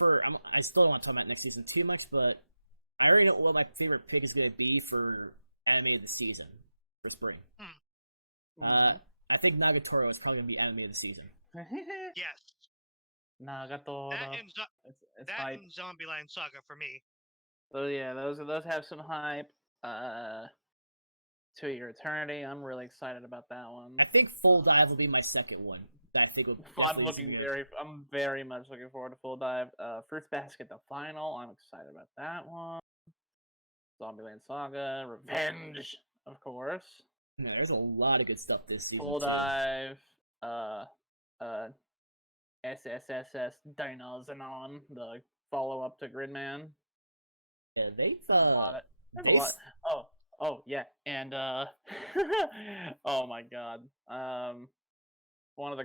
I still don't want to talk about next season too much, but I already know what my favorite pick is going to be for anime of the season for spring. I think Nagatoro is probably going to be anime of the season. Yes. Nagatoro. It's hype. and Zombieland Saga for me. So yeah, those have some hype. To Your Eternity, I'm really excited about that one. I think Full Dive will be my second one. That I think will definitely be good. I'm very much looking forward to Full Dive. Fruits Basket, the final. I'm excited about that one. Zombieland Saga, Revenge, of course. Yeah, there's a lot of good stuff this season Full too. Dive, SSSS Dynazenon, the follow up to Gridman. Yeah, they've Oh yeah, and oh my god, one of the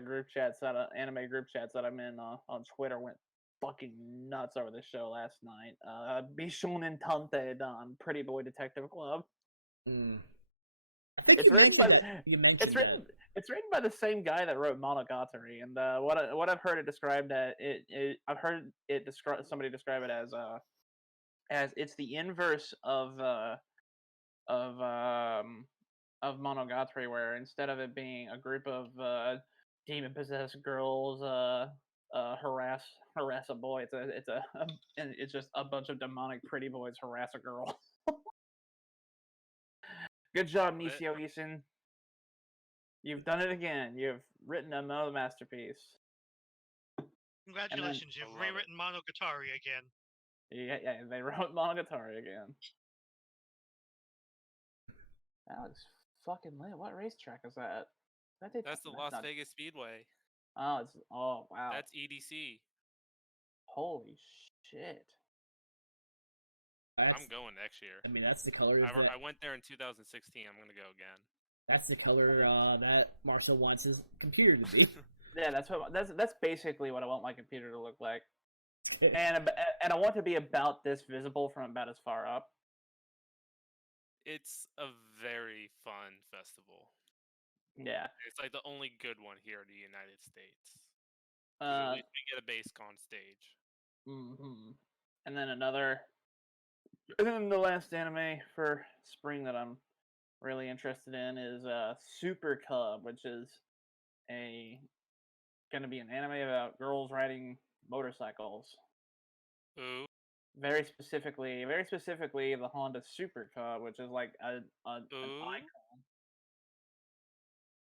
anime group chats that I'm in on Twitter went fucking nuts over this show last night. Bishonen Tante Dan, Pretty Boy Detective Club. I think you mentioned that. It's written by the same guy that wrote Monogatari, and what I've heard it described at I've heard it somebody describe it as it's the inverse of of Monogatari, where instead of it being a group of demon possessed girls harass a boy, it's just a bunch of demonic pretty boys harass a girl. Good job, Love it. Nisio Isin. You've done it again. You've written another masterpiece. Congratulations, I you've love it. rewritten Monogatari again. Yeah, they wrote Monogatari again. That looks fucking lit. What racetrack is that? That's the Las Vegas Speedway. Oh wow. That's EDC. Holy shit. I'm going next year. I mean, that's the color of that. I went there in 2016. I'm gonna go again. That's the color that Marshall wants his computer to be. Yeah, that's basically what I want my computer to look like. And I want to be about this visible from about as far up. It's a very fun festival. Yeah. It's like the only good one here in the United States. At least we get a base con stage. And then the last anime for spring that I'm really interested in is Super Cub, which is gonna be an anime about girls riding motorcycles. Ooh. Very specifically, the Honda Super Cub, which is like an icon.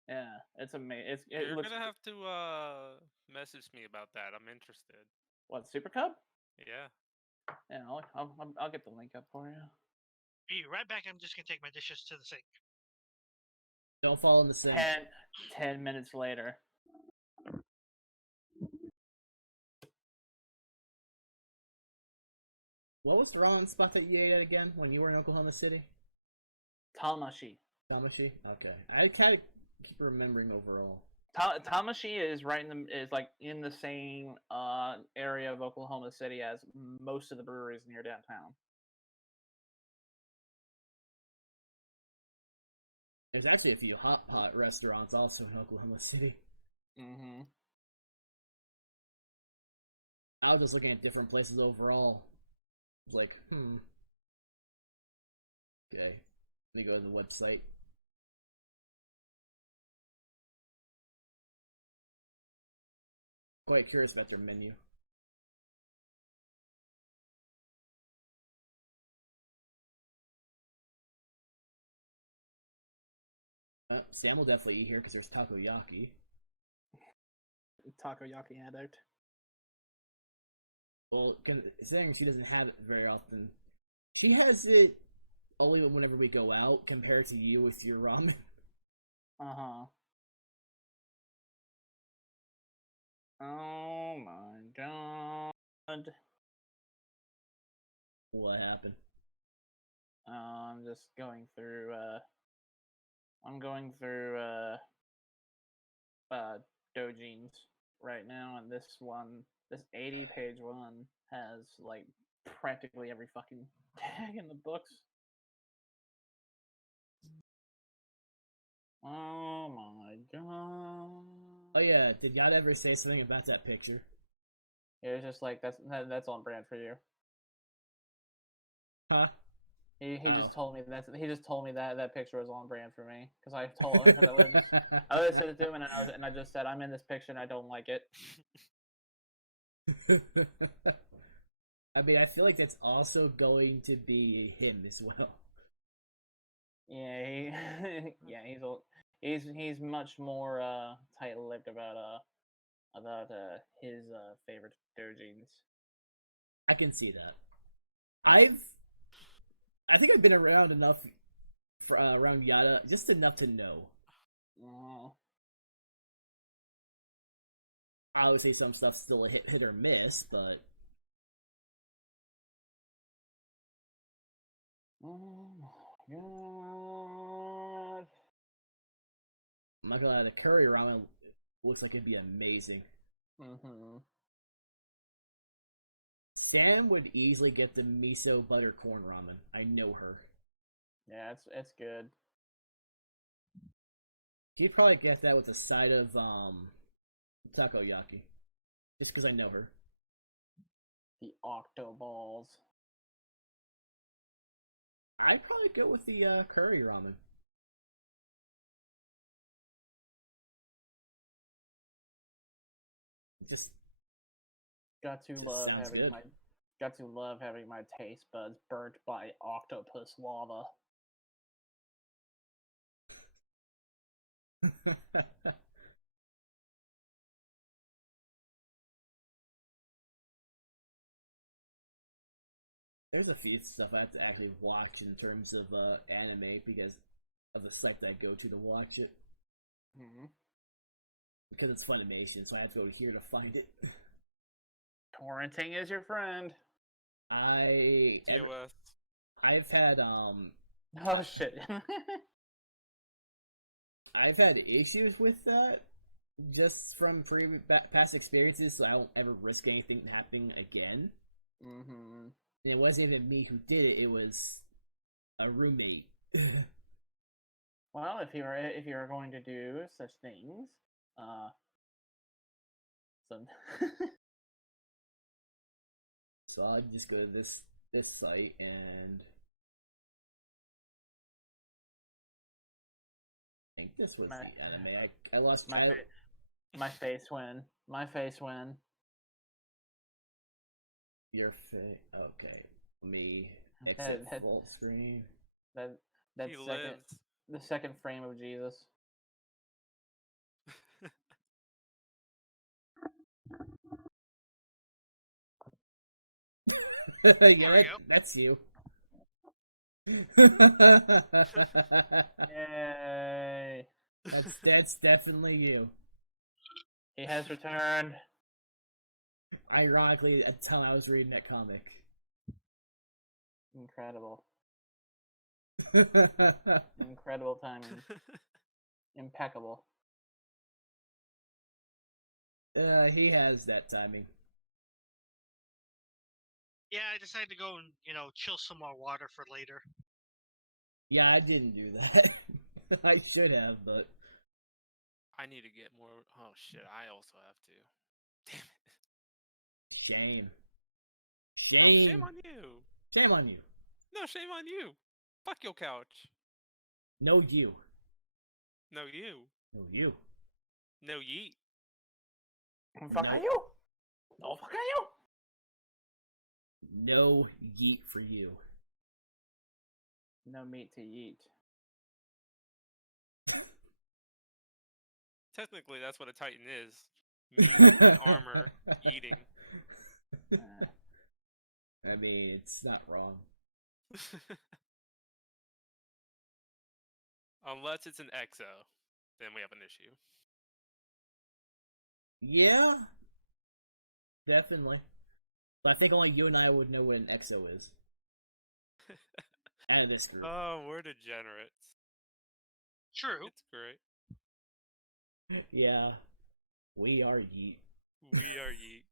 Yeah, it's amazing. You're gonna have to message me about that. I'm interested. What, Super Cub? Yeah. Yeah, I'll get the link up for you. Be right back. I'm just gonna take my dishes to the sink. Don't fall in the sink. 10 minutes later. What was the ramen spot that you ate at again when you were in Oklahoma City? Tamashi. Tamashi? Okay. I kind of keep remembering overall. Tamashi is like in the same area of Oklahoma City as most of the breweries near downtown. There's actually a few hot pot restaurants also in Oklahoma City. I was just looking at different places overall. I was like, Okay. Let me go to the website. Quite curious about their menu. Sam will definitely eat here because there's takoyaki. Takoyaki addict. Well, considering she doesn't have it very often, she has it only whenever we go out, compared to you with your ramen. Oh my god. What happened? I'm just going through dojins right now, and this 80-page one has like practically every fucking tag in the books. Oh my god. Oh yeah, did Yada ever say something about that picture? It was just like that's on brand for you. Huh? He just told me that picture was on brand for me because I told him I listened to him and I just said I'm in this picture and I don't like it. I mean, I feel like that's also going to be him as well. Yeah, he's much more tight-lipped about his favorite dojins. I can see that. I think I've been around enough for around Yada, just enough to know. Obviously, some stuff's still a hit or miss, but oh my god! I'm not gonna lie, the curry ramen looks like it'd be amazing. Sam would easily get the miso butter corn ramen. I know her. Yeah, it's good. She'd probably get that with a side of takoyaki, just because I know her. The octo balls. I'd probably go with the curry ramen. Just sounds good. Got to love having my taste buds burnt by octopus lava. There's a few stuff I have to actually watch in terms of anime because of the site that I go to watch it. Mm-hmm. Because it's Funimation, so I have to go to here to find it. Torrenting is your friend. I've had Oh shit. I've had issues with that just from past experiences, so I won't ever risk anything happening again. Mm-hmm. And it wasn't even me who did it; it was a roommate. Well, if you're going to do such things, so I'll just go to this site and I think this was the anime. I lost. My face win. My face win. Your face. Okay, let me exit full screen. That second, the second frame of Jesus. Yeah, that's you. Yay! That's definitely you. He has returned. Ironically, at the time I was reading that comic. Incredible. Incredible timing. Impeccable. He has that timing. Yeah, I decided to go and, chill some more water for later. Yeah, I didn't do that. I should have, but I need to get more. Oh shit! I also have to. Damn it! Shame. No, Shame. shame on you. Shame on you. No, shame on you. Fuck your couch. No, you. No, you. No, you. No, yeet. Fuck No. you. No, fuck you. No yeet for you. No meat to eat. Technically, that's what a Titan is. Meat, armor, eating. I mean, it's not wrong. Unless it's an exo, then we have an issue. Yeah. Definitely. But I think only you and I would know what an exo is. Out of this group. Oh, we're degenerates. True. It's great. Yeah. We are yeet. We are yeet.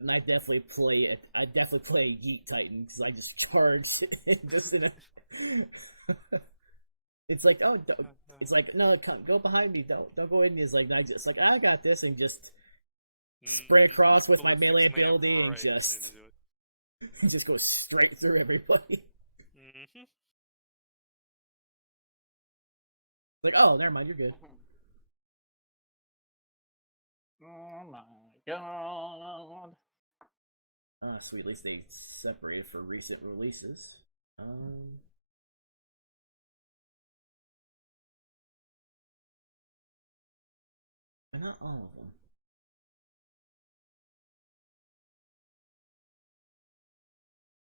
And I definitely play a Yeet Titan because I just charge just in a. It's like, oh, don't, it's like, no, come, go behind me, don't go in. It's like, I got this, and just sprint across with my melee ability and just go straight through everybody. Mm-hmm. Like, oh, never mind, you're good. Oh my god. Sweet, at least they separated for recent releases. But not all of them.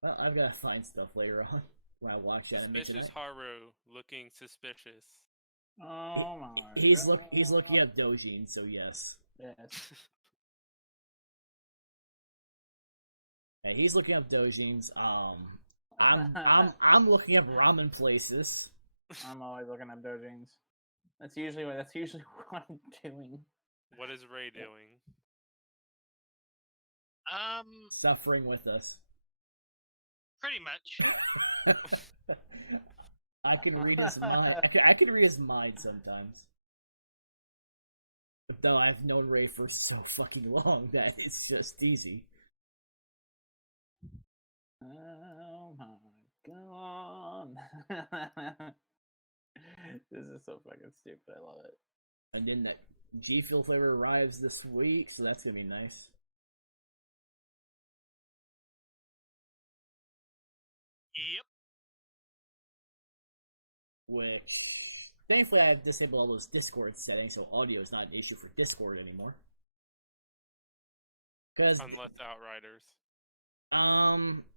Well, I've got to find stuff later on when I watch anime tonight. Haru looking suspicious. Oh my He's god. he's looking at Dojin, so yes. Yes. Yeah, he's looking up Dojins. I'm looking up ramen places. I'm always looking up dojins. That's usually what I'm doing. What is Ray doing? Suffering with us. Pretty much. I can read his mind. I can read his mind sometimes. Though I've known Ray for so fucking long that it's just easy. Oh my god. This is so fucking stupid. I love it. And then that G Fuel flavor arrives this week, so that's gonna be nice. Yep. Which, thankfully, I've disabled all those Discord settings, so audio is not an issue for Discord anymore. Because Unless Outriders.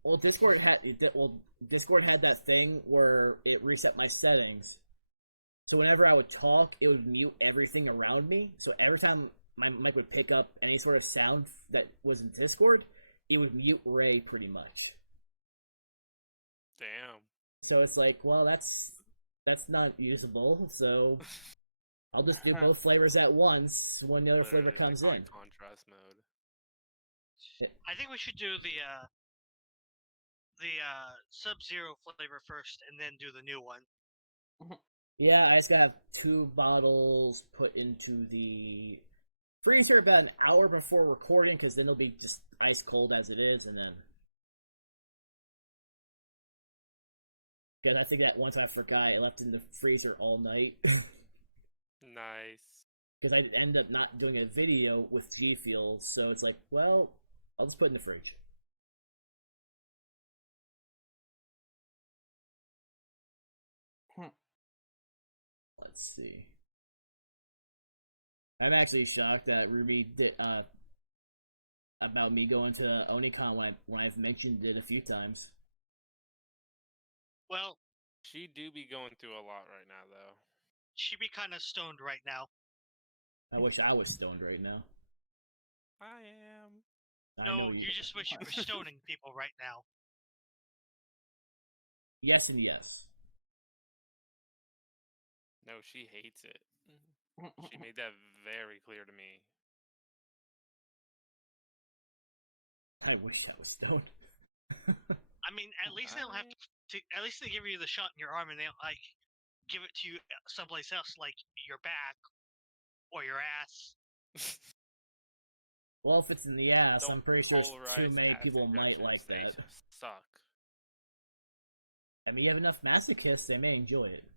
well, Discord had that thing where it reset my settings. So whenever I would talk, it would mute everything around me. So every time my mic would pick up any sort of sound that was in Discord, it would mute Ray pretty much. Damn. So it's like, well, that's not usable. So I'll just do both flavors at once when the other flavor comes in. Contrast mode. I think we should do the Sub-Zero flavor first, and then do the new one. Yeah, I just gotta have 2 bottles put into the freezer about an hour before recording, because then they'll be just ice cold as it is, and then... Because I think that one time I forgot, I left it in the freezer all night. Nice. Because I ended up not doing a video with G Fuel, so it's like, well, I'll just put it in the fridge. Let's see. I'm actually shocked that Ruby did about me going to Onicon when I've mentioned it a few times. Well, She do be going through a lot right now, though. she be kind of stoned right now. I wish I was stoned right now. I am. I No, know you. You just wish you were stoning people right now. Yes and yes. No, she hates it. She made that very clear to me. I wish I was stoned. I mean, at least they don't have to. At least they give you the shot in your arm, and they don't like give it to you someplace else, like your back or your ass. Well, if it's in the ass, Don't I'm pretty sure too polarize many ass people might injections. like They that. Suck. I mean, you have enough masochists, they may enjoy it.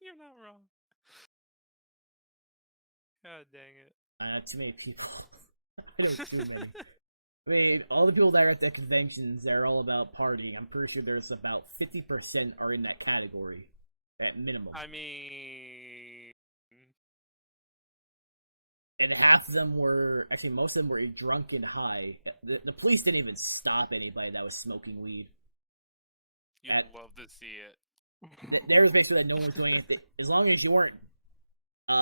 You're not wrong. God dang it. I know too many people. I know too many. I mean, all the people that are at the conventions, they're all about partying. I'm pretty sure there's about 50% are in that category, at minimum. I mean, And half of them were, actually most of them were drunk and high. The police didn't even stop anybody that was smoking weed. you'd love to see it. There was basically that no one was doing anything. As long as you weren't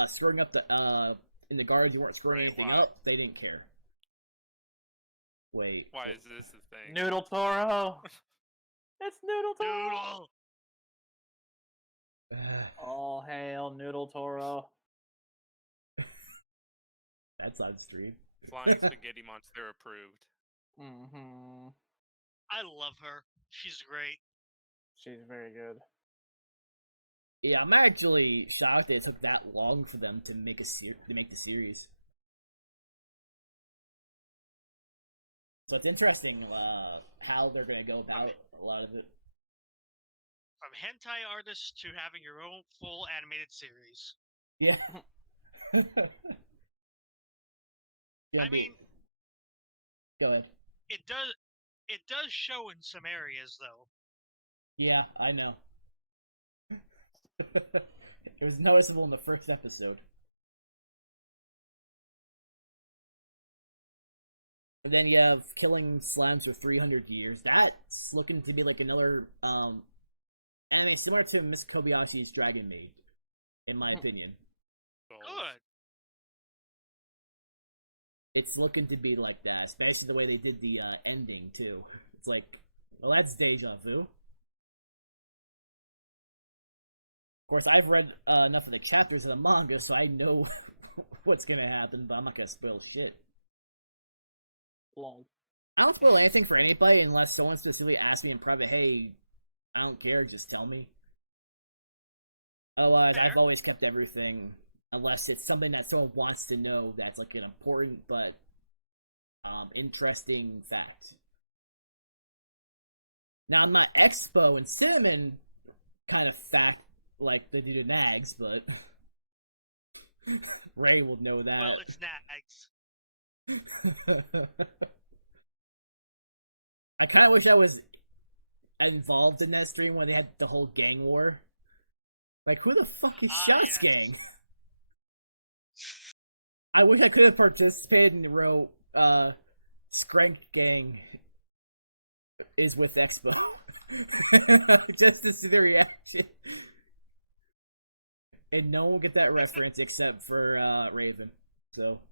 screwing up the in the guards, you weren't screwing anything up, they didn't care. Wait. Why is this the thing? Noodle Toro. It's Noodle Toro. Noodle. All hail Noodle Toro. That's on stream. Flying Spaghetti Monster approved. Mm-hmm. I love her. She's great. She's very good. Yeah, I'm actually shocked that it took that long for them to make the series. So it's interesting how they're gonna go about a lot of it. From hentai artists to having your own full animated series. Yeah. Yeah, I mean, go ahead. It does show in some areas though. Yeah, I know. It was noticeable in the first episode. And then you have killing slimes for 300 years. That's looking to be like another anime similar to Miss Kobayashi's Dragon Maid, in my opinion. Good. It's looking to be like that, especially the way they did the ending too. It's like, well, that's deja vu. Of course, I've read enough of the chapters of the manga, so I know what's gonna happen, but I'm not gonna spoil shit. Long. I don't spoil anything for anybody unless someone specifically asks me in private, hey, I don't care, just tell me. Otherwise, I've always kept everything, unless it's something that someone wants to know that's like an important but interesting fact. Now I'm not Expo and Cinnamon kind of fact like they do to Nags, but Ray will know Well, that. it's Nags. I kind of wish I was involved in that stream when they had the whole gang war. Like, who the fuck is Shots Yes. Gang? I wish I could have participated and wrote, Skrank Gang is with Expo. Just to see the reaction. And no one will get that reference except for, Raven. So.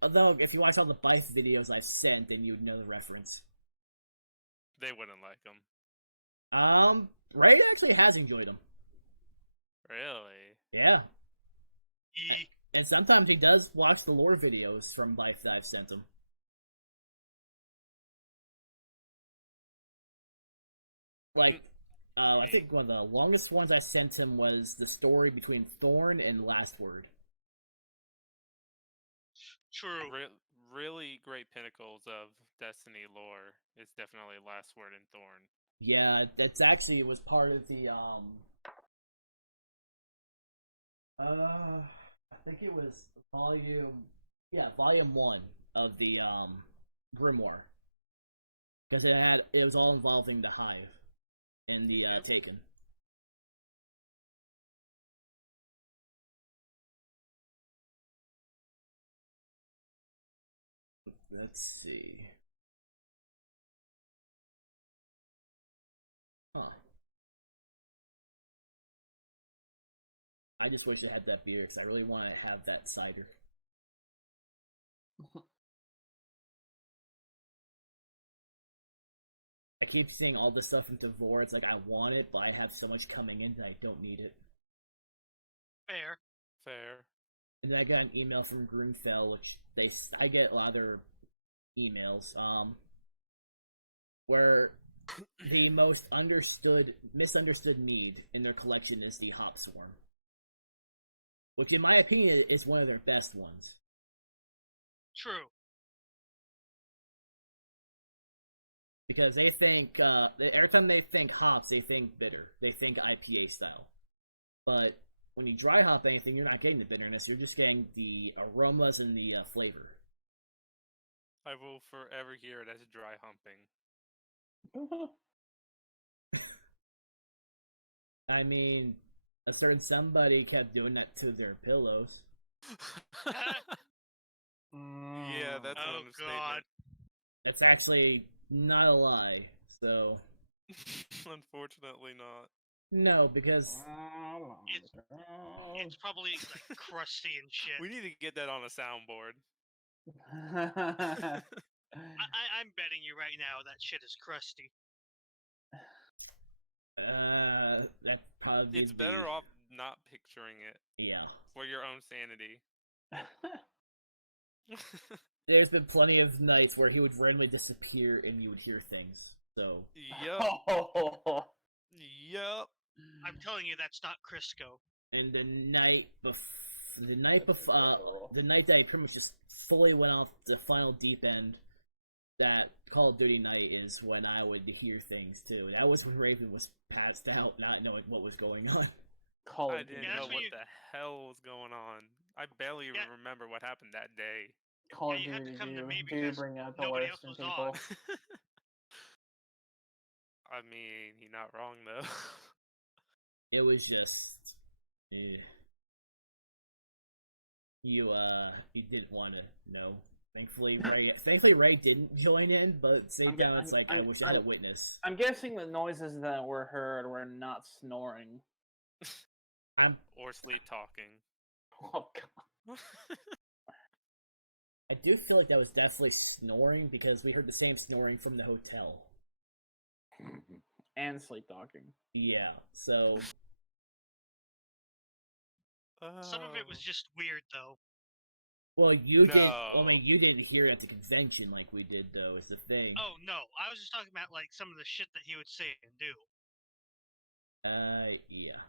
Although, if you watch all the Bife videos I've sent, then you would know the reference. They wouldn't like them. Ray actually has enjoyed them. Really? Yeah. Ye- And sometimes he does watch the lore videos from Bife that I've sent him. Like, I think one of the longest ones I sent him was the story between Thorn and Last Word. True. Really great pinnacles of Destiny lore is definitely Last Word and Thorn. Yeah, that's actually was part of the I think it was volume 1 of the Grimoire. Because it was all involving the Hive and the Taken. Let's see. Huh. I just wish I had that beer because I really want to have that cider. I keep seeing all this stuff from Devore. It's like I want it, but I have so much coming in that I don't need it. Fair. Fair. And then I got an email from Grunfell, which I get a lot of their emails, where the most misunderstood mead in their collection is the Hop Swarm, which in my opinion is one of their best ones. True. Because they think, every time they think hops, they think bitter. They think IPA style. But when you dry hop anything, you're not getting the bitterness. You're just getting the aromas and the flavor. I will forever hear it as dry humping. I mean, a certain somebody kept doing that to their pillows. Yeah, that's Oh, an God. understatement. That's actually not a lie. So, Unfortunately not. no, because It's probably like crusty and shit. We need to get that on a soundboard. I'm betting you right now that shit is crusty. that probably It's better off not picturing it yeah. for your own sanity. There's been plenty of nights where he would randomly disappear and you would hear things. So, Yup. Yup. I'm telling you, that's not Crisco. and the night that I pretty much just fully went off the final deep end, that Call of Duty night is when I would hear things too. That was when Raven was passed out, not knowing what was going on. I didn't Yeah, know that's when what you- the hell was going on. I barely even remember what happened that day. Call of Yeah, you have to Duty come to me do because bring out the nobody worst else in was people. on. I mean, you're not wrong though. It was just you didn't want to know. Thankfully Ray didn't join in, but at the same time it's like I wish I had a witness. I'm guessing the noises that were heard were not snoring. Or sleep talking. Oh god. I do feel like that was definitely snoring because we heard the same snoring from the hotel. And sleep talking. Yeah, so Some of it was just weird, though. well, you didn't. No. Well, I mean, you didn't hear it at the convention like we did, though. Is the thing. Oh no, I was just talking about like some of the shit that he would say and do. Yeah.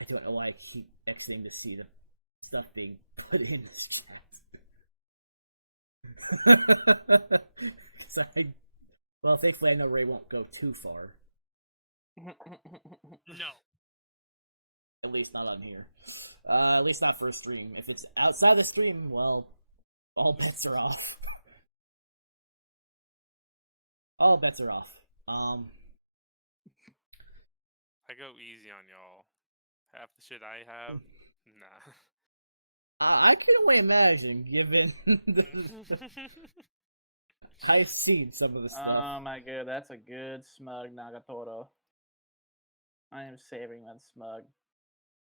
I don't know why I keep exiting to see the stuff being put in this chat. Because well, thankfully I know Ray won't go too far. No. At least not on here. At least not for a stream. If it's outside the stream, well, all bets are off. All bets are off. I go easy on y'all. Half the shit I have, nah. I can only imagine, given I've seen some of the stuff. Oh my god, that's a good smug Nagatoro. I am saving that smug.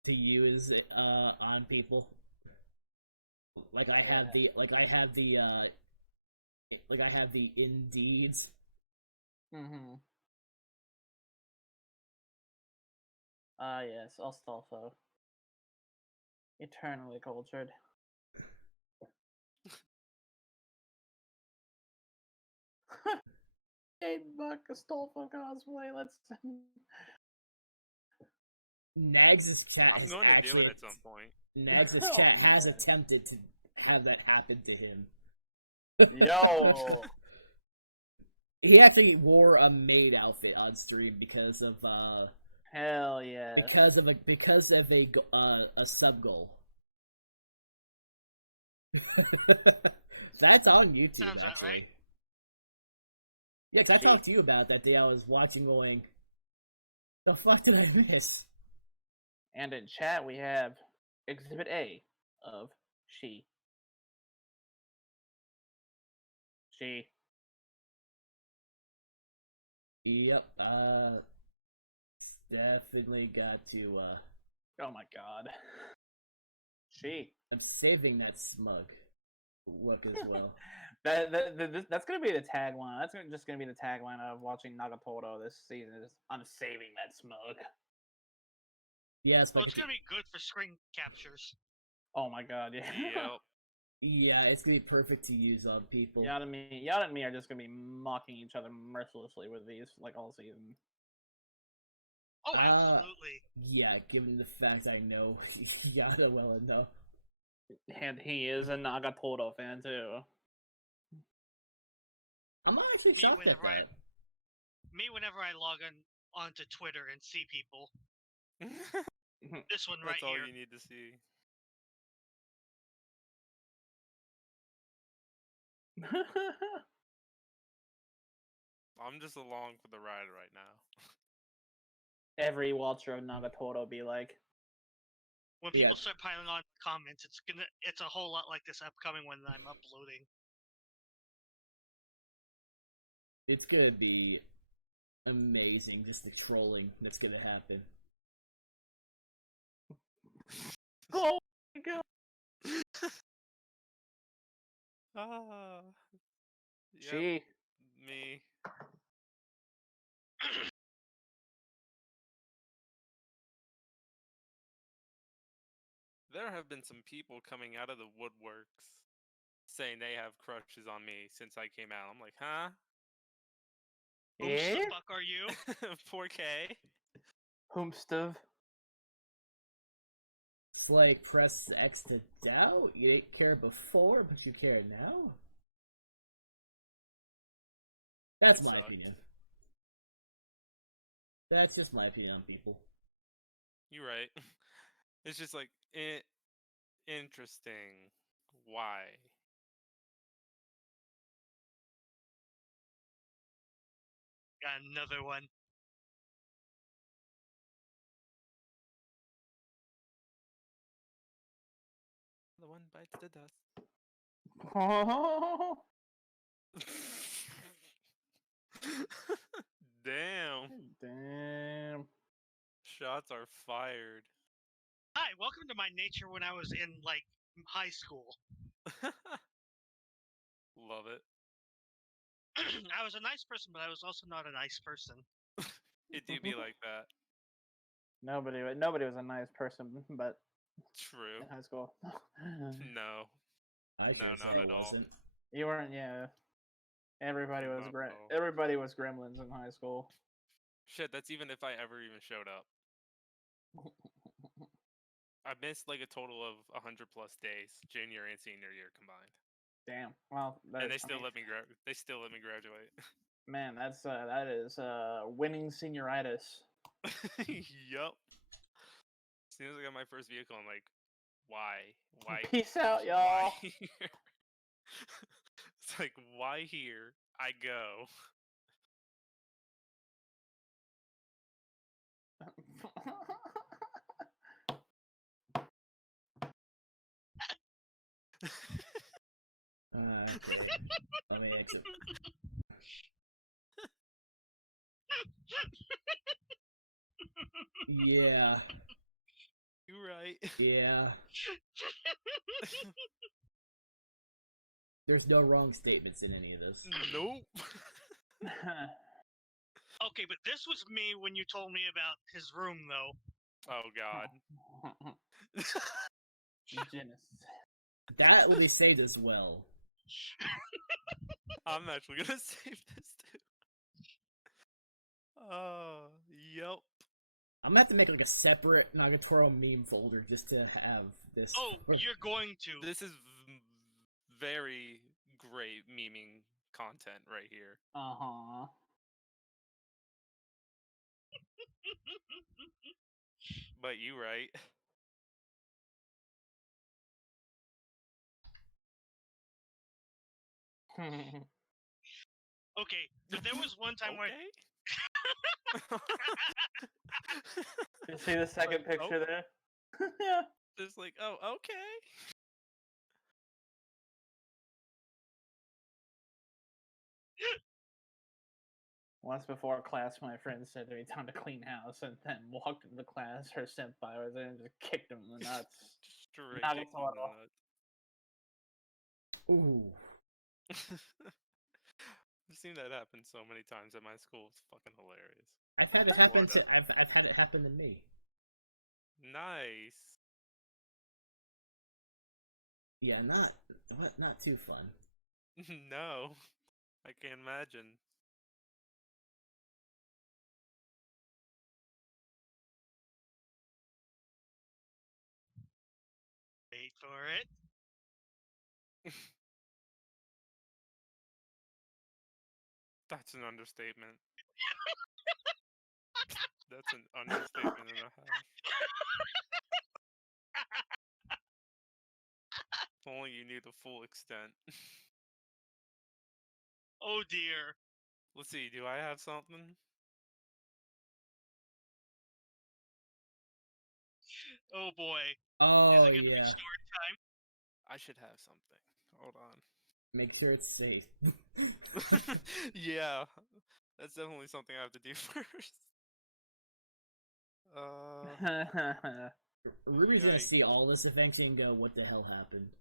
To use on people. Like I have the indeeds. Mm-hmm. Ah yes, Astolfo. Eternally cultured. $8 Astolfo cosplay, let's Nags' chat I'm has going to do it actually at some point. Nags' chat has attempted to have that happen to him. Yo. He actually wore a maid outfit on stream because of Hell yeah. because of a sub goal. That's on YouTube Sounds about actually. right. Yeah, because I talked to you about that day I was watching going, the fuck did I miss? And in chat we have Exhibit A of she. She. Yep, definitely got to, Oh my god. She. I'm saving that smug look as well. That's gonna be the tagline. That's just gonna be the tagline of watching Nagatoro this season. Is I'm saving that smug. Yes, Well, but it's gonna be good for screen captures. Oh my god, yeah. Yep. yeah, it's gonna be perfect to use on people. Yada and me are just gonna be mocking each other mercilessly with these like all season. Oh, absolutely. Yeah, given the fact I know Yada well enough. And he is a Nagatoro fan too. I'm actually shocked at whenever that. Me, whenever I log onto Twitter and see people, this one right That's all here. you need to see. I'm just along for the ride right now. Every watcher of Nagatoro be like, When people Yeah. start piling on comments, it's a whole lot like this upcoming when I'm uploading. It's gonna be amazing, just the trolling that's gonna happen. oh my god. Ah. Yep, She. me. There have been some people coming out of the woodworks saying they have crushes on me since I came out. I'm like, huh? Who the fuck are you? 4K? Whomstuv. It's like press X to doubt. You didn't care before, but you care now. That's my opinion. That's just my opinion on people. You're right. It's just like interesting. Why? Got another one. The one bites the dust. Damn. Damn. Shots are fired. Hi, welcome to my nature when I was in like high school. Love it. I was a nice person, but I was also not a nice person. It do be like that. Nobody was a nice person, but True. in high school. No. I sure as not hell at all. wasn't. You weren't, yeah. Everybody was Not at all. everybody was gremlins in high school. Shit, that's even if I ever even showed up. I missed like a total of 100 plus days, junior and senior year combined. Damn. Well, And they still let me They still let me graduate. Man, that is winning senioritis. Yup. As soon as I got my first vehicle, I'm like, why? Why? Peace out, y'all. Why here? It's like, why here? I go. Okay. Let me exit. Yeah. You're right. Yeah. There's no wrong statements in any of this. Nope. Okay, but this was me when you told me about his room, though. Oh God. Genesis. That will be saved as well. I'm actually gonna save this too. Yep. I'm gonna have to make like a separate Nagatoro meme folder just to have this. Oh, for... you're going to. This is very great memeing content right here. Uh-huh. But you right. Okay, but there was one time where You see the second Like, picture there? Yeah. Just like, oh, okay. Once before class, my friend said to me, time to clean house, and then walked into class, her senpai was in and just kicked him in the nuts. Straight Not kicked at him in all. the Ooh. nuts. I've seen that happen so many times at my school. It's fucking hilarious. I've had it happen to. I've had it happen to me. Nice. Yeah, not too fun. No, I can't imagine. wait for it. That's an understatement. That's an understatement and a half. If only you knew the full extent. Oh dear. Let's see, do I have something? Oh boy. Oh Is it gonna be yeah. story time? I should have something. Hold on. Make sure it's safe. Yeah, that's definitely something I have to do first. Ruby's gonna Okay. see all this eventually and go, "What the hell happened?"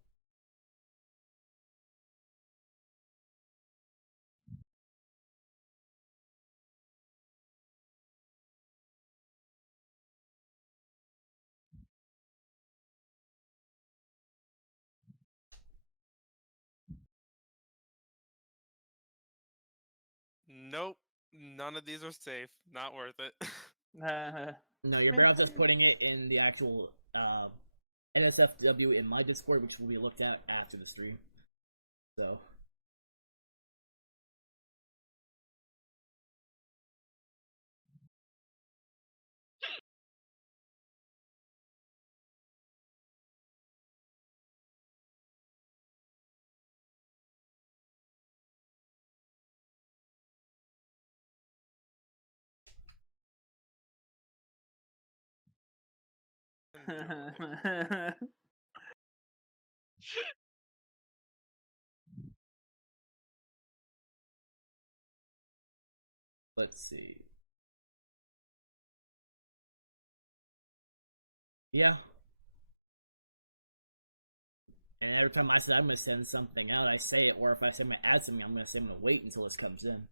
Nope, none of these are safe. Not worth it. No, you're better off just putting it in the actual NSFW in my Discord, which will be looked at after the stream. So. Let's see. Yeah. And every time I say I'm gonna send something out, I say it, or if I say I'm gonna add something, I'm gonna say I'm gonna wait until this comes in.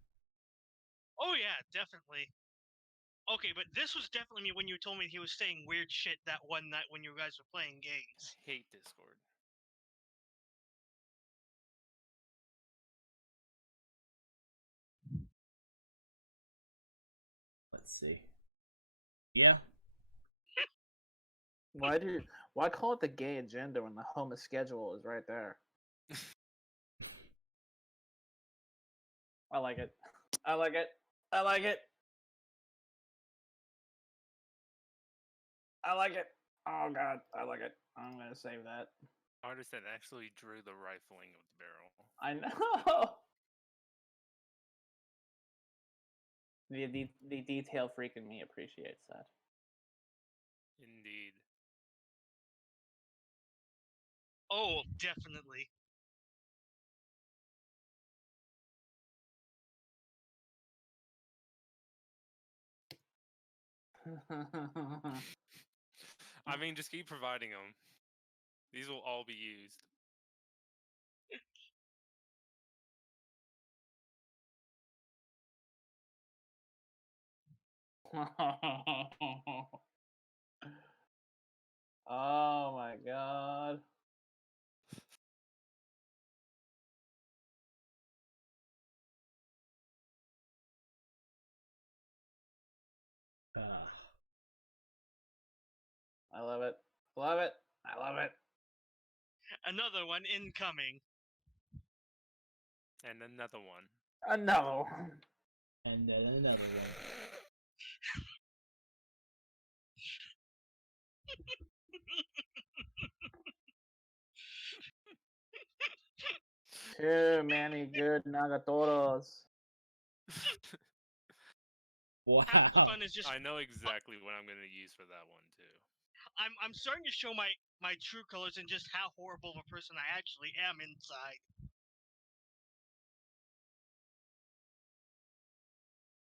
Oh yeah, definitely. Okay, but this was definitely me when you told me he was saying weird shit that one night when you guys were playing games. I hate Discord. Let's see. Yeah. Why Why call it the gay agenda when the homo schedule is right there? I like it. I like it. I like it. I like it. Oh god, I like it. I'm gonna save that. Artist that actually drew the rifling of the barrel. I know. The detail freak in me appreciates that. Indeed. Oh, definitely. I mean, just keep providing them. These will all be used. Oh my god. Ah. I love it. Love it. I love it. Another one incoming. And another one. Another one. And then another one. Too many good Nagatoros. Half the Wow. fun is just I know exactly what I'm going to use for that one, too. I'm starting to show my true colors and just how horrible of a person I actually am inside.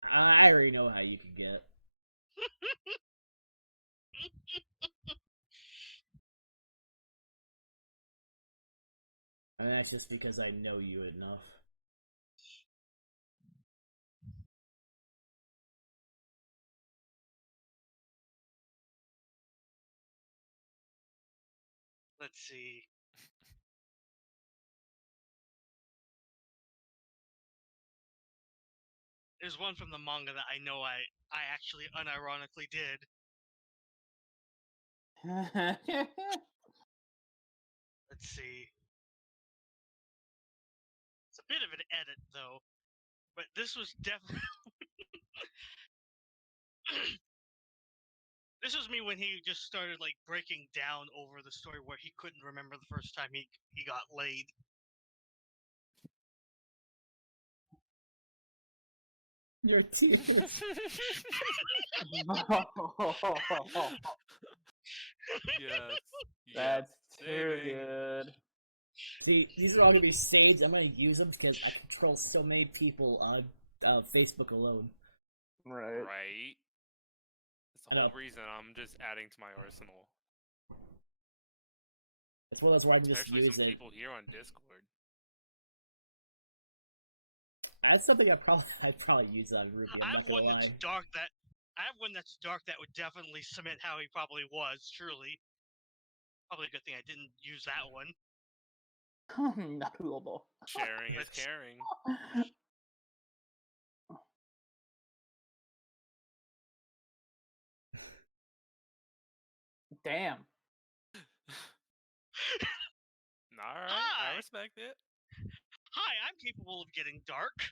I already know how you can get. And that's just because I know you enough. Let's see. There's one from the manga that I know I actually unironically did. Let's see. It's a bit of an edit though, but this was definitely this was me when he just started like breaking down over the story where he couldn't remember the first time he got laid. Your tears. Yes. That's too saving. good. See, these are all gonna be saved. I'm gonna use them because I control so many people on Facebook alone. Right. Right. That's I the know. whole reason I'm just adding to my arsenal. It's one of those where I can just Especially use some it. people here on Discord. That's something I'd probably use on Ruby. I'm I not have gonna one lie. that's dark that I have one that's dark that would definitely cement how he probably was. Truly, probably a good thing I didn't use that one. Naruto. Sharing is caring. Damn. Alright, Hi! I respect it. Hi, I'm capable of getting dark.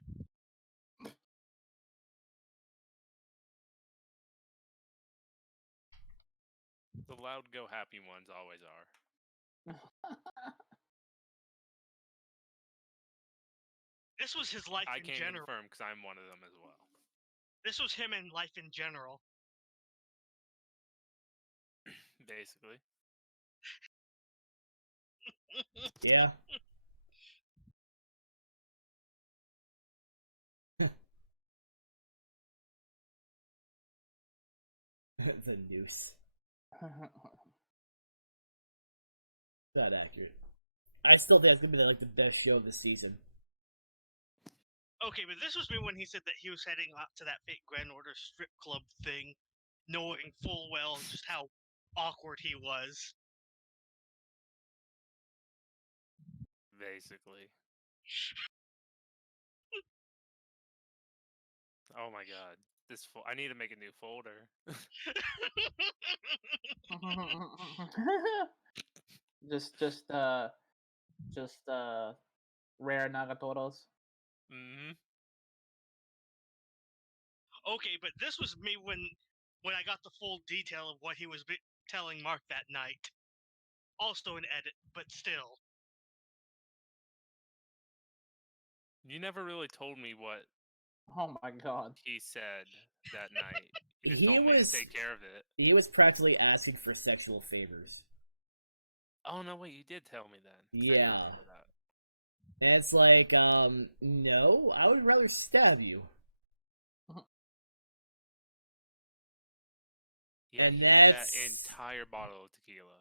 The loud go happy ones always are. This was his life I in can general. confirm because I'm one of them as well. This was him in life in general. Basically. Yeah. The noose. Not accurate. I still think it's gonna be like the best show of the season. Okay, but this was me when he said that he was heading up to that fake Grand Order strip club thing, knowing full well just how awkward he was. Basically. Oh my god. this. I need to make a new folder. just rare Nagatoros. Mm-hmm. Okay, but this was me when I got the full detail of what he was telling Mark that night. Also an edit, but still. You never really told me what Oh my god. he said that night. He told me to was take care of it. he was practically asking for sexual favors. Oh no, wait, you did tell me then. 'cause I Yeah. remember that. And it's like, no, I would rather stab you. Yeah, And he had that's that entire bottle of tequila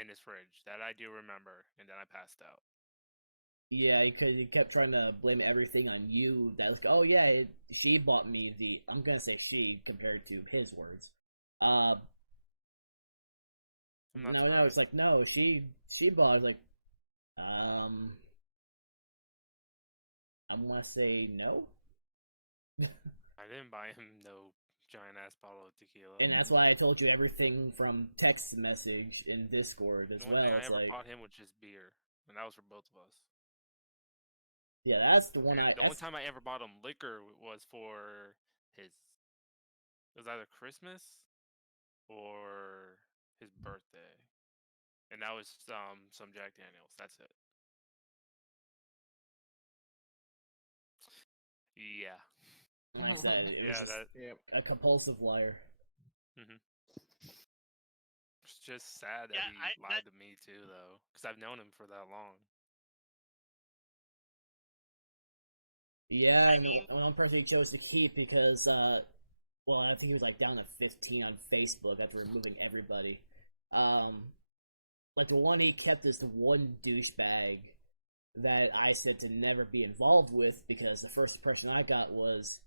in his fridge. That I do remember, and then I passed out. yeah, because he kept trying to blame everything on you. That was, oh yeah, she bought me the. I'm gonna say she compared to his words. I'm not No, sure. no, it's like no, she bought. It's like, I'm gonna say no, I didn't buy him no giant ass bottle of tequila. and that's why I told you everything from text message in Discord as The only well. thing It's I ever like, bought him was just beer, and that was for both of us. yeah, that's the one And I. the only That's time I ever bought him liquor was for his. It was either Christmas or his birthday, and that was some Jack Daniels. That's it. Yeah. like I said, it was Yeah, just that. Yep. a compulsive liar. It's just sad that Yeah, he lied to me too, though, because I've known him for that long. Yeah, I and mean- the one person he chose to keep because, well, I think he was like down to 15 on Facebook after removing everybody. Like the one he kept is the one douchebag that I said to never be involved with because the first impression I got was,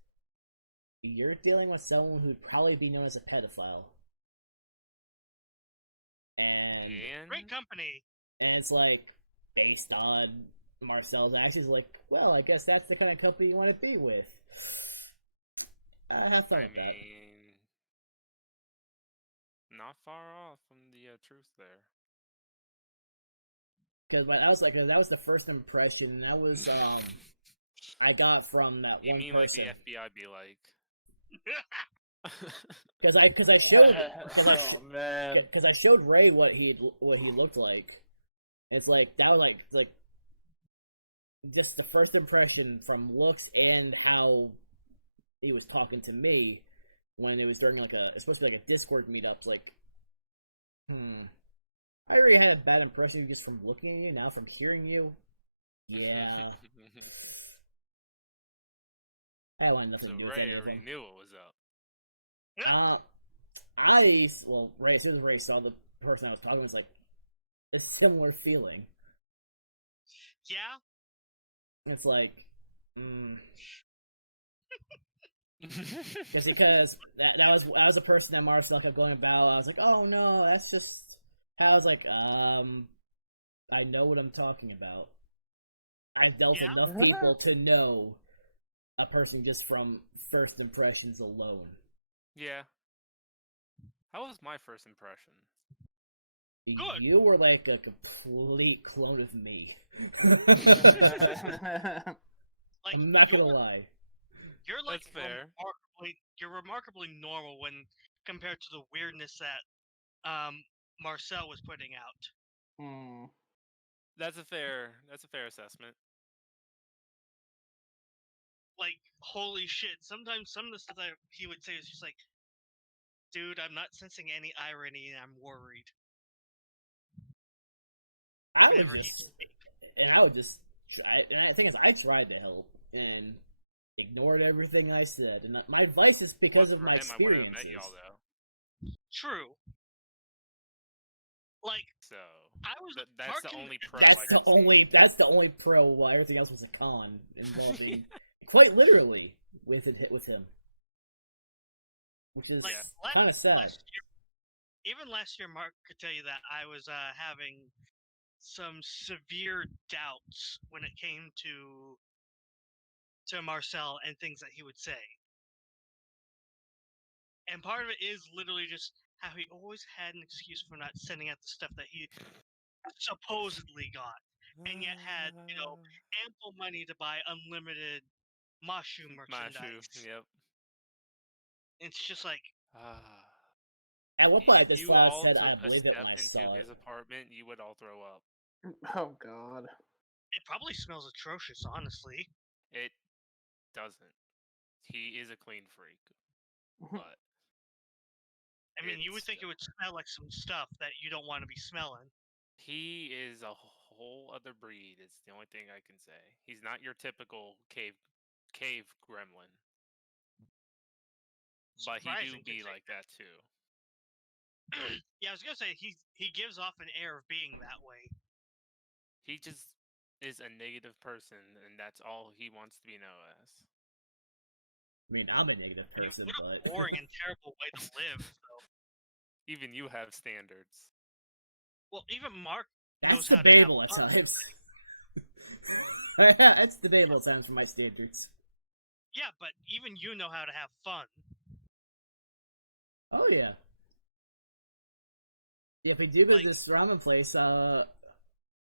you're dealing with someone who'd probably be known as a pedophile. And Great company. it's like, based on Marcel's actions, like, well, I guess that's the kind of company you want to be with. Have fun with that. Not far off from the truth there. Because that was the first impression, and that was I got from that one person. Like the FBI be like. Because I showed Ray what he looked like. It's like that was like just the first impression from looks and how he was talking to me when it was during it's supposed to be like a Discord meetup. Like, I already had a bad impression just from looking at you. Now from hearing you, yeah. I wanted nothing to do with any of them. Knew what was up. Ray, as soon as Ray saw the person I was talking with, was like a similar feeling. Yeah. It's like, because that was a person that Marcel kept going about. I was like, oh no, that's just how. I was like, I know what I'm talking about. I've dealt with enough people to know a person just from first impressions alone. Yeah. How was my first impression? Good. You were like a complete clone of me. Like, I'm not gonna lie. You're like That's fair. remarkably normal when compared to the weirdness that Marcel was putting out. That's a fair assessment. Like, holy shit! Sometimes some of the stuff that he would say is just like, dude, I'm not sensing any irony, and I'm worried. I would just try, and the thing is, I tried to help and ignored everything I said, and my advice is because of my experiences. True. Like, so I was. That's the only pro. That's the only pro. While everything else was a con involving, quite literally, with him, which is kind of sad. Even last year, Mark could tell you that I was having some severe doubts when it came to Marcel and things that he would say. And part of it is literally just how he always had an excuse for not sending out the stuff that he supposedly got, and yet had, ample money to buy unlimited Mashu merchandise. Mashu, yep. It's just like, At one point, I If just you flat out all said took I a believed it step when I into saw his it. apartment, you would all throw up. Oh God. it probably smells atrocious, honestly. It doesn't. He is a clean freak, but I mean, you would it's think it would smell like some stuff that you don't want to be smelling. he is a whole other breed. It's the only thing I can say. He's not your typical cave gremlin, but he do Surprising, be considering- like that too. Yeah, I was gonna say he gives off an air of being that way. He just is a negative person, and that's all he wants to be known as. I mean, I'm a negative person, What but a boring and terrible way to live. So. Even you have standards. Well, even Mark. that's knows how to have debatable at fun. times. That's debatable at times for my standards. Yeah, but even you know how to have fun. Oh yeah. Yeah, if we do go to this ramen place, I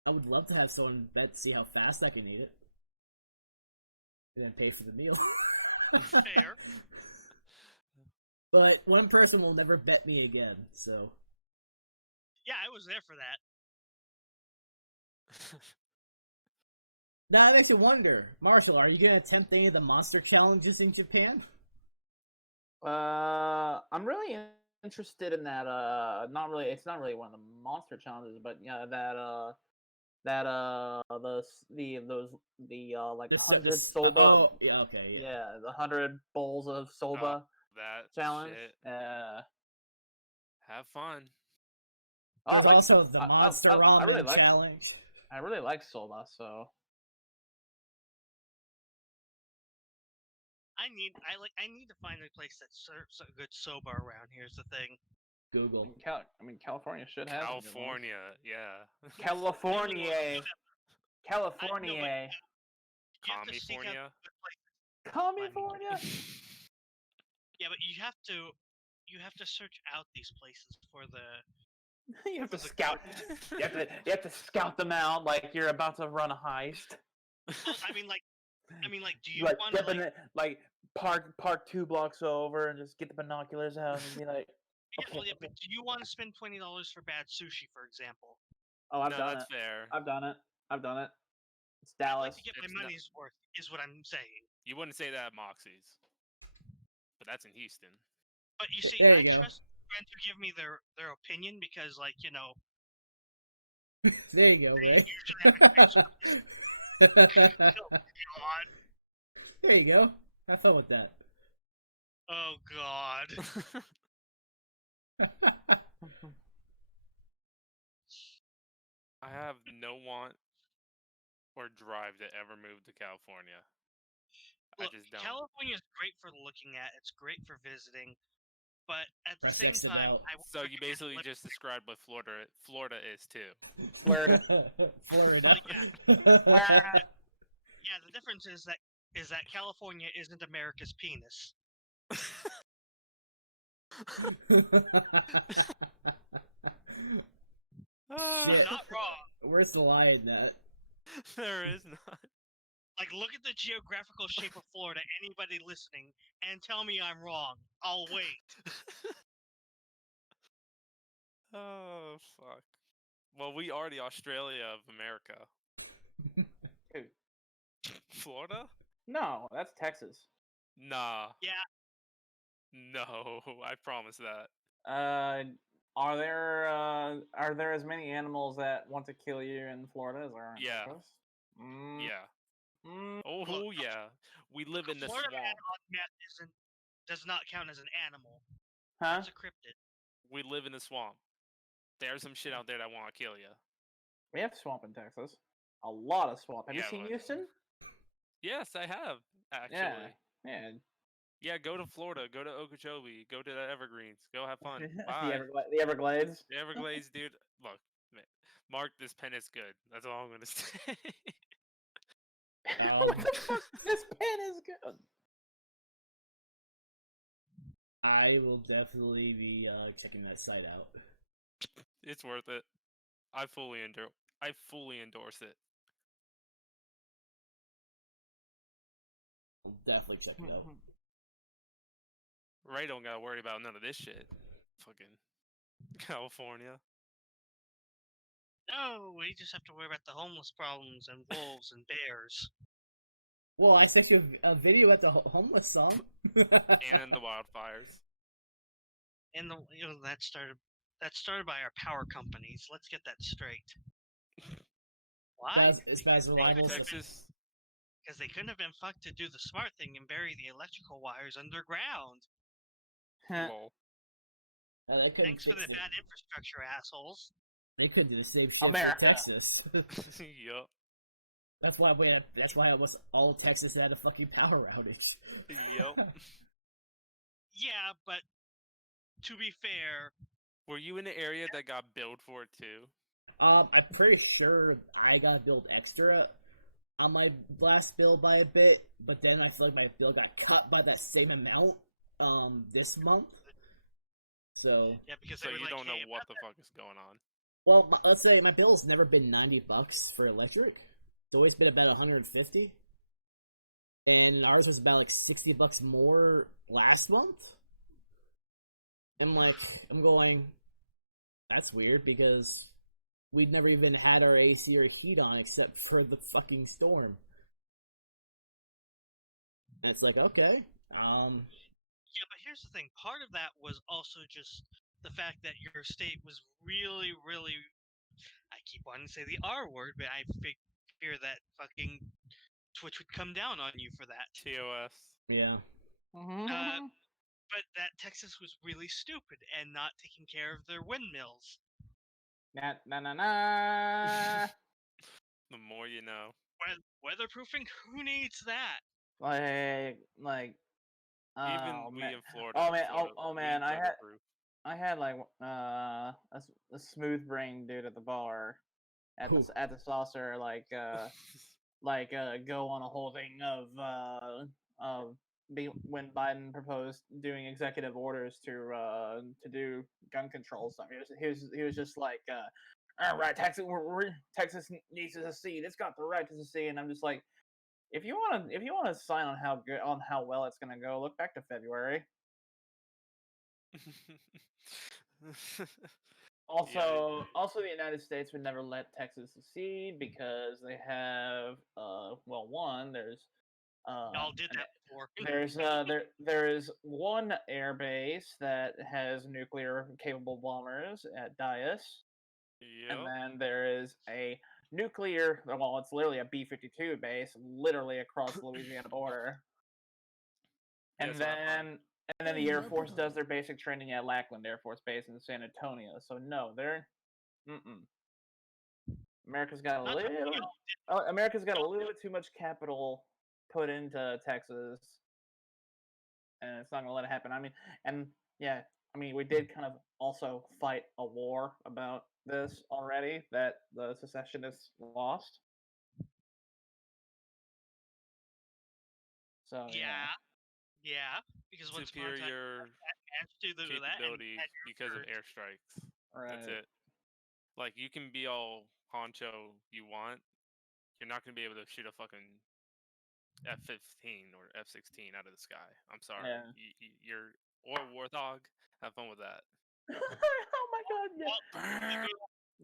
would love to have someone bet to see how fast I can eat it, and then pay for the meal. Fair. But one person will never bet me again, so. Yeah, I was there for that. Now that makes you wonder, Marshall, are you gonna attempt any of the monster challenges in Japan? I'm really interested in that. Not really. It's not really one of the monster challenges, but yeah, the like The 100 soba. oh yeah, okay, yeah. Yeah, the 100 bowls of soba That challenge. shit. Have fun. There's I- also the I- monster I ramen really like- challenge. I really like soba, so I need to find a place that serves a good soba around here. Is the thing. Google. California should have some good ones. California, yeah. California. California. You have to seek out California. good places. California. Yeah, but you have to search out these places for the. You have to for the scout. good- You have to scout them out like you're about to run a heist. Well, I mean, do you Like want to step in it, like park 2 blocks over and just get the binoculars out and be like, Yeah, but do you want to spend $20 for bad sushi, for example? "Oh, I've No, done that's it. fair. I've done it. I've done it. It's I'd Dallas." like to get It's my not- money's worth, is what I'm saying. You wouldn't say that at Moxie's. But that's in Houston. But you see, There you I go. trust friends who give me their opinion because, like, There you go, they Ray. usually have experience with it. God. There you go. Have fun with that. Oh God. I have no want or drive to ever move to California. Look, I just don't. California is great for looking at. It's great for visiting, but at the Press same X it time, out. I would So you recommend basically living- just described what Florida is too. Florida. Yeah, the difference is that California isn't America's penis. Shit. Not wrong. Where's the lie in that? There is not. Like, look at the geographical shape of Florida. Anybody listening, and tell me I'm wrong. I'll wait. Oh fuck. Well, we are the Australia of America. Dude, Florida? no, that's Texas. Nah. Yeah. No, I promise that. Are there as many animals that want to kill you in Florida as there are in Yeah. Texas? Mm, Yeah. mm, Oh Look, yeah. We live in the Florida swamp. man on meth does not count as an animal. huh? It's a cryptid. We live in the swamp. There's some shit out there that want to kill you. We have swamp in Texas. A lot of swamp. Have Yeah, you seen but- Houston? Yes, I have actually. Yeah. Yeah, go to Florida. Go to Okeechobee. Go to the Evergreens. Go have fun. the, Bye. the Everglades. The Everglades, dude. Look, man, Mark, this pen is good. That's all I'm gonna say. Um, What the fuck? This pen is good. I will definitely be checking that site out. It's worth it. I fully endorse it. I'll definitely check it out. Ray don't gotta worry about none of this shit. Fucking California. No, we just have to worry about the homeless problems and wolves and bears. Well, I sent you a video at the homeless song. And the wildfires. And that started by our power companies. Let's get that straight. Why? It's about as reliable. Texas. Because they couldn't have been fucked to do the smart thing and bury the electrical wires underground. Lol. They couldn't Thanks fix for the it. bad infrastructure, assholes. They couldn't do the same shit for America. Texas. Yup. That's why it was all Texas had a fucking power outage. Yep. Yeah, but to be fair, Were you in the area that got billed for it too? I'm pretty sure I got billed extra on my last bill by a bit, but then I feel like my bill got cut by that same amount this month. So yeah, because So they were you like, don't know hey, what the fuck is going on. well, let's say my bill's never been $90 for electric. It's always been about 150, and ours was about like $60 more last month. And I'm going, that's weird because we'd never even had our AC or heat on except for the fucking storm. And it's like, okay, Yeah, but here's the thing. Part of that was also just the fact that your state was really, really. I keep wanting to say the R word, but I fear that fucking Twitch would come down on you for that. TOS. yeah. But that Texas was really stupid and not taking care of their windmills. Na na na na. The more you know. Weatherproofing? Who needs that? Like. Even Oh, we man. in Florida. Oh man. Florida, Oh we man. weatherproof. I had like a smooth brain dude at the bar at Who? the saucer go on a whole thing of when Biden proposed doing executive orders to do gun control stuff. He was just like, all right, Texas needs to secede. It's got the right to secede, and I'm just like, if you want to sign on how well it's gonna go, look back to February. Also, the United States would never let Texas secede because they have one, there's Y'all did that before. there is one air base that has nuclear capable bombers at Dias, and Yep. then there is a nuclear, well, it's literally a B-52 base literally across the Louisiana border. Yeah, And it's not fun. then the Air Force does their basic training at Lackland Air Force Base in San Antonio. So no, they're America's got a Not that little America's got a little bit too much capital put into Texas, and it's not gonna let it happen. I mean, we did kind of also fight a war about this already that the secessionists lost. So Yeah, because once upon a time, Superior to do that capability and because of airstrikes. airstrikes. right. That's it. Like, you can be all honcho you want. You're not going to be able to shoot a fucking F-15 or F-16 out of the sky. I'm sorry. Yeah. You're or Warthog. Have fun with that. Oh my god, yeah.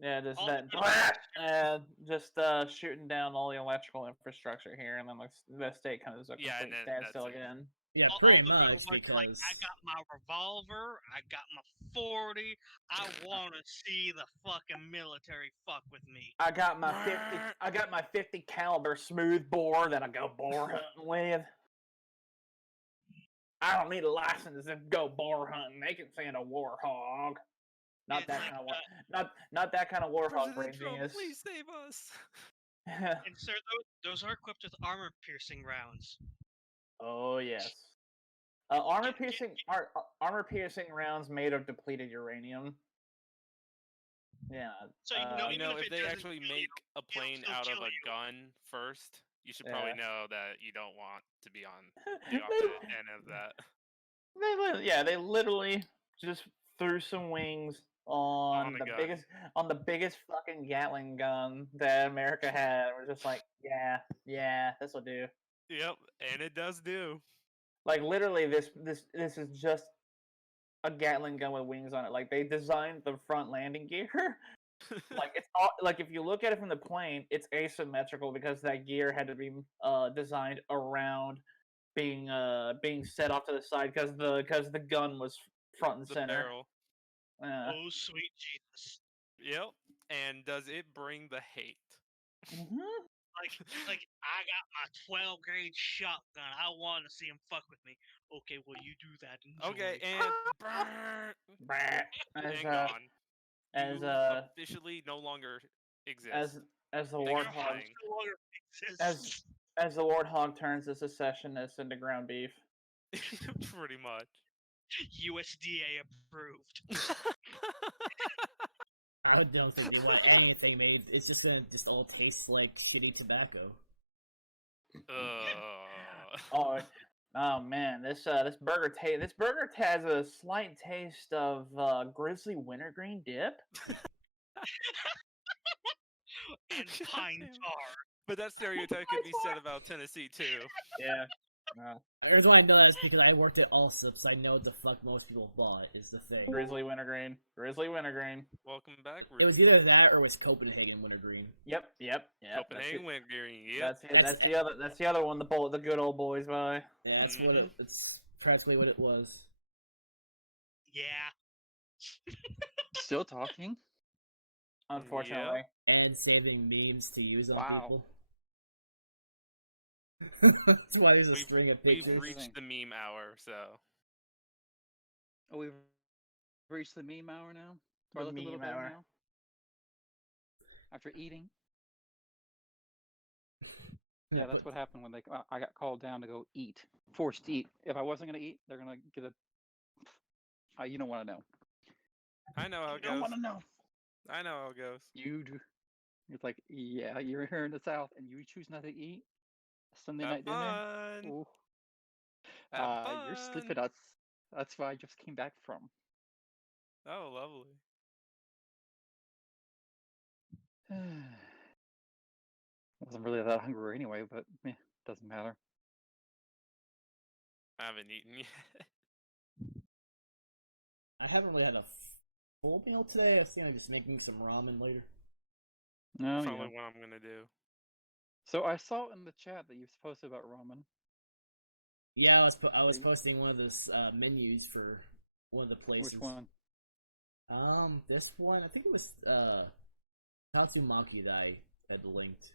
Yeah, just all that, and just shooting down all the electrical infrastructure here, and then the state kind of is a Yeah, complete and then standstill that's it. again. Yeah, all pretty the much, people are like, because I got my revolver, I got my 40, I want to see the fucking military fuck with me. I got my 50 caliber smooth bore that I go boar hunting with. I don't need a license to go boar hunting. They can send a warhog. Not It's that like, kind of not that kind of warhog, brain President Trump, genius. please save us. and sir, those are equipped with armor-piercing rounds. Oh yes. Armor piercing rounds made of depleted uranium. Yeah. So You know, even if they actually make a plane still out of kill a you. gun first, you should Yeah. probably know that you don't want to be on the opposite end of that. They literally just threw some wings On on a the gun. biggest fucking Gatling gun that America had. We're just like, yeah, this will do. Yep, and it does do. Like literally, this is just a Gatling gun with wings on it. Like they designed the front landing gear. Like it's all like if you look at it from the plane, it's asymmetrical because that gear had to be designed around being set off to the side because the gun was front and the center. barrel. Oh, sweet Jesus. Yep. And does it bring the hate? Mm-hmm. Like I got my 12 gauge shotgun. I want to see him fuck with me. Okay, well you do that. Enjoy. Okay, and burn. As And gone. as You officially no longer exist. as the Thanks Your for warthog house playing. no longer exists. as the warthog turns the secessionists into ground beef. Pretty much. USDA approved. I don't think they want anything made. It's just gonna all taste like shitty tobacco. Oh man, this burger has a slight taste of grizzly wintergreen dip. And pine tar. But that stereotype could be said about Tennessee too. Yeah. The reason why I know that is because I worked at Allsup, so I know what the fuck most people bought is the thing. Grizzly wintergreen. Welcome back. It was either that or it was Copenhagen wintergreen. Yep. Copenhagen wintergreen. Yep. That's the other one. The good old boys buy. Yeah, that's what it's practically what it was. Yeah. Still talking? Unfortunately. And saving memes to use on Wow. people. That's why there's a string of pictures. We've reached the meme hour, so. Oh, we've reached the meme hour now? Do I The look a little meme better hour. now? After eating? Yeah, that's what happened when I got called down to go eat. Forced to eat. If I wasn't going to eat, they're going to get a... you don't want to know. I know how it You don't goes. want to know. I know how it goes. You do. It's like, yeah, you're here in the South and you choose not to eat Sunday Have night dinner. fun. Ooh. Have fun. You're sleeping. That's where I just came back from. Oh, lovely. Wasn't really that hungry anyway, but doesn't matter. I haven't eaten yet. I haven't really had a full meal today. I think I'm just making some ramen later. No, Probably what I'm gonna do. So I saw in the chat that you've posted about ramen. Yeah, I was posting one of those menus for one of the places. Which one? This one I think it was Tatsumaki that I had linked.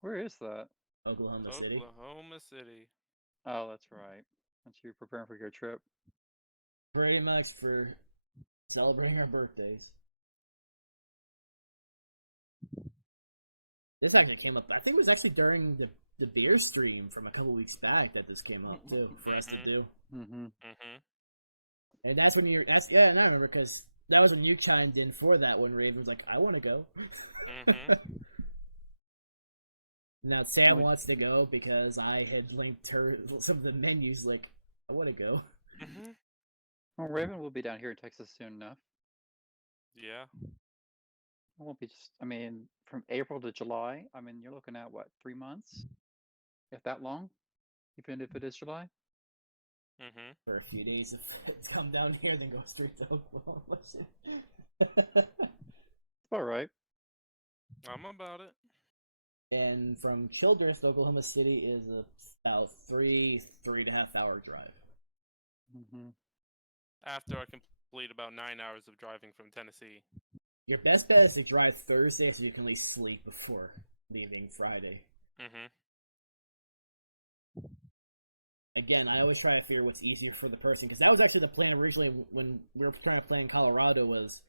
Where is that? Oklahoma City. Oklahoma City. Oh, that's right. That's you preparing for your trip. Pretty much for celebrating our birthdays. This actually came up. I think it was actually during the beer stream from a couple weeks back that this came up too for us to do. Mm-hmm. And that's when and I remember because that was when you chimed in for that one. Raven was like, "I want to go." Now Sam wants to go because I had linked her some of the menus. Like, I want to go. Well, Raven will be down here in Texas soon enough. Yeah. It won't be from April to July. You're looking at what, 3 months? If that long? Even if it is July? For a few days, if come down here, then go straight to Oklahoma City. It's all right. I'm about it. And from Childress to Oklahoma City is about 3.5 hour drive. After I complete about 9 hours of driving from Tennessee. Your best bet is to drive Thursday so you can at least sleep before leaving Friday. Again, I always try to figure what's easier for the person, because that was actually the plan originally when we were trying to play in Colorado. Was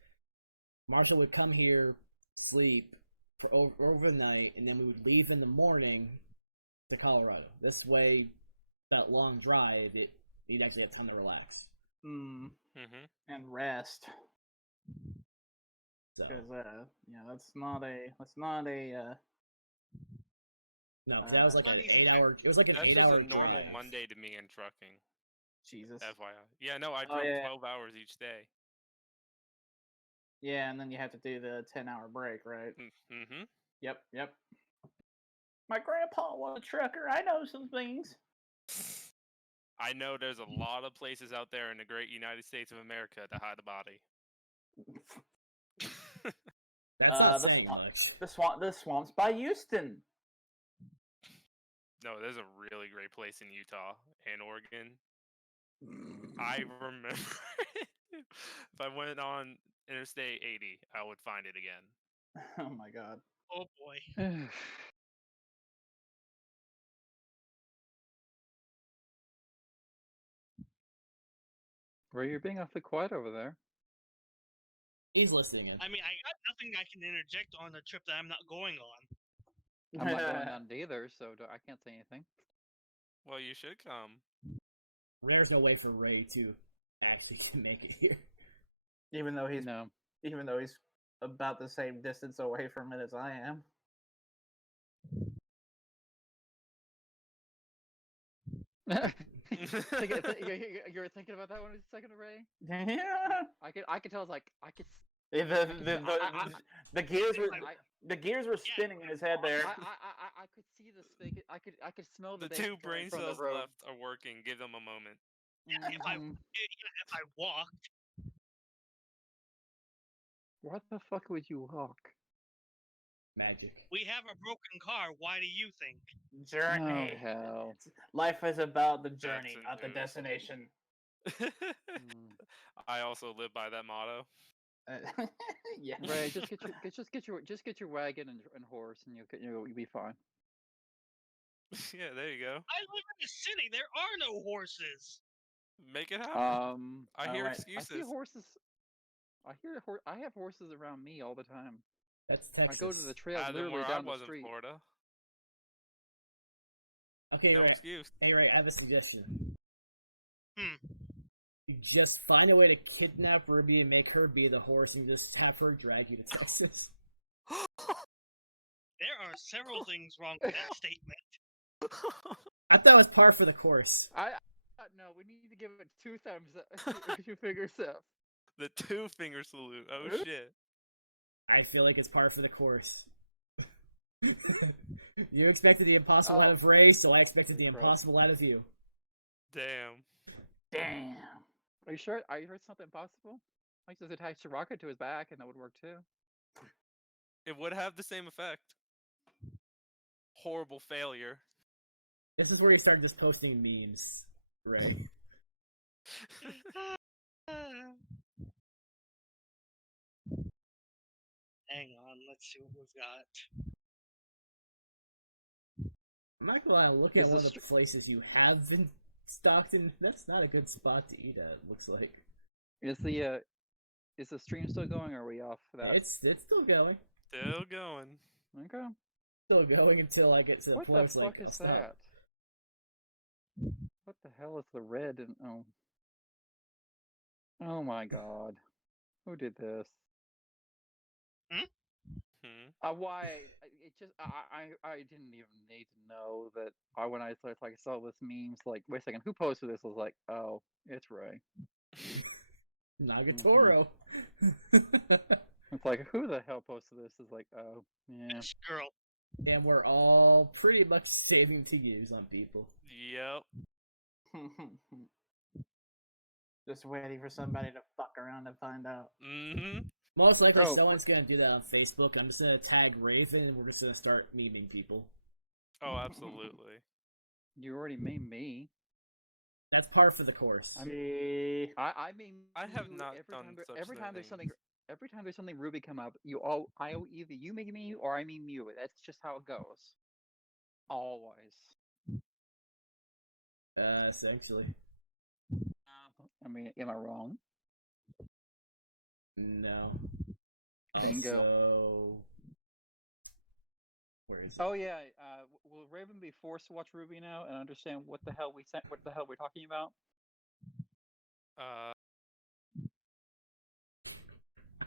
Marshall would come here, sleep for over the night, and then we would leave in the morning to Colorado. This way, that long drive, you'd actually have time to relax. And rest. So that's not a no, because that was like an 8 hour. It was like an 8 hour That's just a normal drive. Monday to me in trucking. Jesus. FYI. Yeah, no, I Oh, drove yeah. 12 hours each day. Yeah, and then you have to do the 10-hour break, right? Mm-hmm. Yep. My grandpa was a trucker. I know some things. I know there's a lot of places out there in the great United States of America to hide a body. That's not the saying swamp- much. The swamps by Houston. No, there's a really great place in Utah and Oregon. I remember if I went on Interstate 80, I would find it again. Oh my god. Oh boy. Ray, you're being awfully quiet over there. He's listening in. I mean, I got nothing I can interject on the trip that I'm not going on. I'm not going on it either, so I can't say anything. Well, you should come. There's no way for Ray to actually make it here. Even though he's No. about the same distance away from it as I am. You were thinking about that one a second, Ray? Yeah. I could tell. The gears were spinning in his head there. I could see the spigot. I could smell The the two bacon brain from cells the road. left are working. Give them a moment. Yeah, if I walked, Why the fuck would you walk? Magic. we have a broken car. Why do you think? Journey. Oh hell. Life is about the journey, That's not the it. destination. I also live by that motto. Yeah. Ray, just get your wagon and horse, and you'll be fine. Yeah, there you go. I live in the city. There are no horses. Make it happen. I hear Alright. excuses. I see horses. I have horses around me all the time. That's I go to Texas. the trail Than literally where I down the was in street. Florida. Okay, No Ray. excuse. Hey, Ray, I have a suggestion. Hmm. You just find a way to kidnap Ruby and make her be the horse and just have her drag you to Texas. There are several things wrong with that statement. I thought it was par for the course. No, we need to give it 2 thumbs up, 2 fingers up. The 2-finger salute. Oh shit. I feel like it's par for the course. You expected the impossible out of Ray, so I expected the impossible out of you. Damn. Are you sure? Are you sure it's something possible? Like just attach a rocket to his back, and that would work too. It would have the same effect. Horrible failure. This is where you start just posting memes, Ray. Hang on, let's see what we've got. I'm not gonna lie, I'm looking at Is one of this the places you have been stocked in. That's not a good spot to eat at, looks like. Is the stream still going, or are we off for that? It's still going. Still going. Okay. Still going until I get to the What point where the it's like, fuck I'll is stop. that? What the hell is the red and oh my god. Who did this? Why? It just I didn't even need to know that. When I saw this memes, like, wait a second, who posted this? I was like, oh, it's Ray. Nagatoro. It's like, who the hell posted this? It's like, oh, yeah. This girl. And we're all pretty much saving to use on people. Yep. Just waiting for somebody to fuck around and find out. Mm-hmm. Most likely, Oh. someone's gonna do that on Facebook. I'm just gonna tag Raven, and we're just gonna start memeing people. Oh, absolutely. You already made me. That's par for the course. I mean, I have not every done time such every time there's something. things. Every time there's something Ruby come up, either you make me or I mean you. That's just how it goes. Always. Essentially. I mean, am I wrong? No. Bingo. Also, where is it? Oh yeah. Will Raven be forced to watch Ruby now and understand what the hell we're talking about?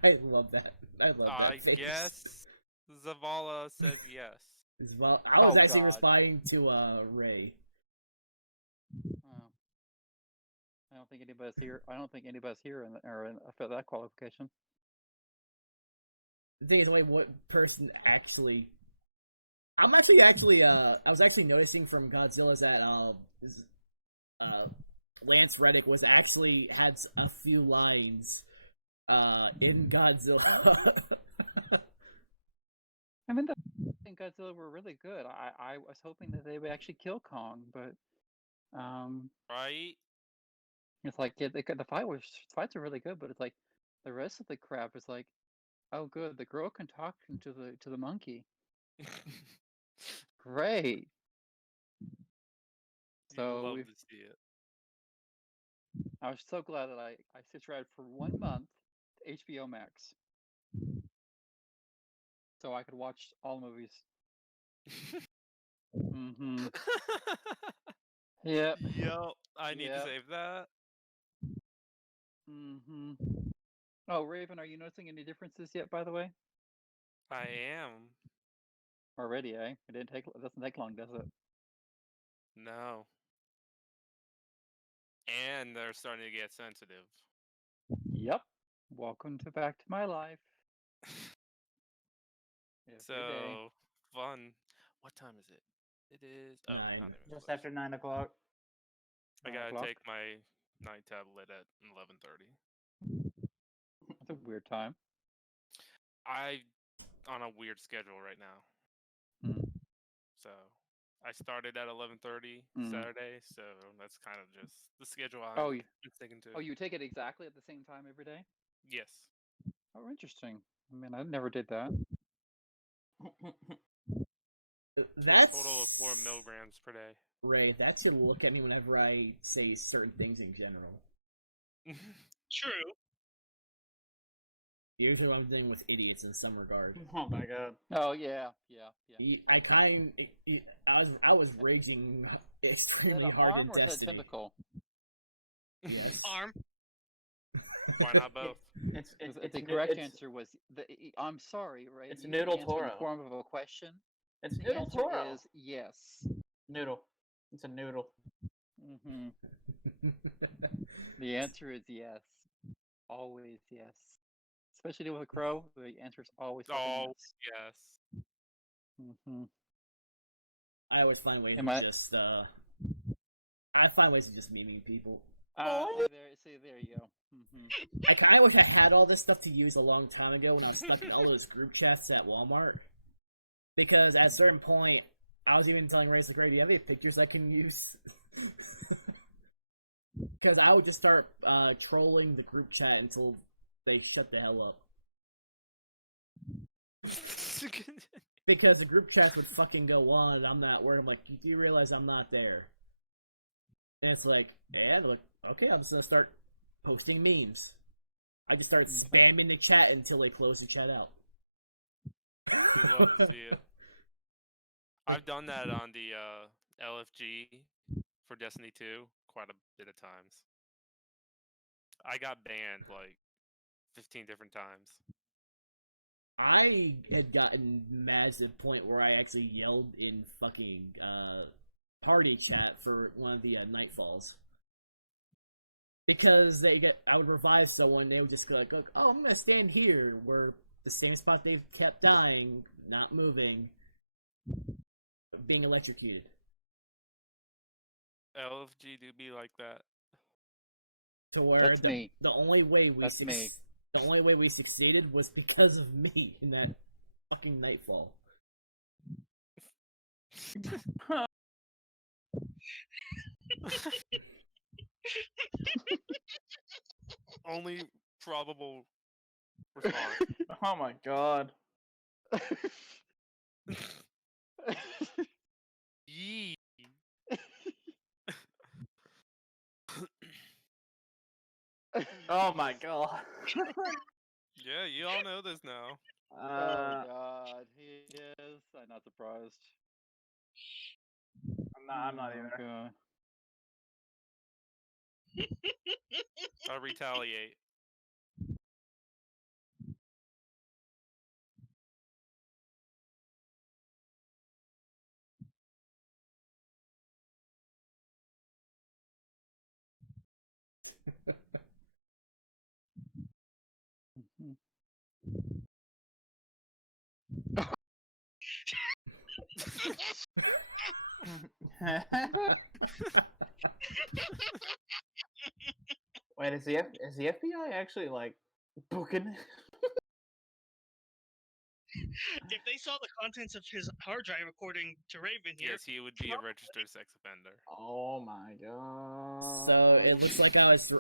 I love that. I love that face. Yes. Zavala said yes. Well, I was Oh, actually God. responding to Ray. Oh. think anybody's here. I don't think anybody's here for that qualification. The thing is, wait, what person actually? I'm actually I was actually noticing from Godzilla's that Lance Reddick was actually had a few lines in Godzilla. I mean, the Godzilla were really good. I was hoping that they would actually kill Kong, but Right? it's like the fights are really good, but it's like the rest of the crap is like, oh, good, the girl can talk to the monkey. Great. You So love to see it. I was so glad that I subscribed for 1 month to HBO Max, so I could watch all movies. Mm-hmm. Yep. Yo, I need to Yep. save that. Mm-hmm. Oh, Raven, are you noticing any differences yet? By the way, I am. already, eh? It doesn't take long, does it? No. And they're starting to get sensitive. Yep. Welcome back to my life. Every day. So fun. What time is it? It is 9. not even Just close. after 9 o'clock. I 9 gotta o'clock. take my night tablet at 11:30. That's a weird time. I on a weird schedule right now. Hmm. So I started at 11:30 Mm. Saturday, so that's kind of just the schedule Oh, I've you, been sticking to. oh, you take it exactly at the same time every day? Yes. Oh, interesting. I mean, I never did that. That's Total of 4 milligrams per day. Ray. That's your look at me whenever I say certain things in general. True. Usually, I'm dealing with idiots in some regard. Oh my god. Oh yeah. I was raging extremely hard in Arm or is that Destiny. typical? Yes. Arm. Why not both? The correct answer was I'm sorry, right? It's You Noodle answered in the Toro. form of a question. It's The Noodle answer Toro. is yes. Noodle. It's a noodle. Mm-hmm. The answer is yes. Always yes. Especially with a crow, the answer is always fucking Oh, yes. yes. Mm-hmm. I always find ways Am of I- just I find ways of just memeing people. See, there you go. Mm-hmm. I kind of wish I had all this stuff to use a long time ago when I was stuck in all those group chats at Walmart. Because at a certain point, I was even telling Ray, like, Ray, do you have any pictures I can use? Because I would just start trolling the group chat until they shut the hell up. Because the group chats would fucking go on, and I'm not worried. I'm like, do you realize I'm not there? And it's like, yeah, like, okay, I'm just gonna start posting memes. I just start spamming the chat until they close the chat out. Love to see it. Like- I've done that on the LFG for Destiny 2 quite a bit of times. I got banned like 15 different times. I had gotten mad to the point where I actually yelled in fucking party chat for one of the nightfalls. Because I would revive someone, they would just go like, oh, I'm gonna stand here, where the same spot they've kept dying, not moving, being electrocuted. LFG do be like that. To where That's me. the only way we That's me. the only way we succeeded was because of me in that fucking nightfall. Only probable response. Oh my god. Yee. Oh my god. Yeah, you all know this now. Oh God, he is. I'm not surprised. I'm not Oh, either. God. I retaliate. Mhm. Wait, is the FBI actually like booking? If they saw the contents of his hard drive, according to Raven here, Yes, he would be a registered sex offender. Oh my god. So it looks like I was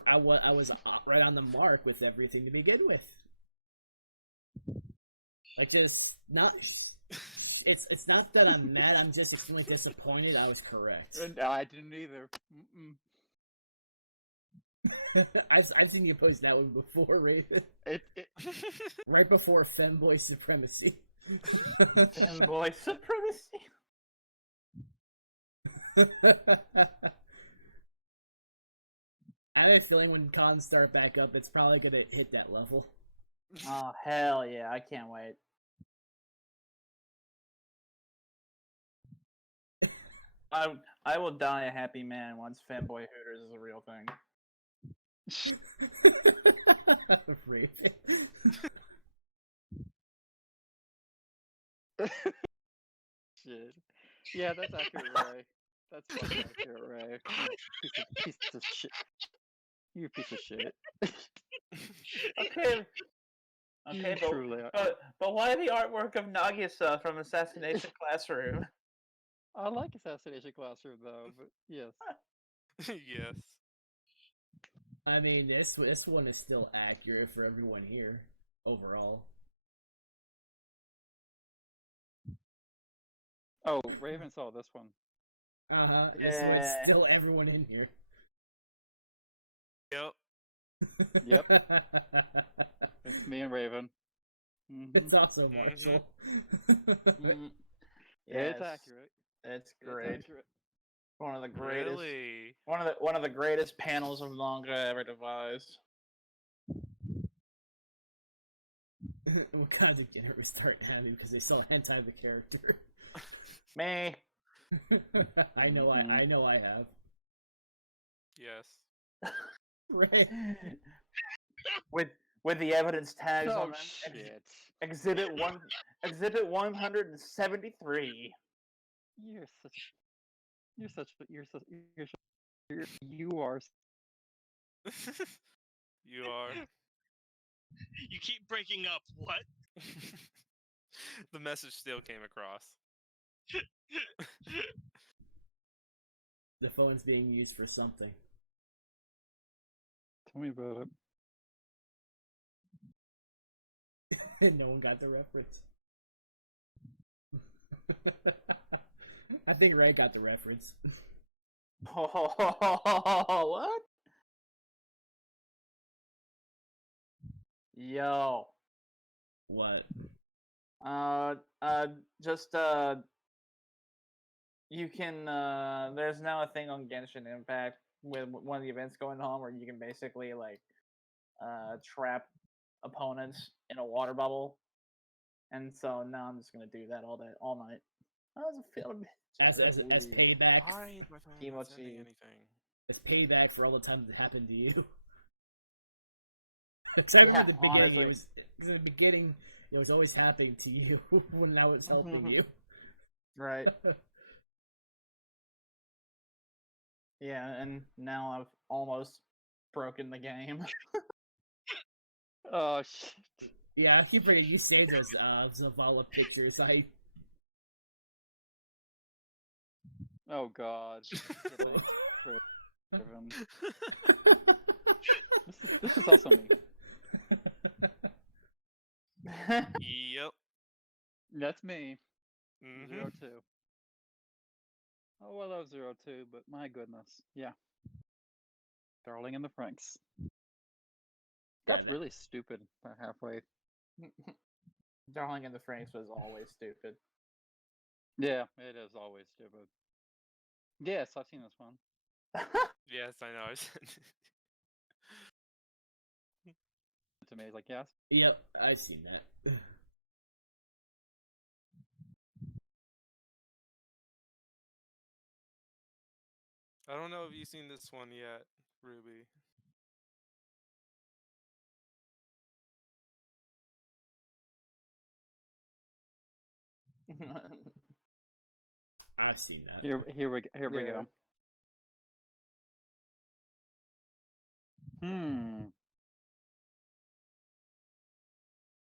right on the mark with everything to begin with. Like, just not. It's not that I'm mad. I'm just extremely disappointed. I was correct. I didn't either. I've seen you post that one before, Raven. Right before femboy supremacy. Boy supremacy. I have a feeling when cons start back up, it's probably gonna hit that level. Oh hell yeah! I can't wait. I will die a happy man once fanboy Hooters is a real thing. Raven. Shit. Yeah, that's accurate, Ray. That's fucking accurate, Ray. You piece of shit. You piece of shit. Okay. Okay, Truly. but why the artwork of Nagisa from Assassination Classroom? I like Assassination Classroom though, but yes. Yes. I mean, this one is still accurate for everyone here overall. Oh, Raven saw this one. This one's still everyone in here. Yep. It's me and Raven. It's also Marshall. It's accurate. It's great. It's accurate. One of the greatest. Really? One of the greatest panels of manga ever devised. What kind of degenerate was starting at me because they saw hentai of the character? Me. I know I have. Yes. Right. With the evidence tags on them. Shit. Exhibit 173. You are. You are. You keep breaking up. What? The message still came across. The phone's being used for something. Tell me about it. And no one got the reference. I think Ray got the reference. What? Yo. What? Just you can there's now a thing on Genshin Impact with one of the events going on where you can basically like trap opponents in a water bubble, and so now I'm just gonna do that all night. How's it feeling? As payback. Why is my phone not sending anything? As payback for all the times it happened to you. Because I remember the beginning, it was always happening to you when I was helping you. Right. Yeah, and now I've almost broken the game. Oh shit. Yeah, I keep forgetting you saved those Zavala pictures. Oh god. This is awesome. Yep. That's me. Mhm. 02. Oh, well, I love 02, but my goodness. Yeah. Darling in the Franks. Yeah, That's really stupid. Halfway. Darling in the Franks was always stupid. Yeah, it is always stupid. Yes, I've seen this one. Yes, I know. To me, it's like, yes. Yep, I've seen that. I don't know if you've seen this one yet, Ruby. I've seen that. Here we go.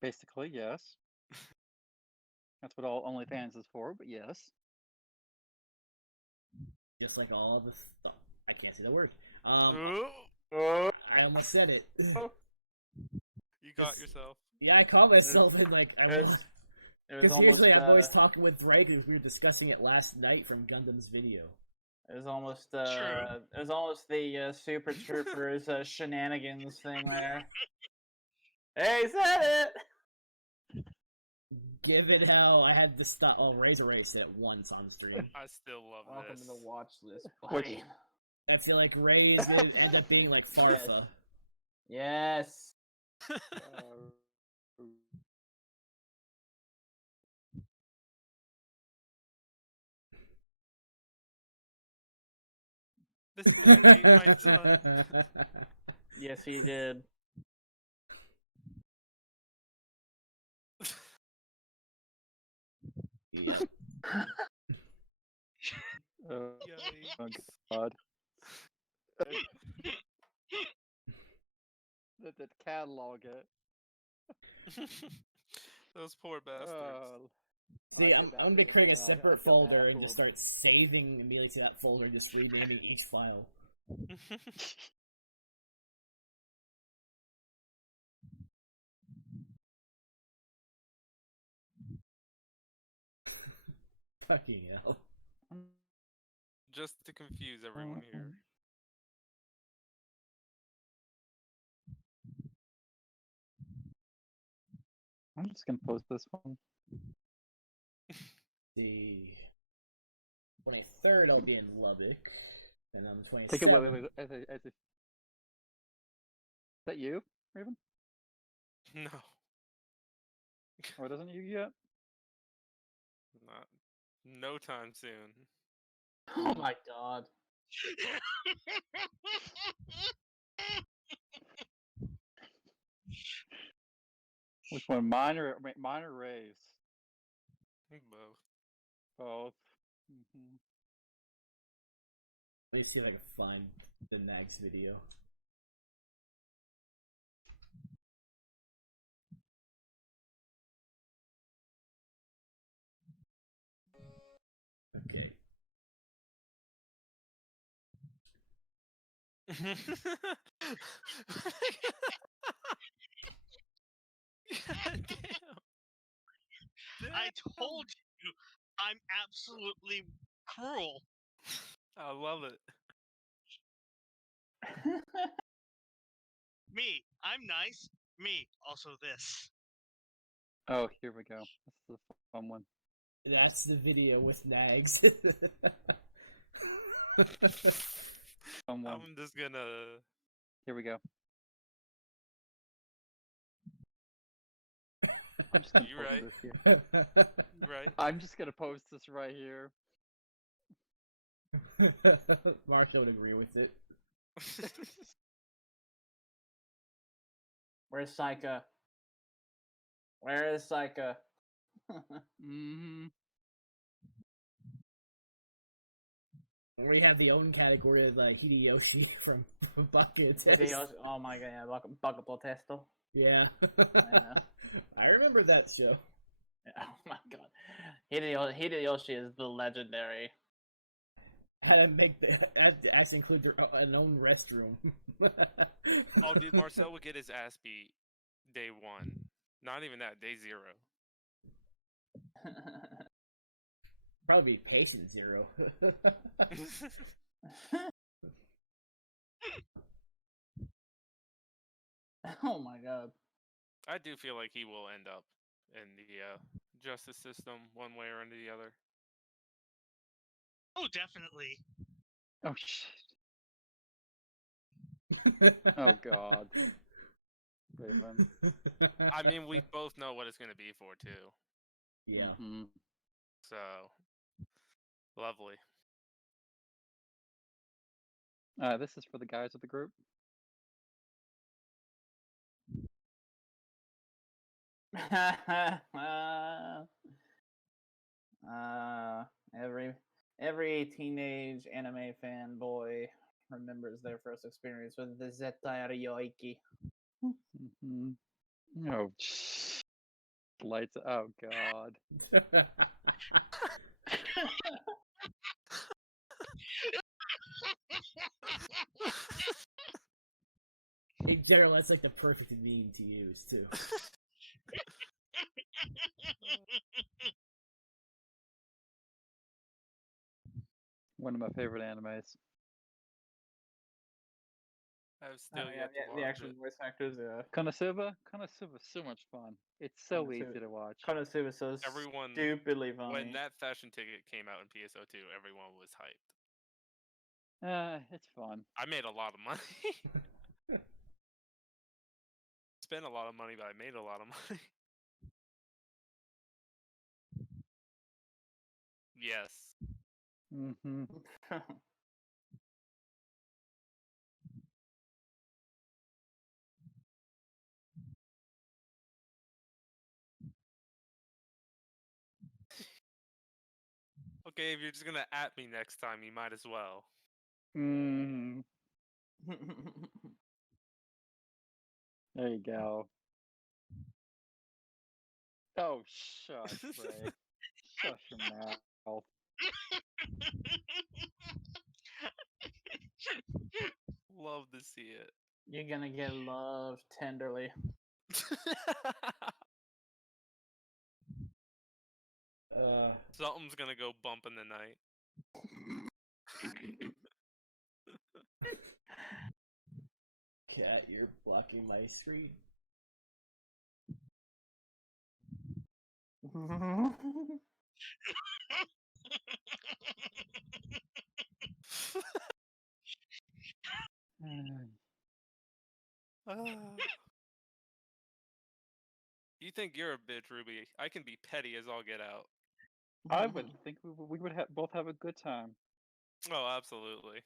Basically, yes. That's what all OnlyFans is for, but yes. Just like all the I can't say the word. I almost said it. You got Just- yourself. Yeah, I caught myself and like I want because usually I'm always talking. talking with Drake because we were discussing it last night from Gundam's video. It was almost True. it was almost the Super Troopers shenanigans thing there. Hey, said it. Given how I had to stop, Razor Ray said it once on stream. I still love Welcome this. to the watch list. Which- buddy. I feel like Ray is gonna end up being like Farfa. Yes. This is really hindsight. Yes, he did. Yep. Oh Yikes. God. That catalog it. Those poor bastards. See, I'm gonna be creating a separate folder and just start saving immediately to that folder and just renaming each file. Fucking hell. Just to confuse everyone here. I'm just gonna post this one. The 23rd I'll be in Lubbock, and on the Take it with 27th. it as is that you, Raven? No. Or doesn't you yet? Not. No time soon. Oh my god. Which one? Mine or Ray's? Both. Both. Mm-hmm. Let me see if I can find the Nags video. Okay. God damn. I told you, I'm absolutely cruel. I love it. Me, I'm nice. Me, also this. Oh, here we go. This is the fun one. That's the video with Nags. Fun one. I'm just gonna. Here we go. You right. Right. I'm just gonna post this right here. Marsha would agree with it. Where's Saika? Where is Saika? Mm-hmm. We have the own category of Hideyoshi from Bucket Test. Oh my god, yeah, Bucket Testo. Yeah. Yeah. I remember that show. Oh my god. Hideyoshi is the legendary. Had to make had to actually include an own restroom. Oh, dude, Marcel would get his ass beat day 1. Not even that, day 0. Probably be patient 0. Oh my god. I do feel like he will end up in the justice system one way or the other. Oh, definitely. Oh shit. Oh god. Raven. I mean, we both know what it's going to be for, too. Yeah. Mm-hmm. So, lovely. This is for the guys of the group. Every teenage anime fanboy remembers their first experience with the Zetai Ryoiki. Mm-hmm. Oh, lights. Oh God. In general, that's like the perfect meme to use too. One of my favorite animes. I've still Yeah, yet to the watch actual it. voice actors. Yeah, Konosuba is so much fun. It's so easy to watch. Konosuba is so Everyone, stupidly funny. when that fashion ticket came out in PSO2, everyone was hyped. It's fun. I made a lot of money. Spent a lot of money, but I made a lot of money. Yes. Mm-hmm. Okay, if you're just gonna at me next time, you might as well. Mm. There you go. Oh, shush, Ray. Shush your mouth. Love to see it. You're gonna get loved tenderly. Something's gonna go bump in the night. Cat, you're blocking my screen. You think you're a bitch, Ruby? I can be petty as all get out. I would think we would both have a good time. Oh, absolutely.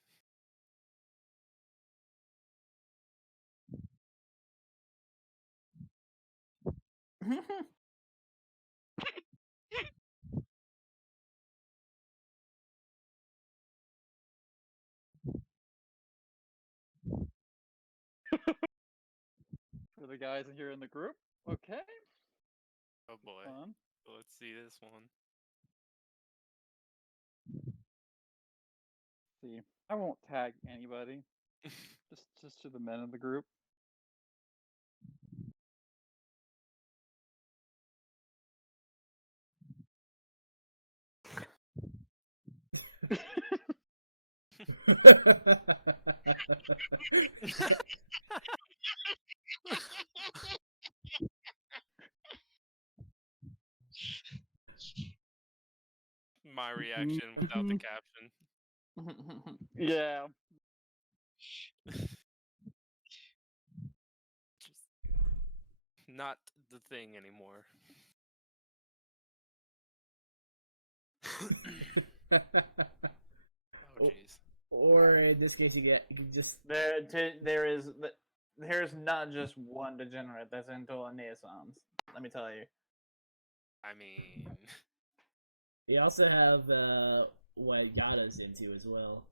For the guys here in the group, okay. Oh boy. Fun. Let's see this one. See, I won't tag anybody. just to the men of the group. My reaction without the caption. Yeah. Just not the thing anymore. Oh jeez. Or in this case, you can just there's not just one degenerate that's into Renaissance. Let me tell you. I mean, you also have what Yada's into as well.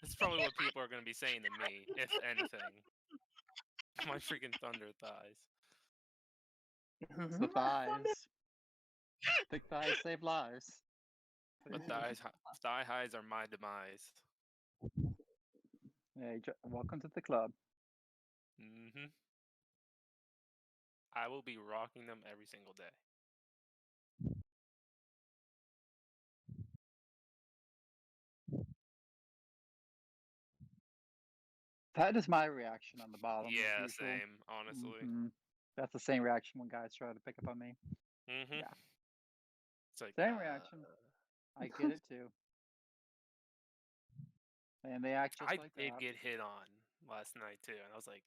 that's probably what people are going to be saying to me, if anything. My freaking thunder thighs. It's the thighs. Thick thighs save lives. But thigh highs are my demise. Hey, welcome to the club. Mm-hmm. I will be rocking them every single day. That is my reaction on the bottom. Yeah, as usual. same, honestly. Mm-hmm. That's the same reaction when guys try to pick up on me. Mm-hmm. Yeah. It's like, Same reaction. I get it too. And they act just I like did that. get hit on last night too, and I was like,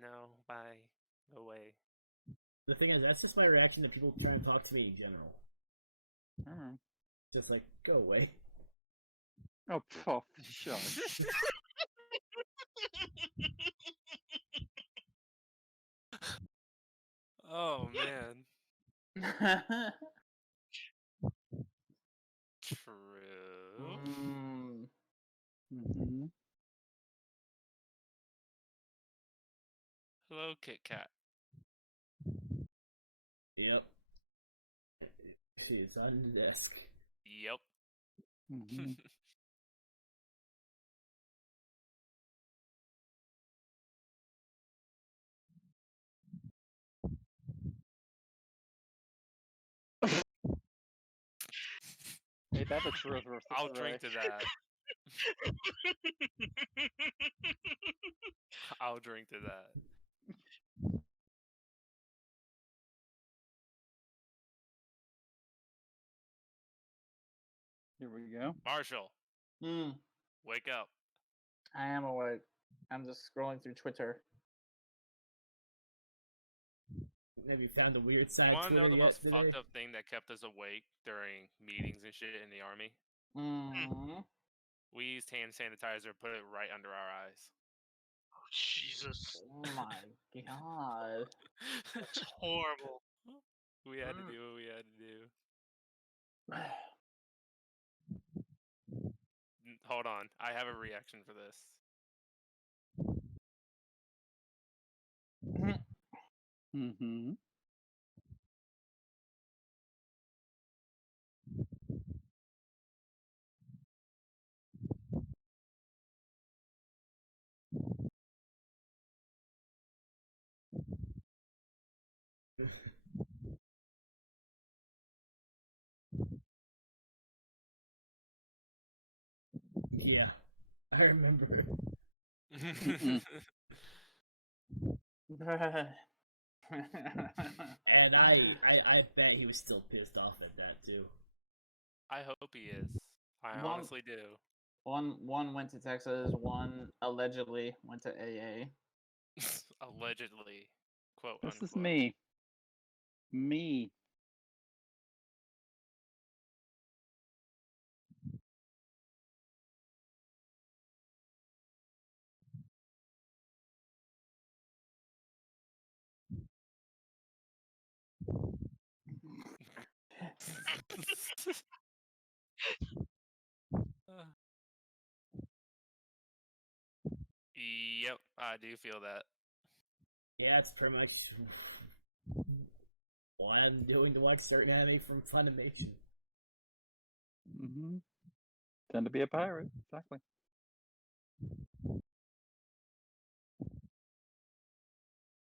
no, bye, go away. The thing is, that's just my reaction to people trying to talk to me in general. Mm. Just like, go away. Oh, shush. Oh man. True. Mm-hmm. Hello, Kit Kat. Yep. She is on the desk. Yep. Mm-hmm. Ain't that the truth, I'll Ray? drink to that. I'll drink to that. Here we go. Marshall, Hmm. wake up. I am awake. I'm just scrolling through Twitter. Have you found the weird side You of wanna Twitter know the yet most today? fucked up thing that kept us awake during meetings and shit in the army? Mm. We used hand sanitizer, put it right under our eyes. Oh, Jesus. Oh my god. That's horrible. We had to do what we had to do. Hold on, I have a reaction for this. Mm-hmm. Yeah, I remember. And I bet he was still pissed off at that too. I hope he is. I One- honestly do. one went to Texas, one allegedly went to AA. Allegedly, quote This unquote. is me. Me. Yep, I do feel that. Yeah, it's pretty much what I'm doing to watch certain anime from Funimation. Mm-hmm. Tend to be a pirate. Exactly.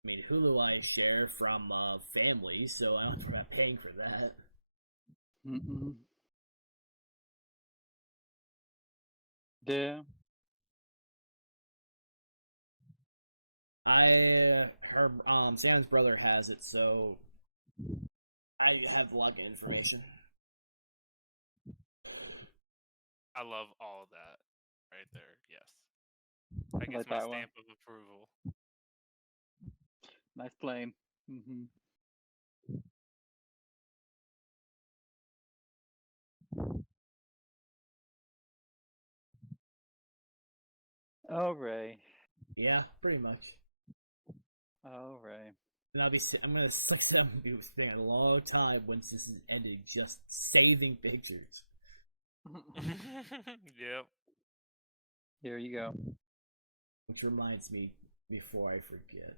I mean, Hulu I share from family, so I don't have to worry about paying for that. Mm-mm. Yeah. Sam's brother has it, so I have the login information. I love all of that right there. Yes, that I gets like my that one. stamp of approval. Nice plane. Mm-hmm. Oh, Ray. Yeah, pretty much. Oh, Ray. And I'm gonna like I'm be spending a long time once this is ended, just saving pictures. Yep. Here you go. Which reminds me, before I forget,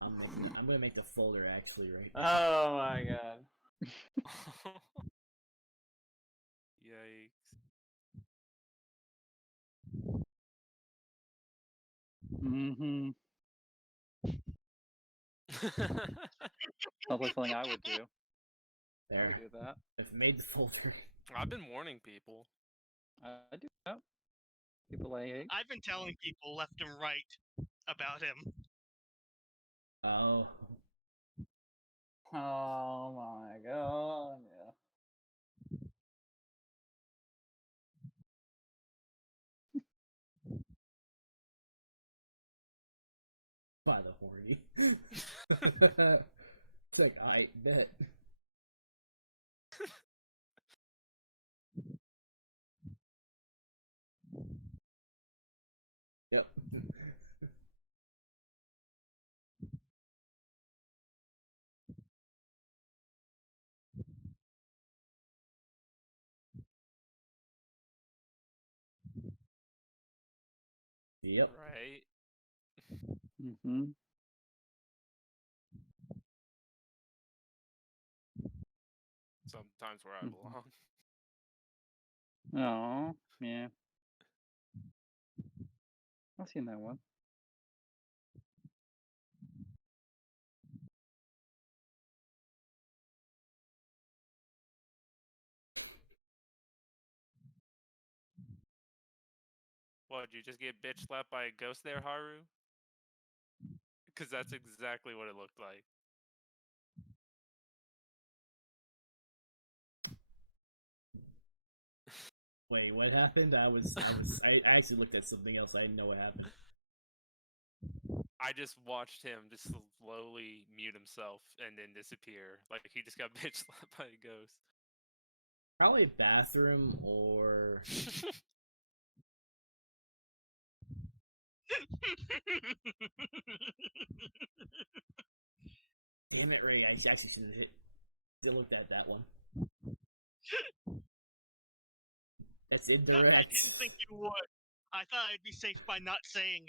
I'm gonna make the folder actually right now. Oh my god. Yikes. Mm-hmm. Sounds like something I would do. I There, would do that. I've made the folder. I've been warning people. I do that. People I hate. I've been telling people left and right about him. Oh, Oh my god. Yeah. by the horny. It's like I bet. Yep. Yep. Right? Mm-hmm. Sometimes where I belong. Oh, yeah. I've seen that one. What, did you just get bitch slapped by a ghost there, Haru? Because that's exactly what it looked like. Wait, what happened? I actually looked at something else. I didn't know what happened. I just watched him just slowly mute himself and then disappear. Like he just got bitch slapped by a ghost. Probably bathroom or damn it, Ray. I actually should have still looked at that one. That's indirect. I didn't think you would. I thought I'd be safe by not saying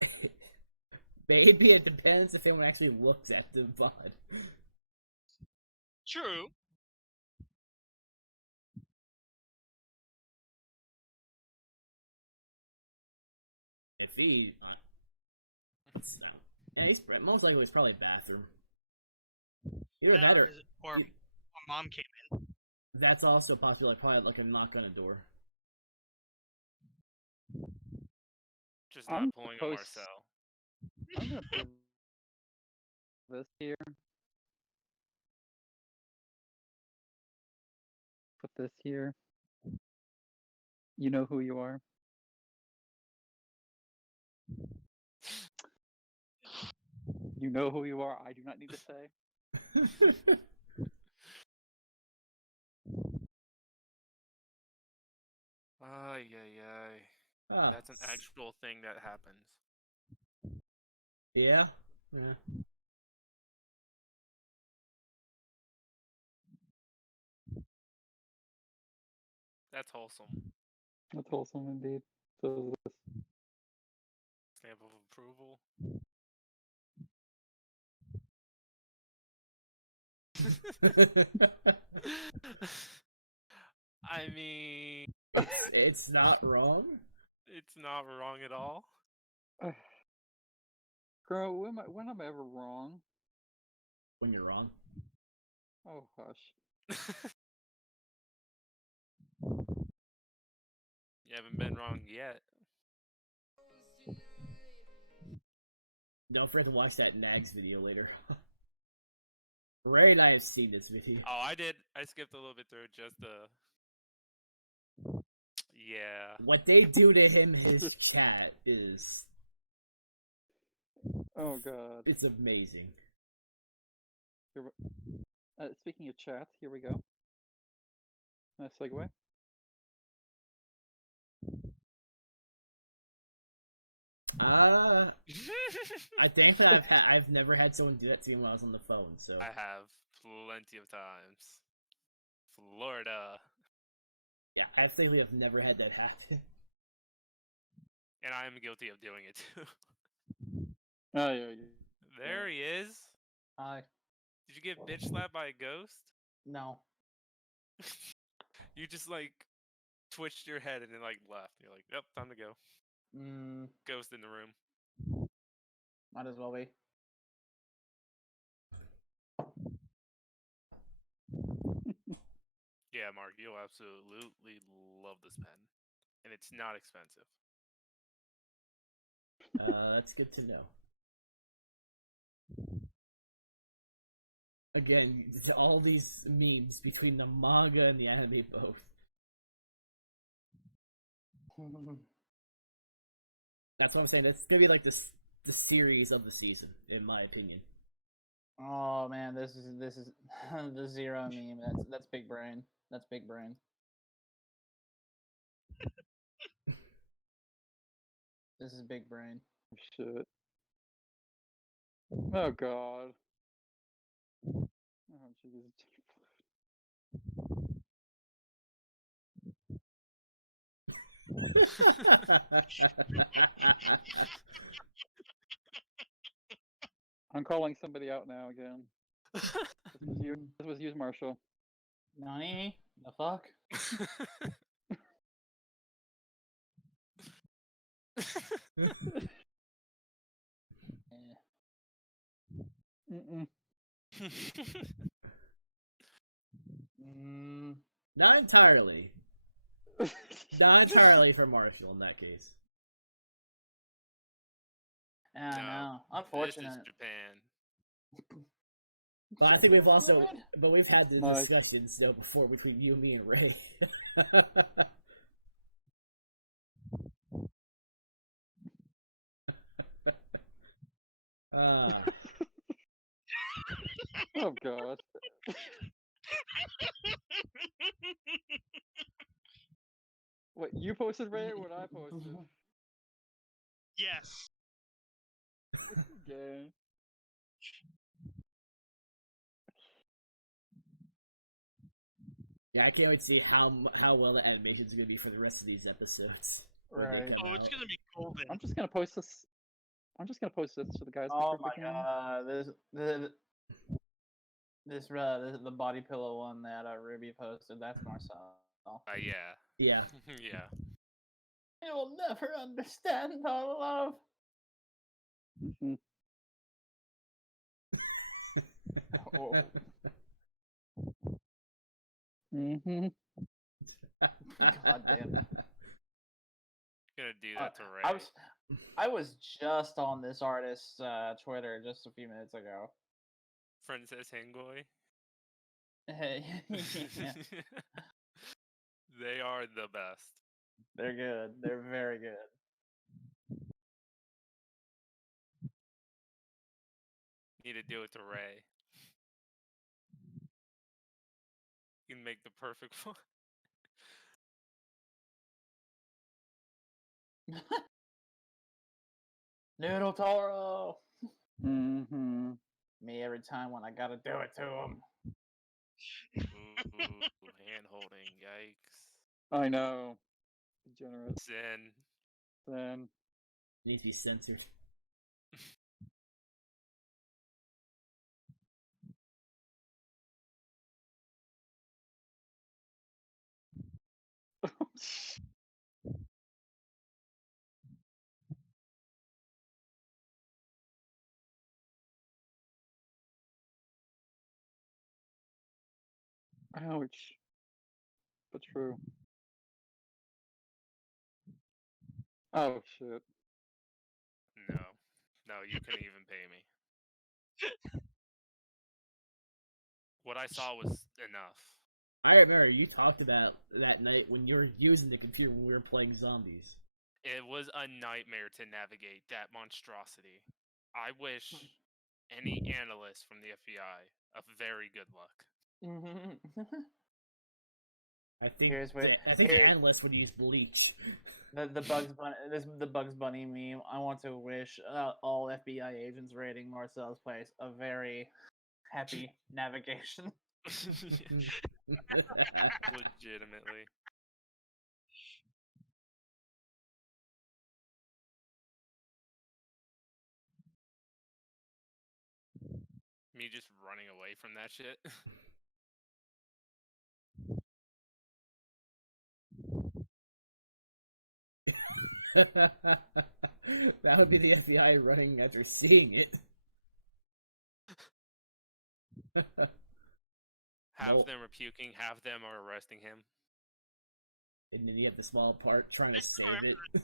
it. Maybe it depends if anyone actually looks at the VOD. True. If he, what's that? Yeah, he's most likely it's probably bathroom. Either that or mom came in. that's also a possibility. Probably like a knock on a door. Just not pulling a Marcel. I'm gonna put this here. Put this here. You know who you are. You know who you are. I do not need to say. Ay, ay, ay. Ah, That's an actual thing that happens. yeah, yeah. That's wholesome. That's wholesome indeed. So is this. Stamp of approval. I mean, it's not wrong. it's not wrong at all. Girl, when am I ever wrong? When you're wrong. Oh hush. You haven't been wrong yet. Don't forget to watch that Nags video later. Ray and I have seen this video. Oh, I did. I skipped a little bit through just yeah. What they do to him, his chat is. Oh god. It's amazing. Speaking of chat, here we go. Nice segue. I thankfully I've never had someone do that to me when I was on the phone. So I have plenty of times. Florida. yeah, I thankfully have never had that happen. And I am guilty of doing it too. Oh yeah. There he is. Hi. Did you get bitch slapped by a ghost? No. You just like twitched your head and then like left. You're like, yep, time to go. Ghost in the room. Might as well be. Yeah, Mark, you'll absolutely love this pen. And it's not expensive. That's good to know. Again, all these memes between the manga and the anime both. That's what I'm saying. It's gonna be like the series of the season, in my opinion. Oh man, this is the Zero meme. That's big brain. That's big brain. This is big brain. Shit. Oh god. Oh Jesus. I'm calling somebody out now again. This was you, Marshall. Nani? The fuck? Mm-mm. Not entirely. Not entirely for Marshall in that case. Yeah, No, no. this Unfortunate. is Japan. But I think we've also, but we've had the Nice. discussions though before between you, me, and Ray. Ah, Oh god. What, you posted Ray or what I posted? Yes. Okay. yeah, I can't wait to see how well the animation's gonna be for the rest of these episodes when they Right. come Oh, out. it's gonna be golden. I'm just gonna post this. I'm just gonna post this to the guys. Oh before my we come in. god, this the body pillow one that Ruby posted. That's Marcel. Yeah. Yeah. Yeah. You'll never understand our love. Mhm. Oh. Mhm. God damn it. Gonna do that to Ray. I was just on this artist's Twitter just a few minutes ago. Princess Hengoi. Yeah, They are the best. they're good. They're very good. Need to do it to Ray. You can make the perfect one. Noodle Toro. Mhm. Me every time when I gotta do it to him. Ooh, hand holding. Yikes. I know. Degenerate. Zen. Then. It needs to be censored. Ouch. But true. Oh shit. No. No, you couldn't even pay me. What I saw was enough. I remember you talked about that night when you were using the computer when we were playing zombies. It was a nightmare to navigate that monstrosity. I wish any analyst from the FBI a very good luck. I think Here's where- the analyst would use bleach. the Bugs Bunny meme. I want to wish all FBI agents raiding Marcel's place a very happy navigation. Legitimately. Me just running away from that shit. That would be the FBI running after seeing it. Half Nope. them are puking, half them are arresting him. And then you have the small part trying to save it. I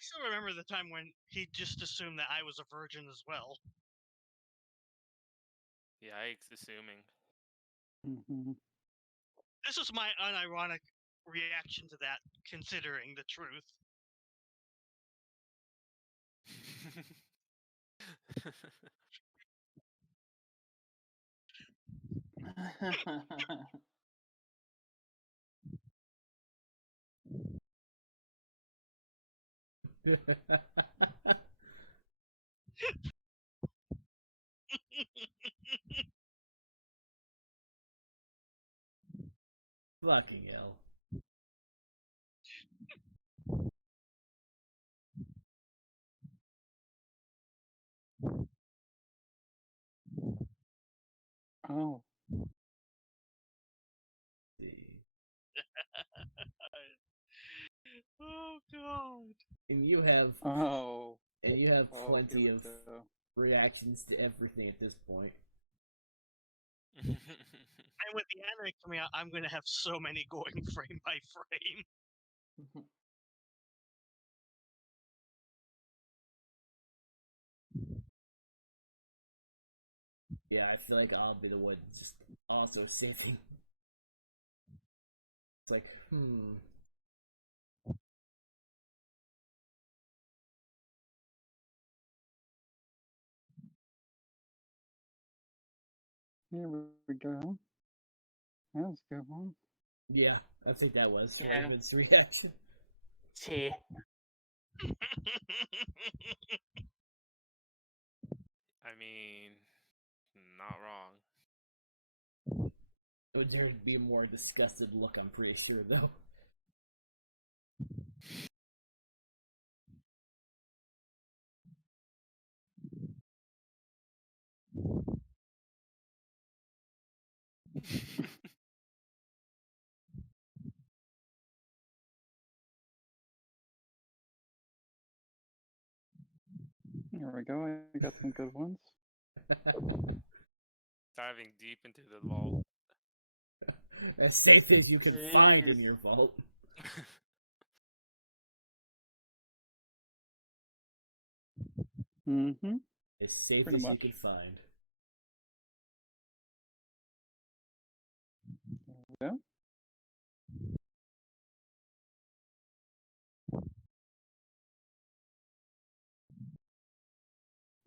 still remember the time when he just assumed that I was a virgin as well. Yikes, assuming. Mhm. This was my unironic reaction to that, considering the truth. Fucking hell. Oh. See. Oh god. And you have Oh. plenty Here of we go. reactions to everything at this point. And with the anime coming out, I'm gonna have so many going frame by frame. Yeah, I feel like I'll be the one just also saving. It's like, Here we go. That's a good one. Yeah, I think that was Yeah. Raven's reaction. T. I mean, not wrong. It would there be a more disgusted look, I'm pretty sure, though. Here we go. I got some good ones. Diving deep into the vault. As safe as you can find in Jeez. your vault. Mm-hmm. As safe Pretty as you much. can find. Yeah.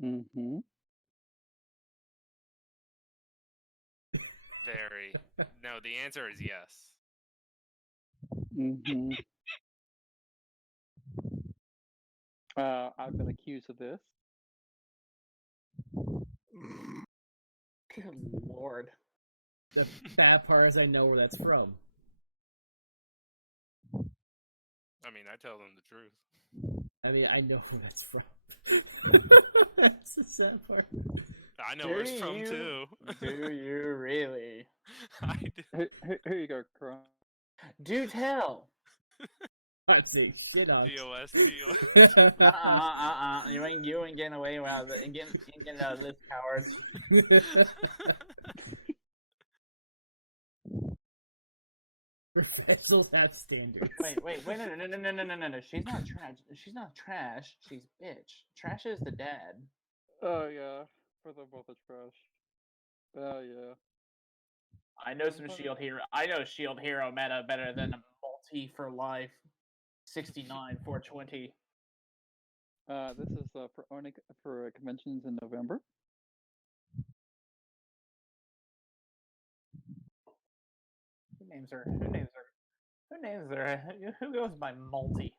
Mm-hmm. Very. No, the answer is yes. Mm-hmm. I've been accused of this. Good lord. The bad part is I know where that's from. I mean, I tell them the truth. I mean, I know where that's from. That's the sad part. I know where it's from you? too. Do you really? I do. Here you go, Crow. Do tell. I'm saying shit on. GOS. You ain't getting away with it. You ain't getting out of this, coward. Professionals have standards. Wait, no. She's not trash. She's not trash. She's bitch. Trash is the dad. Oh yeah, for the both of trash. Oh yeah. I know some Shield Hero. I know Shield Hero meta better than a multi for life. 69 420. This is for conventions in November. Who names her? Who goes by multi?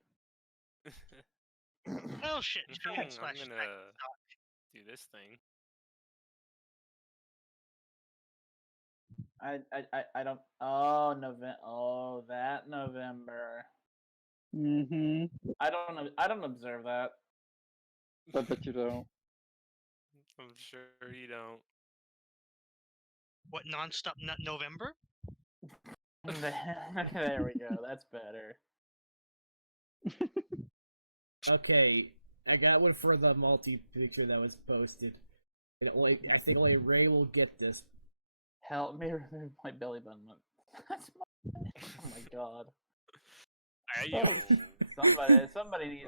Oh shit! I'm Giant slash gonna do this thing. I don't. Oh November. Oh, that November. Mm-hmm. I don't observe that. I bet you don't. I'm sure you don't. What nonstop nut November? There we go. That's better. Okay, I got one for the multi picture that was posted. And I think only Ray will get this. Help me remove my belly button. That's oh my god. Somebody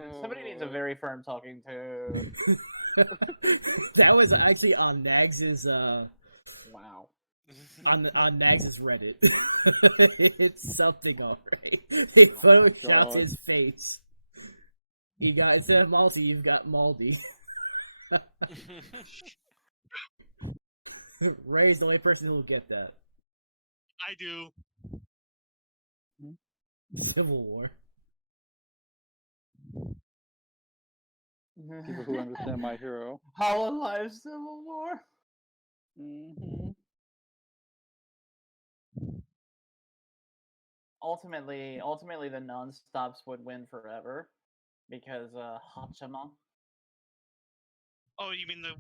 needs a very firm talking to. That was actually on Nags's Wow. on Nags's Reddit. It's something alright. They photoshopped his face. You got instead of Malty, you've got Maldy. Ray's the only person who will get that. I do. Civil War. People who understand my hero. Hololive Civil War. Mm-hmm. Ultimately, the non-stops would win forever because Hachama. Oh, you mean the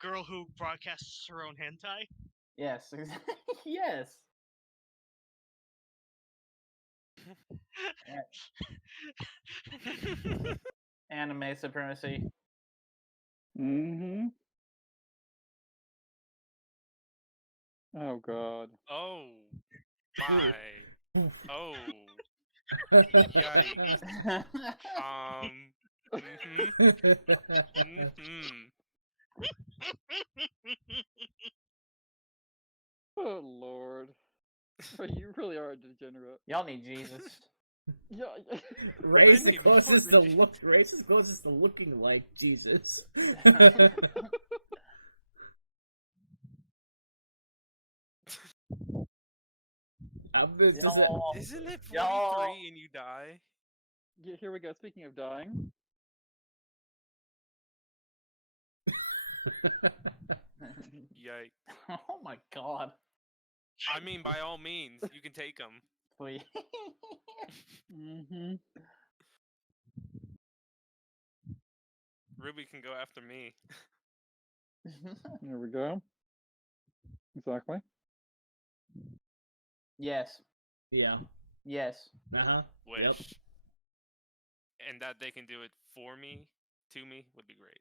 girl who broadcasts her own hentai? Yes. Yes. Anime supremacy. Mm-hmm. Oh god. Oh Ooh. my. Oh. Yikes. Mhm. Oh lord. You really are a degenerate. Y'all need Jesus. Yeah. Ray's the need closest more to Radiant. Ray's the closest to looking like Jesus. I'm just Y'all, Isn't it y'all, 43 and you die? Yeah, here we go. Speaking of dying. Yikes. oh my god. I mean, by all means, you can take them. Please. Mm-hmm. Ruby can go after me. There we go. Exactly. yes. yeah. Yes. Uh-huh. Which, Yep. and that they can do it for me, to me, would be great.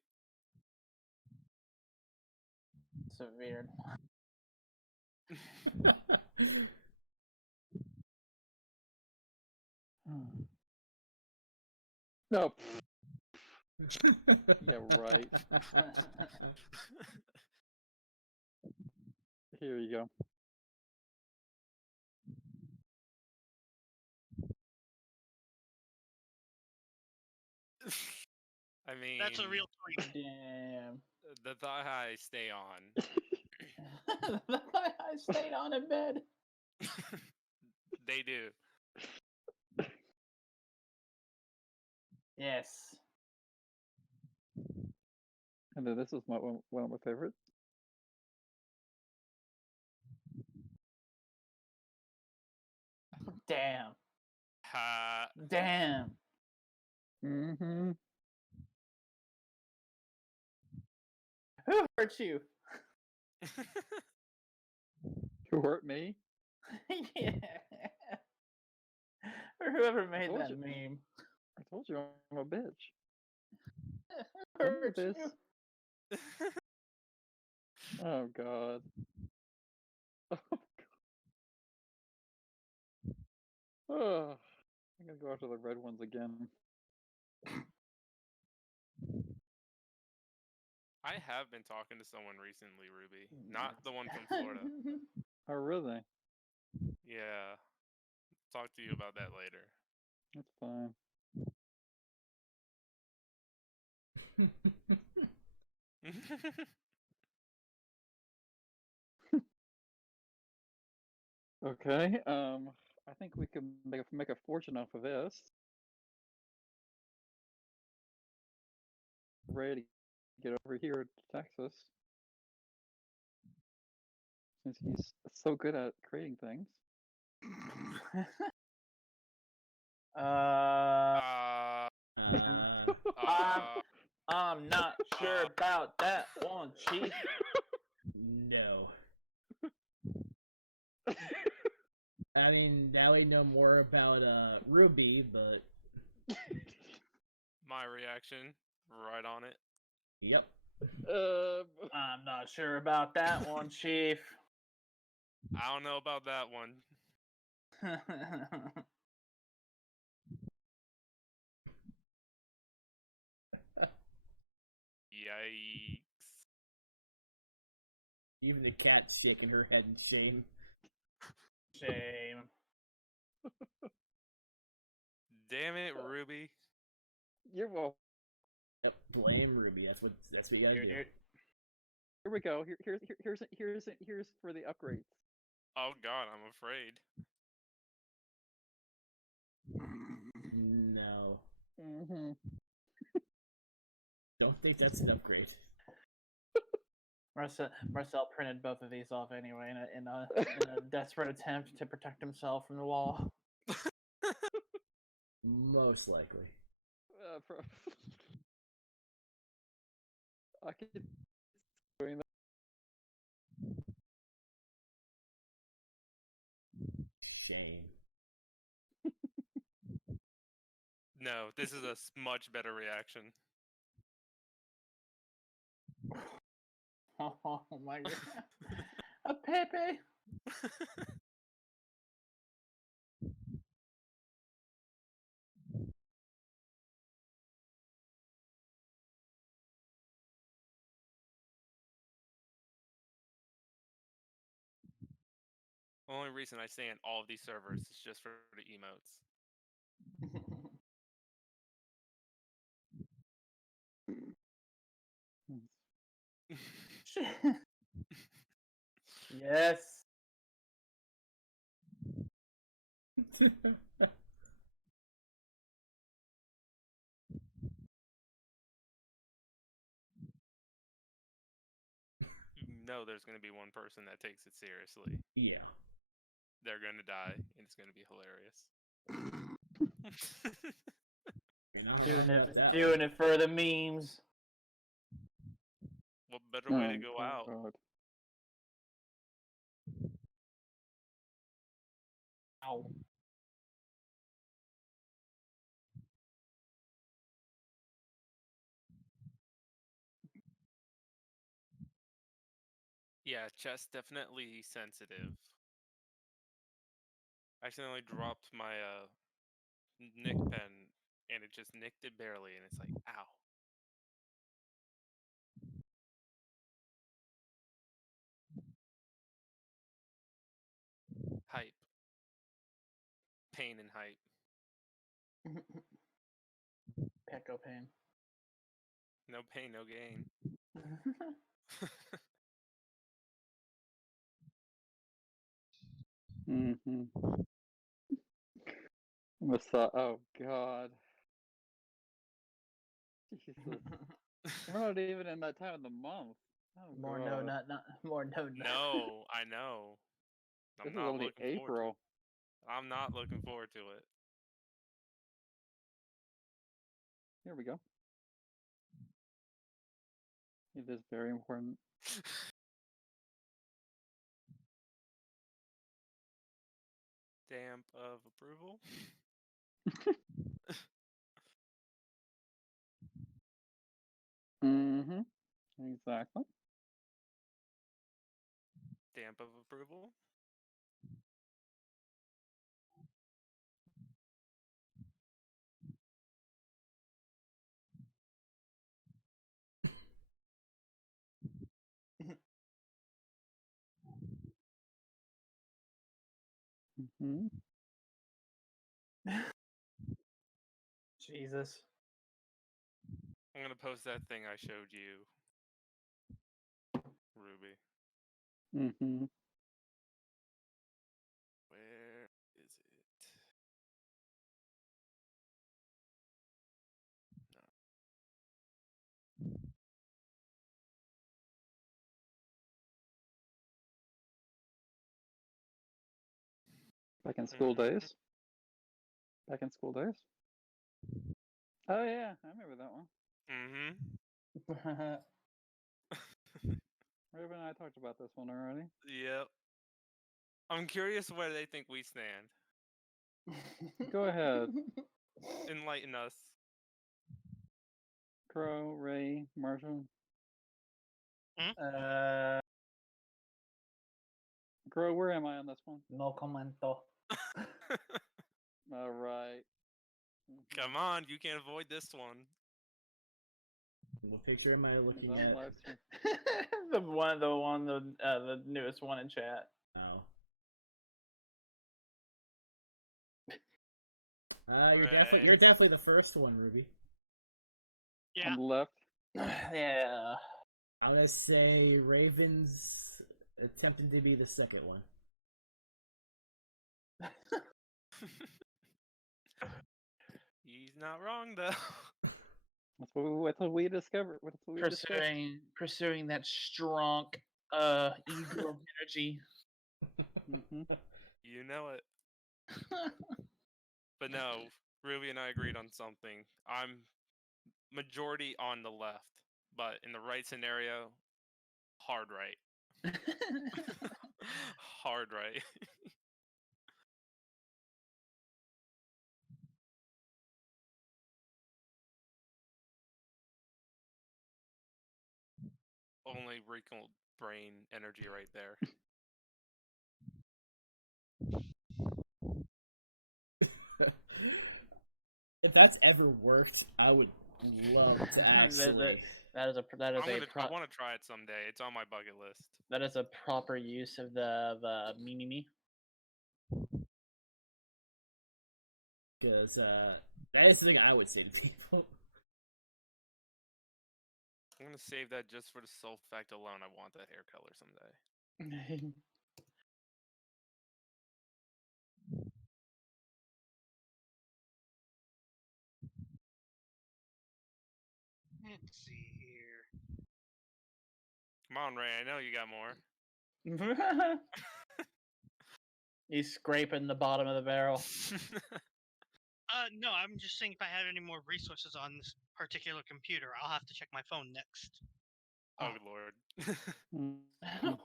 So weird. No. Yeah, right. Here you go. I mean, That's a real tweet. Damn. the thigh high stay on. I stayed on in bed. They do. Yes. And then this is one of my favorites. Damn. Ha. Damn. Mm-hmm. Who hurt you? Who hurt me? yeah. Or whoever made told that you. meme. I told you I'm a bitch. Who Remember hurt this? you? Oh god. Oh, I'm gonna go after the red ones again. I have been talking to someone recently, Ruby. Not the one from Florida. Oh really? Yeah. Talk to you about that later. That's fine. Okay. I think we can make a fortune off of this. Ready to get over here to Texas since he's so good at creating things. uh, uh, I'm not sure about that one, Chief. no. I mean, now we know more about Ruby, but My reaction, right on it. yep. I'm not sure about that one, Chief. I don't know about that one. Yikes. Even the cat's shaking her head in shame. Shame. Damn it, Ruby. You're welcome. Yep, blame Ruby. That's what you gotta do. Here we go. Here's for the upgrades. Oh god, I'm afraid. No. Mm-hmm. Don't think that's an upgrade. Marcel printed both of these off anyway in a desperate attempt to protect himself from the law. Most likely. I could doing that. Shane. No, this is a much better reaction. Oh my god. A Pepe. The only reason I stay in all of these servers is just for the emotes. Yes. You know there's going to be one person that takes it seriously. Yeah. They're going to die, and it's going to be hilarious. You're not wrong about that Doing one. it for the memes. What better way to go out? God. Ow. Yeah, chest definitely sensitive. I accidentally dropped my nick pen, and it just nicked it barely, and it's like, ow. Hype. Pain and hype. Pecco pain. No pain, no gain. Mm-hmm. Oh God. Jesus. We're not even in that time of the month. Oh, More God. no, not more no. No, I know. I'm This is not only looking forward to April. it. I'm not looking forward to it. Here we go. It is very important. Stamp of approval. Mm-hmm. Exactly. Stamp of approval. Mm-hmm. Jesus. I'm gonna post that thing I showed you, Ruby. Mm-hmm. Where is it? Back in school days. Back in school days. Oh yeah, I remember that one. Mm-hmm. Ruben and I talked about this one already. Yep. I'm curious where they think we stand. Go ahead. Enlighten us. Crow, Ray, Martian. Crow, where am I on this one? No commento. All right. Come on, you can't avoid this one. What picture am I looking It's on at? live stream. the newest one in chat. Oh. You're definitely the first one, Ruby. Yeah. On the left. Yeah. I'm gonna say Raven's attempting to be the second one. He's not wrong though. That's what we discovered. Pursuing that strong ego energy. Mm-hmm. You know it. But no, Ruby and I agreed on something. I'm majority on the left, but in the right scenario, hard right. Hard right. only wrinkled brain energy right there. If that's ever worked, I would love to actually. That is a I want to try it someday. It's on my bucket list. that is a proper use of the mini. Because that is the thing I would say to people. I'm gonna save that just for the sole fact alone. I want that hair color someday. Let's see here. Come on, Ray. I know you got more. He's scraping the bottom of the barrel. No, I'm just saying if I have any more resources on this particular computer, I'll have to check my phone next. Oh, Lord.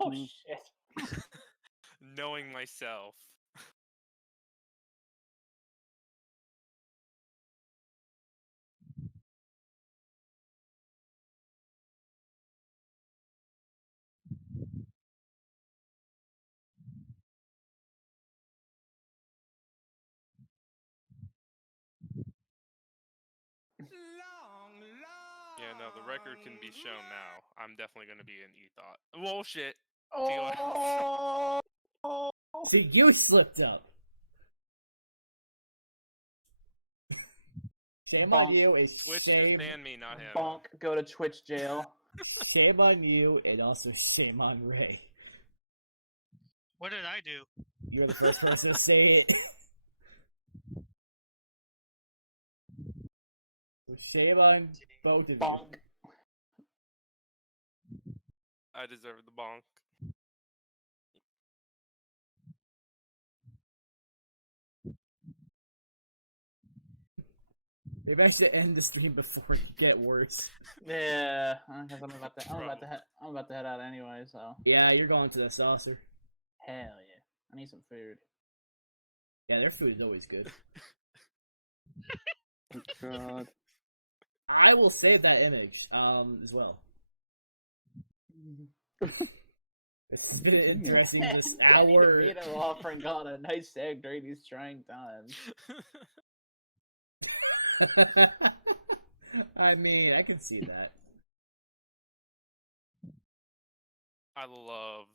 Oh shit. Knowing myself. Yeah, no, the record can be shown now. I'm definitely going to be an e-thought. Well, shit. Oh. See, you slipped up. Shame on you. It's Twitch shame. just banned me, not him. Bonk, go to Twitch jail. Shame on you, and also shame on Ray. What did I do? You're the first person to say it. So shame on both of you. Bonk. I deserve the bonk. Maybe I should end the stream before it could get worse. Yeah, because I'm about to head out anyway. So Yeah, you're going to the saucer. hell yeah, I need some food. Yeah, their food is always good. God. I will save that image, as well. This has been interesting this hour. You know, offering God a nice egg during these trying times. I mean, I can see that. I love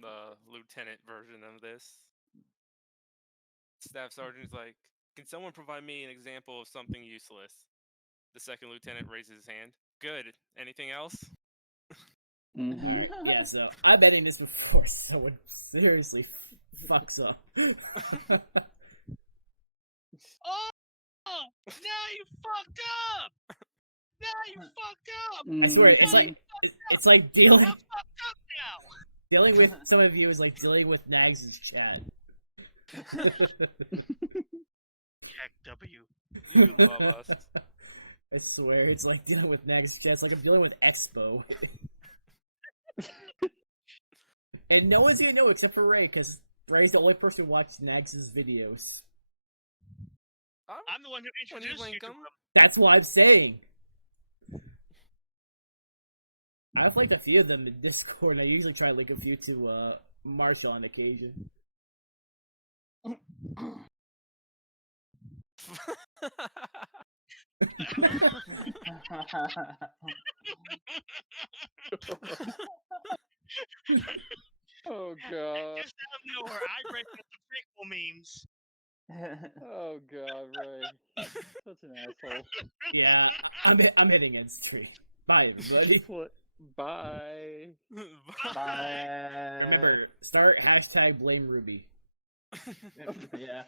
the lieutenant version of this. Staff sergeant's like, can someone provide me an example of something useless? The second lieutenant raises his hand. Good. Anything else? Alright, yeah, so I'm editing this before someone seriously fucks up. Oh! Now you fucked up! Now you fucked up! I swear, it's like dealing Fucked up now! dealing with some of you is like dealing with Nags' chat. W. I swear, it's like dealing with Nags' chat. It's like I'm dealing with Expo. And no one's gonna know except for Ray, because Ray's the only person who watches Nags' videos. I'm the one who introduced you to him. That's what I'm saying. I've linked a few of them in Discord, and I usually try to link a few to Marshall on occasion. Oh god. Just out of nowhere, I break up the prequel memes. Oh god, Ray. Such an asshole. Yeah, I'm hitting end stream. Bye, everybody. Bye. Bye. Remember, start hashtag blame Ruby. Yeah.